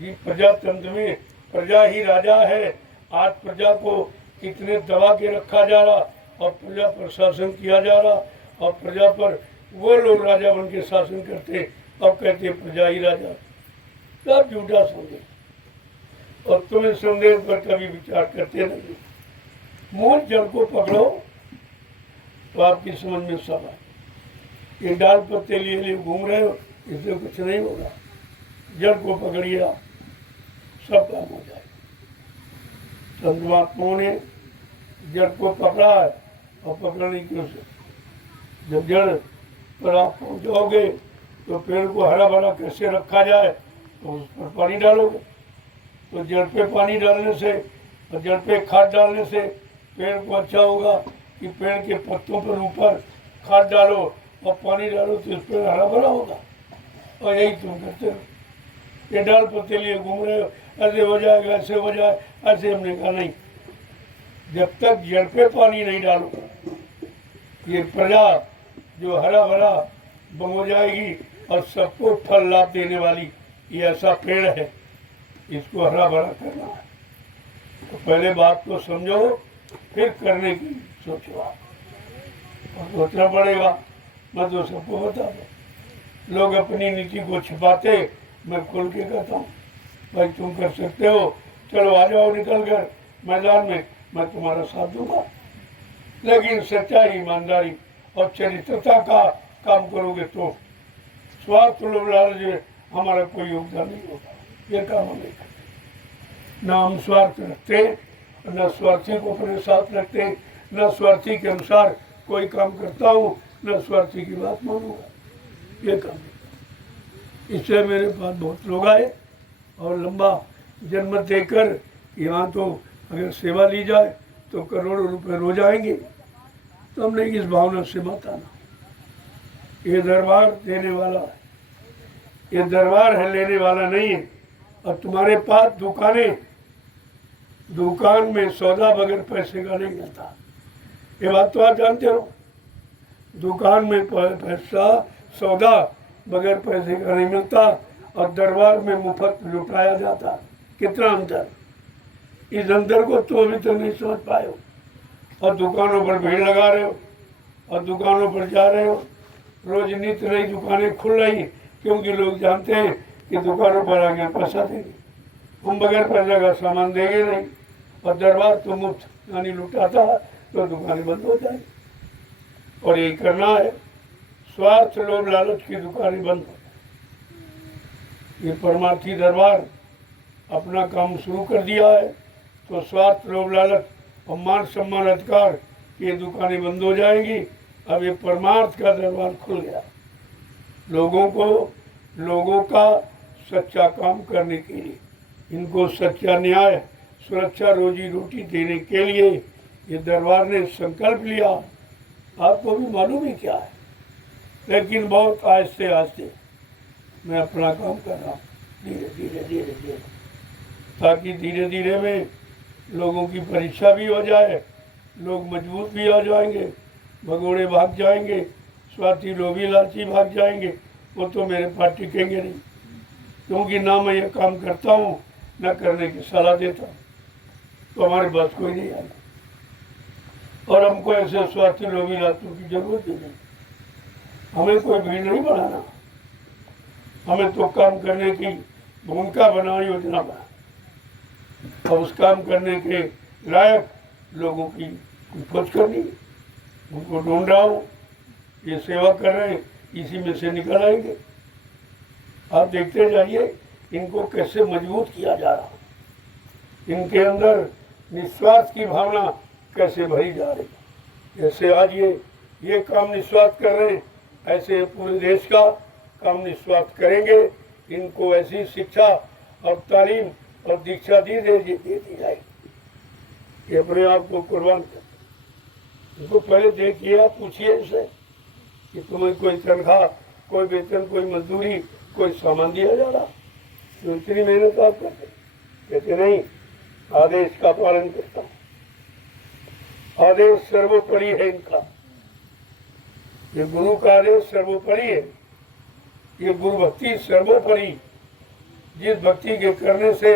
कि प्रजातंत्र में प्रजा ही राजा है। आज प्रजा को कितने दबा के रखा जा रहा और प्रजा पर शासन किया जा रहा, और प्रजा पर वो लोग राजा बन के शासन करते, अब कहते प्रजा ही राजा। सब झूठा संदेश, और तुम इस संदेश पर कभी विचार करते नहीं। मूल जड़ को पकड़ो तो आपकी समझ में सब आए। ये डाल पत्ते लिए लिए घूम रहे हो, इससे कुछ नहीं होगा। जड़ को पकड़िए आप, सब काम हो जाएगा। संत महात्माओं ने जड़ को पकड़ा है और पकड़ने की कोशिश। जब जड़ पर आप पहुंच जाओगे तो पेड़ को हरा भरा कैसे रखा जाए, तो उस पर पानी डालोगे। तो जड़ पे पानी डालने से और जड़ पे खाद डालने से पेड़ को अच्छा होगा कि पेड़ के पत्तों पर ऊपर खाद डालो और पानी डालो तो इस पेड़ हरा भरा होगा। और यही तुम करते हो, ये डाल पत्ते लिए घूम रहे हो, ऐसे हो जाएगा, ऐसे हो जाए, ऐसे। हमने कहा नहीं, जब तक जड़ पे पानी नहीं डालो ये प्रजा जो हरा भरा हो जाएगी और सबको फल लाभ देने वाली ये ऐसा पेड़ है, इसको हरा भरा करना है। तो पहले बात को समझो, फिर करने की सोचो। आप और सोचना पड़ेगा। मैं तो सबको बता दूँ, लोग अपनी नीति को छिपाते, मैं खोल के कहता हूँ भाई तुम कर सकते हो, चलो आ जाओ निकल कर मैदान में, मैं तुम्हारा साथ दूंगा। लेकिन सच्चाई, ईमानदारी और चरित्रता का काम करोगे तो स्वार्थ लोग लालच हमारा कोई योगदान नहीं होगा। ये काम हम नहीं करते। न हम स्वार्थ रखते, न स्वार्थी को अपने साथ रखते, न स्वार्थी के अनुसार कोई काम करता हूँ, न स्वार्थी की बात मानूंगा। ये काम नहीं। इससे मेरे पास बहुत लोग आए और लंबा जन्म देकर यहाँ तो अगर सेवा ली जाए तो करोड़ों रुपए रोज आएंगे। तो हमने इस भावना से मत आना। ये दरबार देने वाला है, ये दरबार है लेने वाला नहीं है। और तुम्हारे पास दुकान में सौदा बगैर पैसे का नहीं मिलता, ये बात तो आप जानते हो। दुकान में पैसा सौदा बगैर पैसे का नहीं मिलता और दरबार में मुफ्त लुटाया जाता। कितना अंतर, इस अंतर को तो अभी तक नहीं समझ पाए हो। और दुकानों पर भीड़ लगा रहे हो और दुकानों पर जा रहे हो। रोज नित्य नई दुकानें खुल रही क्योंकि लोग जानते हैं कि दुकानों पर आगे पैसा देंगे, हम बगैर पैसे का सामान देंगे नहीं। और दरबार तो मुफ्त यानी लुटाता है, तो दुकानें बंद हो जाएगी। और यही करना है, स्वार्थ लोभ लालच की दुकानें बंद हो जाए। ये परमार्थी दरबार अपना काम शुरू कर दिया है, तो स्वार्थ लोभ लालच और मान सम्मान अधिकार ये दुकानें बंद हो जाएंगी। अब ये परमार्थ का दरबार खुल गया। लोगों का सच्चा काम करने के लिए, इनको सच्चा न्याय, सुरक्षा, रोजी रोटी देने के लिए ये दरबार ने संकल्प लिया। आपको भी मालूम ही क्या है, लेकिन बहुत आहिस्ते आहिस्ते मैं अपना काम कर रहा हूँ, धीरे धीरे धीरे धीरे, ताकि धीरे धीरे में लोगों की परीक्षा भी हो जाए, लोग मजबूत भी आ जाएंगे, भगोड़े भाग जाएंगे, स्वार्थी लोभी लालची भाग जाएंगे। वो तो मेरे पास टिकेंगे नहीं, क्योंकि ना मैं ये काम करता हूँ न करने की सलाह देता हूँ, तो हमारे पास कोई नहीं आएगा। और हमको ऐसे स्वार्थी लोभी लालचों की जरूरत ही नहीं। हमें कोई भीड़ नहीं बढ़ाना, हमें तो काम करने की भूमिका बना, योजना बना, और उस काम करने के लायक लोगों की खोज करनी, उनको ढूंढ रहा हूँ। ये सेवा कर रहे हैं, इसी में से निकल आएंगे। आप देखते जाइए इनको कैसे मजबूत किया जा रहा, इनके अंदर निस्वार्थ की भावना कैसे भरी जा रही। जैसे आज ये काम निस्वार्थ कर रहे हैं, ऐसे पूरे देश का काम निस्वार्थ करेंगे। इनको ऐसी शिक्षा और तालीम और दीक्षा दी जाएगी, ये अपने आप को कुर्बान कर। इनको पहले देखिए, आप पूछिए इनसे कि तुम्हें कोई तनख्वाह, कोई वेतन, कोई मजदूरी, कोई सामान दिया जा रहा, तो इतनी मेहनत आप करते? कहते नहीं, आदेश का पालन करता हूँ, आदेश सर्वोपरि है इनका। ये गुरु का आदेश सर्वोपरि है, ये गुरु भक्ति सर्वोपरि। जिस भक्ति के करने से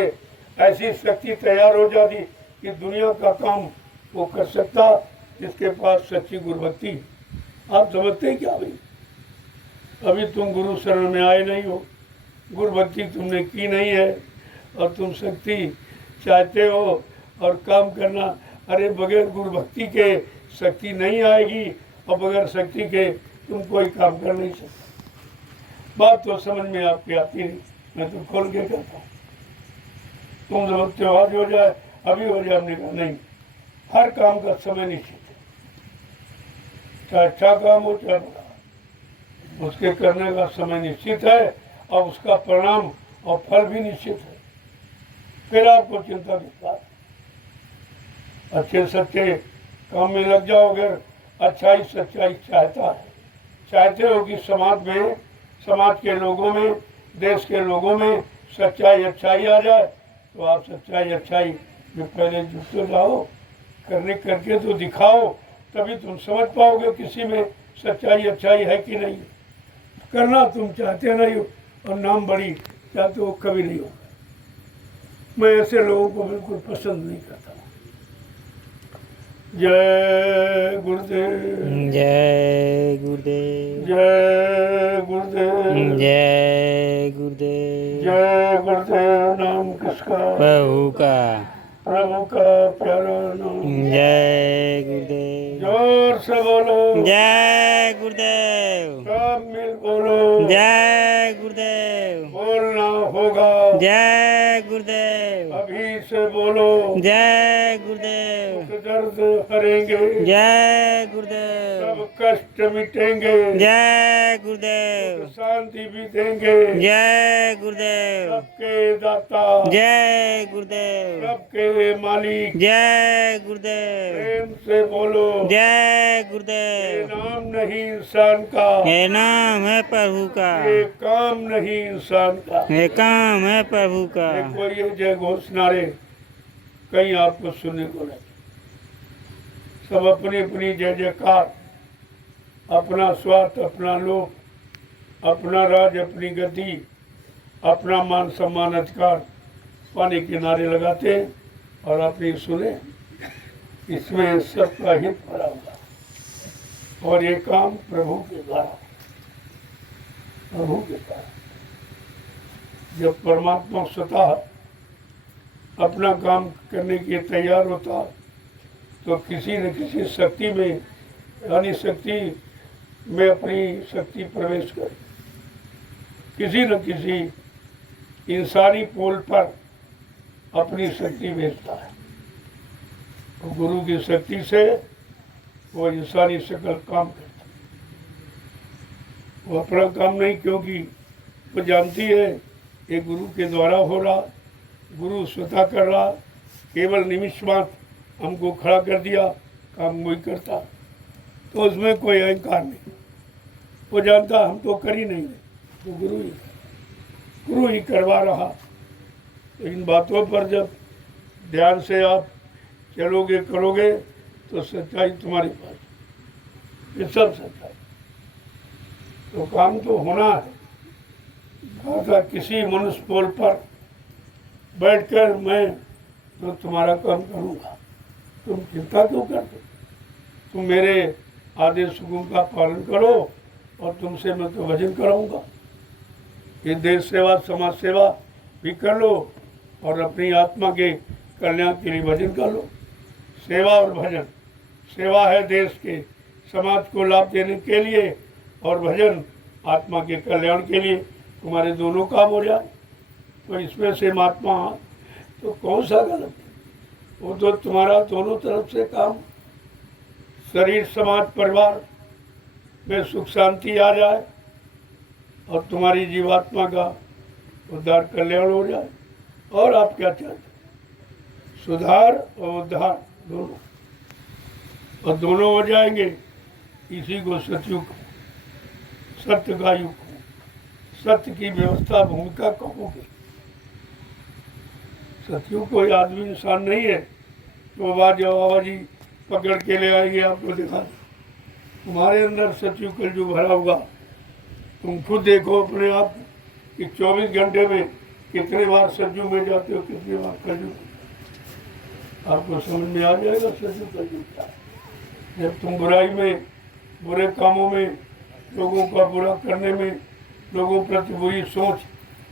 ऐसी शक्ति तैयार हो जाती कि दुनिया का काम वो कर सकता, जिसके पास सच्ची गुरु भक्ति। आप समझते हैं क्या? अभी तुम गुरु शरण में आए नहीं हो, गुरु भक्ति तुमने की नहीं है और तुम शक्ति चाहते हो और काम करना। अरे बगैर गुरु भक्ति के शक्ति नहीं आएगी और बगैर शक्ति के तुम कोई काम कर नहीं सकते। बात तो समझ में आपकी आती नहीं, मैं तो खोल के कहता हूँ। तुम जब त्योहार हो जाए अभी हो जाए, हमने कहा नहीं, हर काम का समय निश्चित है, चाहे अच्छा काम हो चाहे बुरा, उसके करने का समय निश्चित है और उसका परिणाम और फल भी निश्चित है। फिर आपको चिंता नहीं, अच्छे सच्चे काम में लग जाओगे। अच्छाई सच्चाई चाहता है, चाहते हो कि समाज में, समाज के लोगों में, देश के लोगों में सच्चाई अच्छाई आ जाए, तो आप सच्चाई अच्छाई में पहले जुटते जाओ, करके तो दिखाओ, तभी तुम समझ पाओगे किसी में सच्चाई अच्छाई है कि नहीं। करना तुम चाहते नहीं हो और नाम बड़ी चाहते हो, कभी नहीं होगा। मैं ऐसे लोगों को बिल्कुल पसंद नहीं करता। जय गुरुदेव, जय गुरुदेव, जय गुरुदेव, जय गुरुदेव। जय गुरुदेव। नाम किसका? प्रभु का, प्रभु का प्यारा नाम। जय गुरुदेव। जोर से बोलो, जय गुरुदेव। सब मिल बोलो, जय गुरुदेव। बोलना होगा, जय गुरुदेव। अभी से बोलो, जय गुरुदेव। दुख दर्द हरेंगे, जय गुरुदेव। सब कष्ट मिटेंगे, जय गुरुदेव। शांति भी देंगे, जय गुरुदेव। सबके दाता, जय गुरुदेव। सबके मालिक, जय गुरुदेव। प्रेम से बोलो, जय ये गुरुदेव। नाम नहीं इंसान का, ये नाम है प्रभु का, ये काम नहीं इंसान का। ये काम है प्रभु का। देखो ये जय घोष नारे कहीं आपको सुनने को लगे, सब अपनी अपनी जय जयकार, अपना स्वार्थ, अपना लोभ, अपना राज, अपनी गति, अपना मान सम्मान अधिकार पाने के नारे लगाते हैं और आप ये सुने, इसमें सबका हित भरा हुआ और ये काम प्रभु के द्वारा, प्रभु के द्वारा। जब परमात्मा स्वतः अपना काम करने के तैयार होता तो किसी न किसी शक्ति में, यानी शक्ति में अपनी शक्ति प्रवेश करे, किसी न किसी इंसानी पोल पर अपनी शक्ति भेजता है। तो गुरु की शक्ति से वो इंसानी शकल काम करता है। वो अपना काम नहीं, क्योंकि वो जानती है ये गुरु के द्वारा हो रहा, गुरु स्वतः कर रहा, केवल निमिष मात्र हमको खड़ा कर दिया, काम वही करता, तो उसमें कोई अहंकार नहीं। वो जानता हम तो कर ही नहीं रहे, तो गुरु ही करवा रहा। तो इन बातों पर जब ध्यान से आप चलोगे करोगे तो सच्चाई तुम्हारे पास, ये सब सच्चाई। तो काम तो होना है। कहा था किसी मनुष्य पोल पर बैठकर मैं तो तुम्हारा काम करूँगा, तुम चिंता क्यों करते? तुम मेरे आदेश हुकुम का पालन करो और तुमसे मैं तो भजन कराऊंगा। ये देश सेवा, समाज सेवा भी कर लो और अपनी आत्मा के कल्याण के लिए भजन कर लो। सेवा और भजन, सेवा है देश के समाज को लाभ देने के लिए और भजन आत्मा के कल्याण के लिए, तुम्हारे दोनों काम हो जाए। तो इसमें से महात्मा तो कौन सा गलत है? वो तो तुम्हारा दोनों तरफ से काम, शरीर समाज परिवार में सुख शांति आ जाए और तुम्हारी जीवात्मा का उद्धार कल्याण हो जाए। और आप क्या चाहते? सुधार और उद्धार दोनों, और दोनों हो जाएंगे। इसी को सतयुग, सत्य का युग, सत्य की व्यवस्था भूमिका कहोगे। सतयुग कोई आदमी इंसान नहीं है तो बाबा जी पकड़ के ले आएंगे आपको दिखा। तुम्हारे अंदर सतयुग कलयुग भरा होगा। तुम खुद देखो अपने आप कि 24 घंटे में कितने बार सतयुग में जाते हो, कितनी बार कलयुग। आपको समझ में आ जाएगा सतयुग कलयुग क्या है। जब तुम बुराई में, बुरे कामों में, लोगों का बुरा करने में, लोगों प्रति बुरी सोच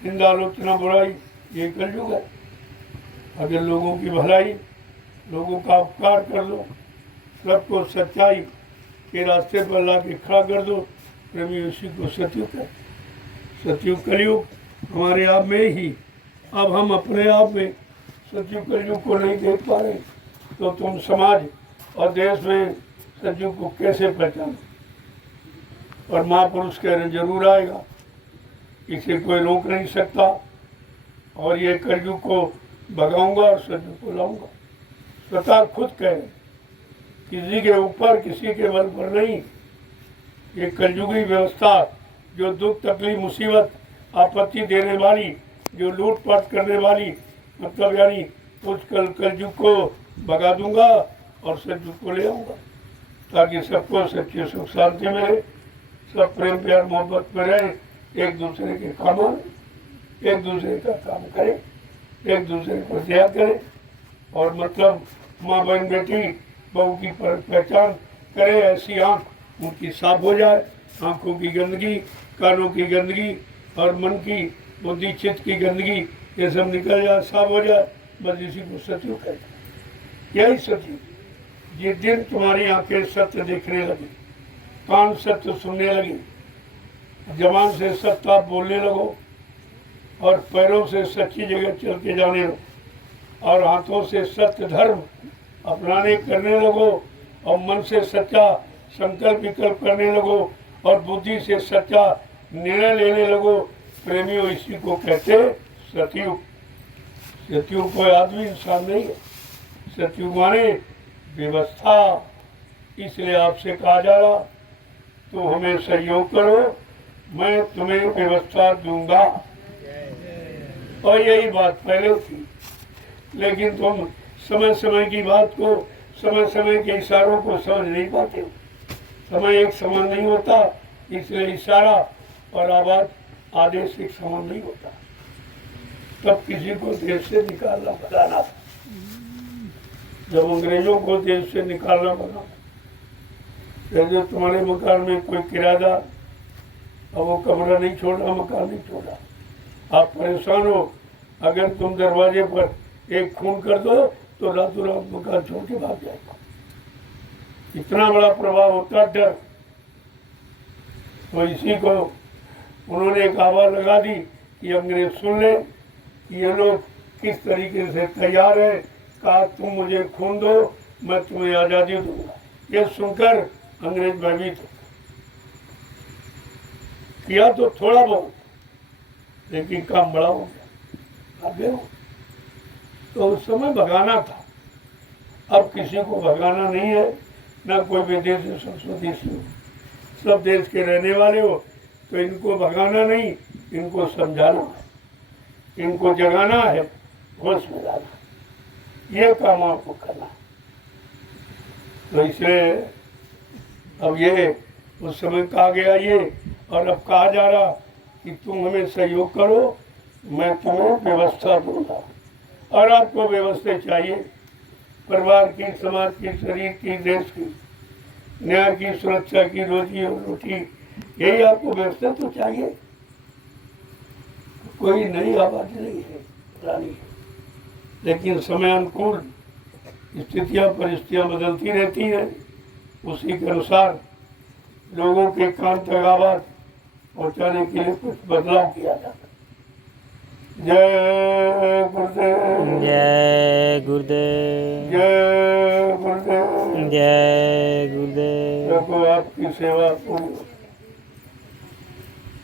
निंदा आलोचना बुराई, ये कलयुग है। अगर लोगों की भलाई, लोगों का उपकार कर दो, सबको सच्चाई के रास्ते पर ला के खड़ा कर दो, प्रेमी उसी को सतयुग है। सतयुग कलयुग हमारे आप में ही, अब हम अपने आप में सतयुग कलयुग को नहीं देख पा रहे, तो तुम समाज और देश में सतयुग को कैसे पहचानो। और महापुरुष कह रहे जरूर आएगा, इसे कोई रोक नहीं सकता, और ये कलयुग को भगाऊंगा और सतयुग को लाऊंगा। स्वतः खुद कह रहे, किसी के ऊपर, किसी के बल पर नहीं। ये कलयुगी व्यवस्था जो दुख तकलीफ मुसीबत आपत्ति देने वाली, जो लूटपाट करने वाली, मतलब यानी उस कलयुग को भगा दूंगा और सतयुग को ले आऊंगा, ताकि सबको सच्ची सुख शांति मिले, सब प्रेम प्यार मोहब्बत में रहे, एक दूसरे के काम आए, एक दूसरे का काम करे, एक दूसरे को दया करे, और मतलब माँ बहन बेटी बहू की पहचान करे, ऐसी आँख उनकी साफ हो जाए, आँखों की गंदगी, कानों की गंदगी और मन की बुद्धि चित्त की गंदगी ये सब निकल जाए, साफ हो जाए, बस इसी को सतयुग कहते हैं। यही सतयुग। जिस दिन तुम्हारी आंखें सत्य देखने लगी, कान सत्य सुनने लगी, जबान से सत्य आप बोलने लगो, और पैरों से सच्ची जगह चल के जाने लगो, और हाथों से सत्य धर्म अपनाने करने लगो, और मन से सच्चा संकल्प विकल्प करने लगो, और बुद्धि से सच्चा निर्णय लेने लगो, प्रेमियों इसी को कहते सतयुग। सतयुग कोई आदमी इंसान नहीं है, सतयुग माने व्यवस्था। इसलिए आपसे कहा जा रहा, तो हमें सहयोग करो, मैं तुम्हें व्यवस्था दूंगा। और यही बात पहले थी, लेकिन तुम समय समय की बात को, समय समय के इशारों को समझ नहीं पाते हो। समय एक समान नहीं होता, इसलिए इशारा और आवाज आदेश एक समान नहीं होता। तब किसी को देश से निकालना भगाना था, जब अंग्रेजों को देश से निकालना भगाना, जैसे तुम्हारे मकान में कोई किराएदार, अब वो कमरा नहीं छोड़ा, मकान नहीं छोड़ा, आप परेशान हो, अगर तुम दरवाजे पर एक खून कर दो तो रातों रात मकान छोड़ के भाग जाएगा। इतना बड़ा प्रभाव होता डर। तो इसी को उन्होंने एक आवाज लगा दी कि अंग्रेज सुन ले कि ये लोग किस तरीके से तैयार है, कहा तुम मुझे खून दो, मैं तुम्हें आज़ादी दूंगा। ये सुनकर अंग्रेज भयभीत हो, किया तो थोड़ा बहुत, लेकिन काम बड़ा हो गया, आगे हो। तो उस समय भगाना था, अब किसी को भगाना नहीं है, ना कोई विदेशी संस्कृति हो, सब देश के रहने वाले हो, तो इनको भगाना नहीं, इनको समझाना है, इनको जगाना है, होश में लाना, ये काम आपको करना। तो इसलिए अब ये उस समय कहा गया ये, और अब कहा जा रहा कि तुम हमें सहयोग करो, मैं तुम्हें व्यवस्था दूंगा। और आपको व्यवस्था चाहिए, परिवार की, समाज की, शरीर की, देश की, न्याय की, सुरक्षा की, रोजी और रोटी, यही आपको व्यवस्था तो चाहिए। कोई नई आबादी नहीं है, पुरानी है, लेकिन समय अनुकूल स्थितियां परिस्थितियां बदलती रहती हैं, उसी के अनुसार लोगों के कान तक आवाज पहुंचाने के लिए कुछ बदलाव किया जाता है। जय गुरुदेव, जय गुरुदेव, जय गुरुदेव, जय गुरुदेव। देखो आपकी सेवा पूरी हो।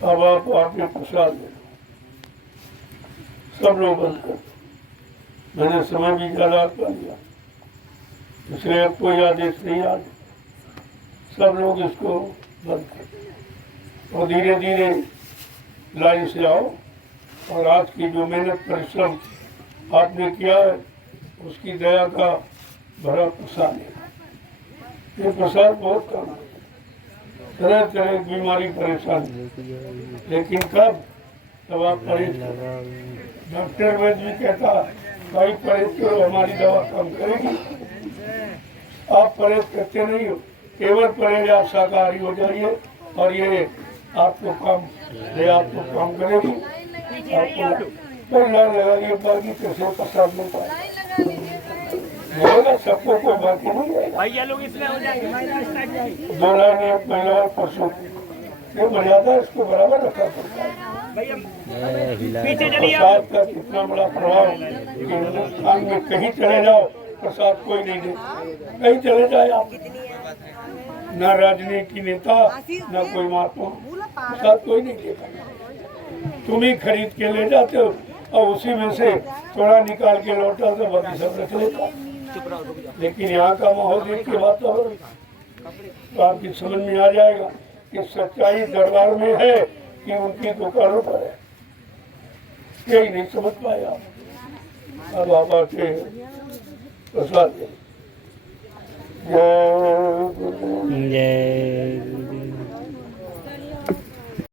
अब आप आके प्रसाद ले लो, सब लोग बंद कर दो। मैंने समय भी ज्यादा कर लिया, इसलिए अब कोई आदेश नहीं आ, सब लोग इसको बंद कर दो और धीरे धीरे लाइन से आओ, और आज की जो मेहनत परिश्रम आपने किया है उसकी दया का भरा प्रसाद है। ये प्रसाद बहुत कम है, तरह तरह की बीमारी परेशानी, लेकिन कब, तब आप परहेज करो। डॉक्टर वैद्य भी कहता भाई परहेज करो, हमारी दवा कम करेगी। आप परहेज करते नहीं हो, केवल परहेज आप शाकाहारी हो जाइए और ये आपको काम करेगी। आपको पहला लगाइए, बाकी कैसे प्रसाद मिलता है सबको, कोई बाकी नहीं है। भैया लोग इसमें हो जाएंगे, महिला स्टार्ट जाएगी। दो लाइन एक महिला और पुरुषों, ये मर्यादा है, इसको बराबर रखा पड़ता है। भैया जय हिला पीछे चलिए। प्रसाद का कितना बड़ा प्रभाव कि हिंदुस्तान में कहीं चले जाओ प्रसाद कोई नहीं दे, कहीं चले जाए आप, न राजनीति नेता न कोई महात्मा, प्रसाद कोई नहीं देता। तुम ही खरीद के ले जाते हो और उसी में से थोड़ा निकाल के लौटा तो बाकी सब रख लेता। लेकिन यहाँ का माहौल देख के वातावरण तो आपकी समझ में आ जाएगा कि सच्चाई दरबार में है कि उनकी दुकानों पर है। यही नहीं समझ पाए आप। अब आप आके प्रसाद जय गुरुदेव। जय गुरुदेव।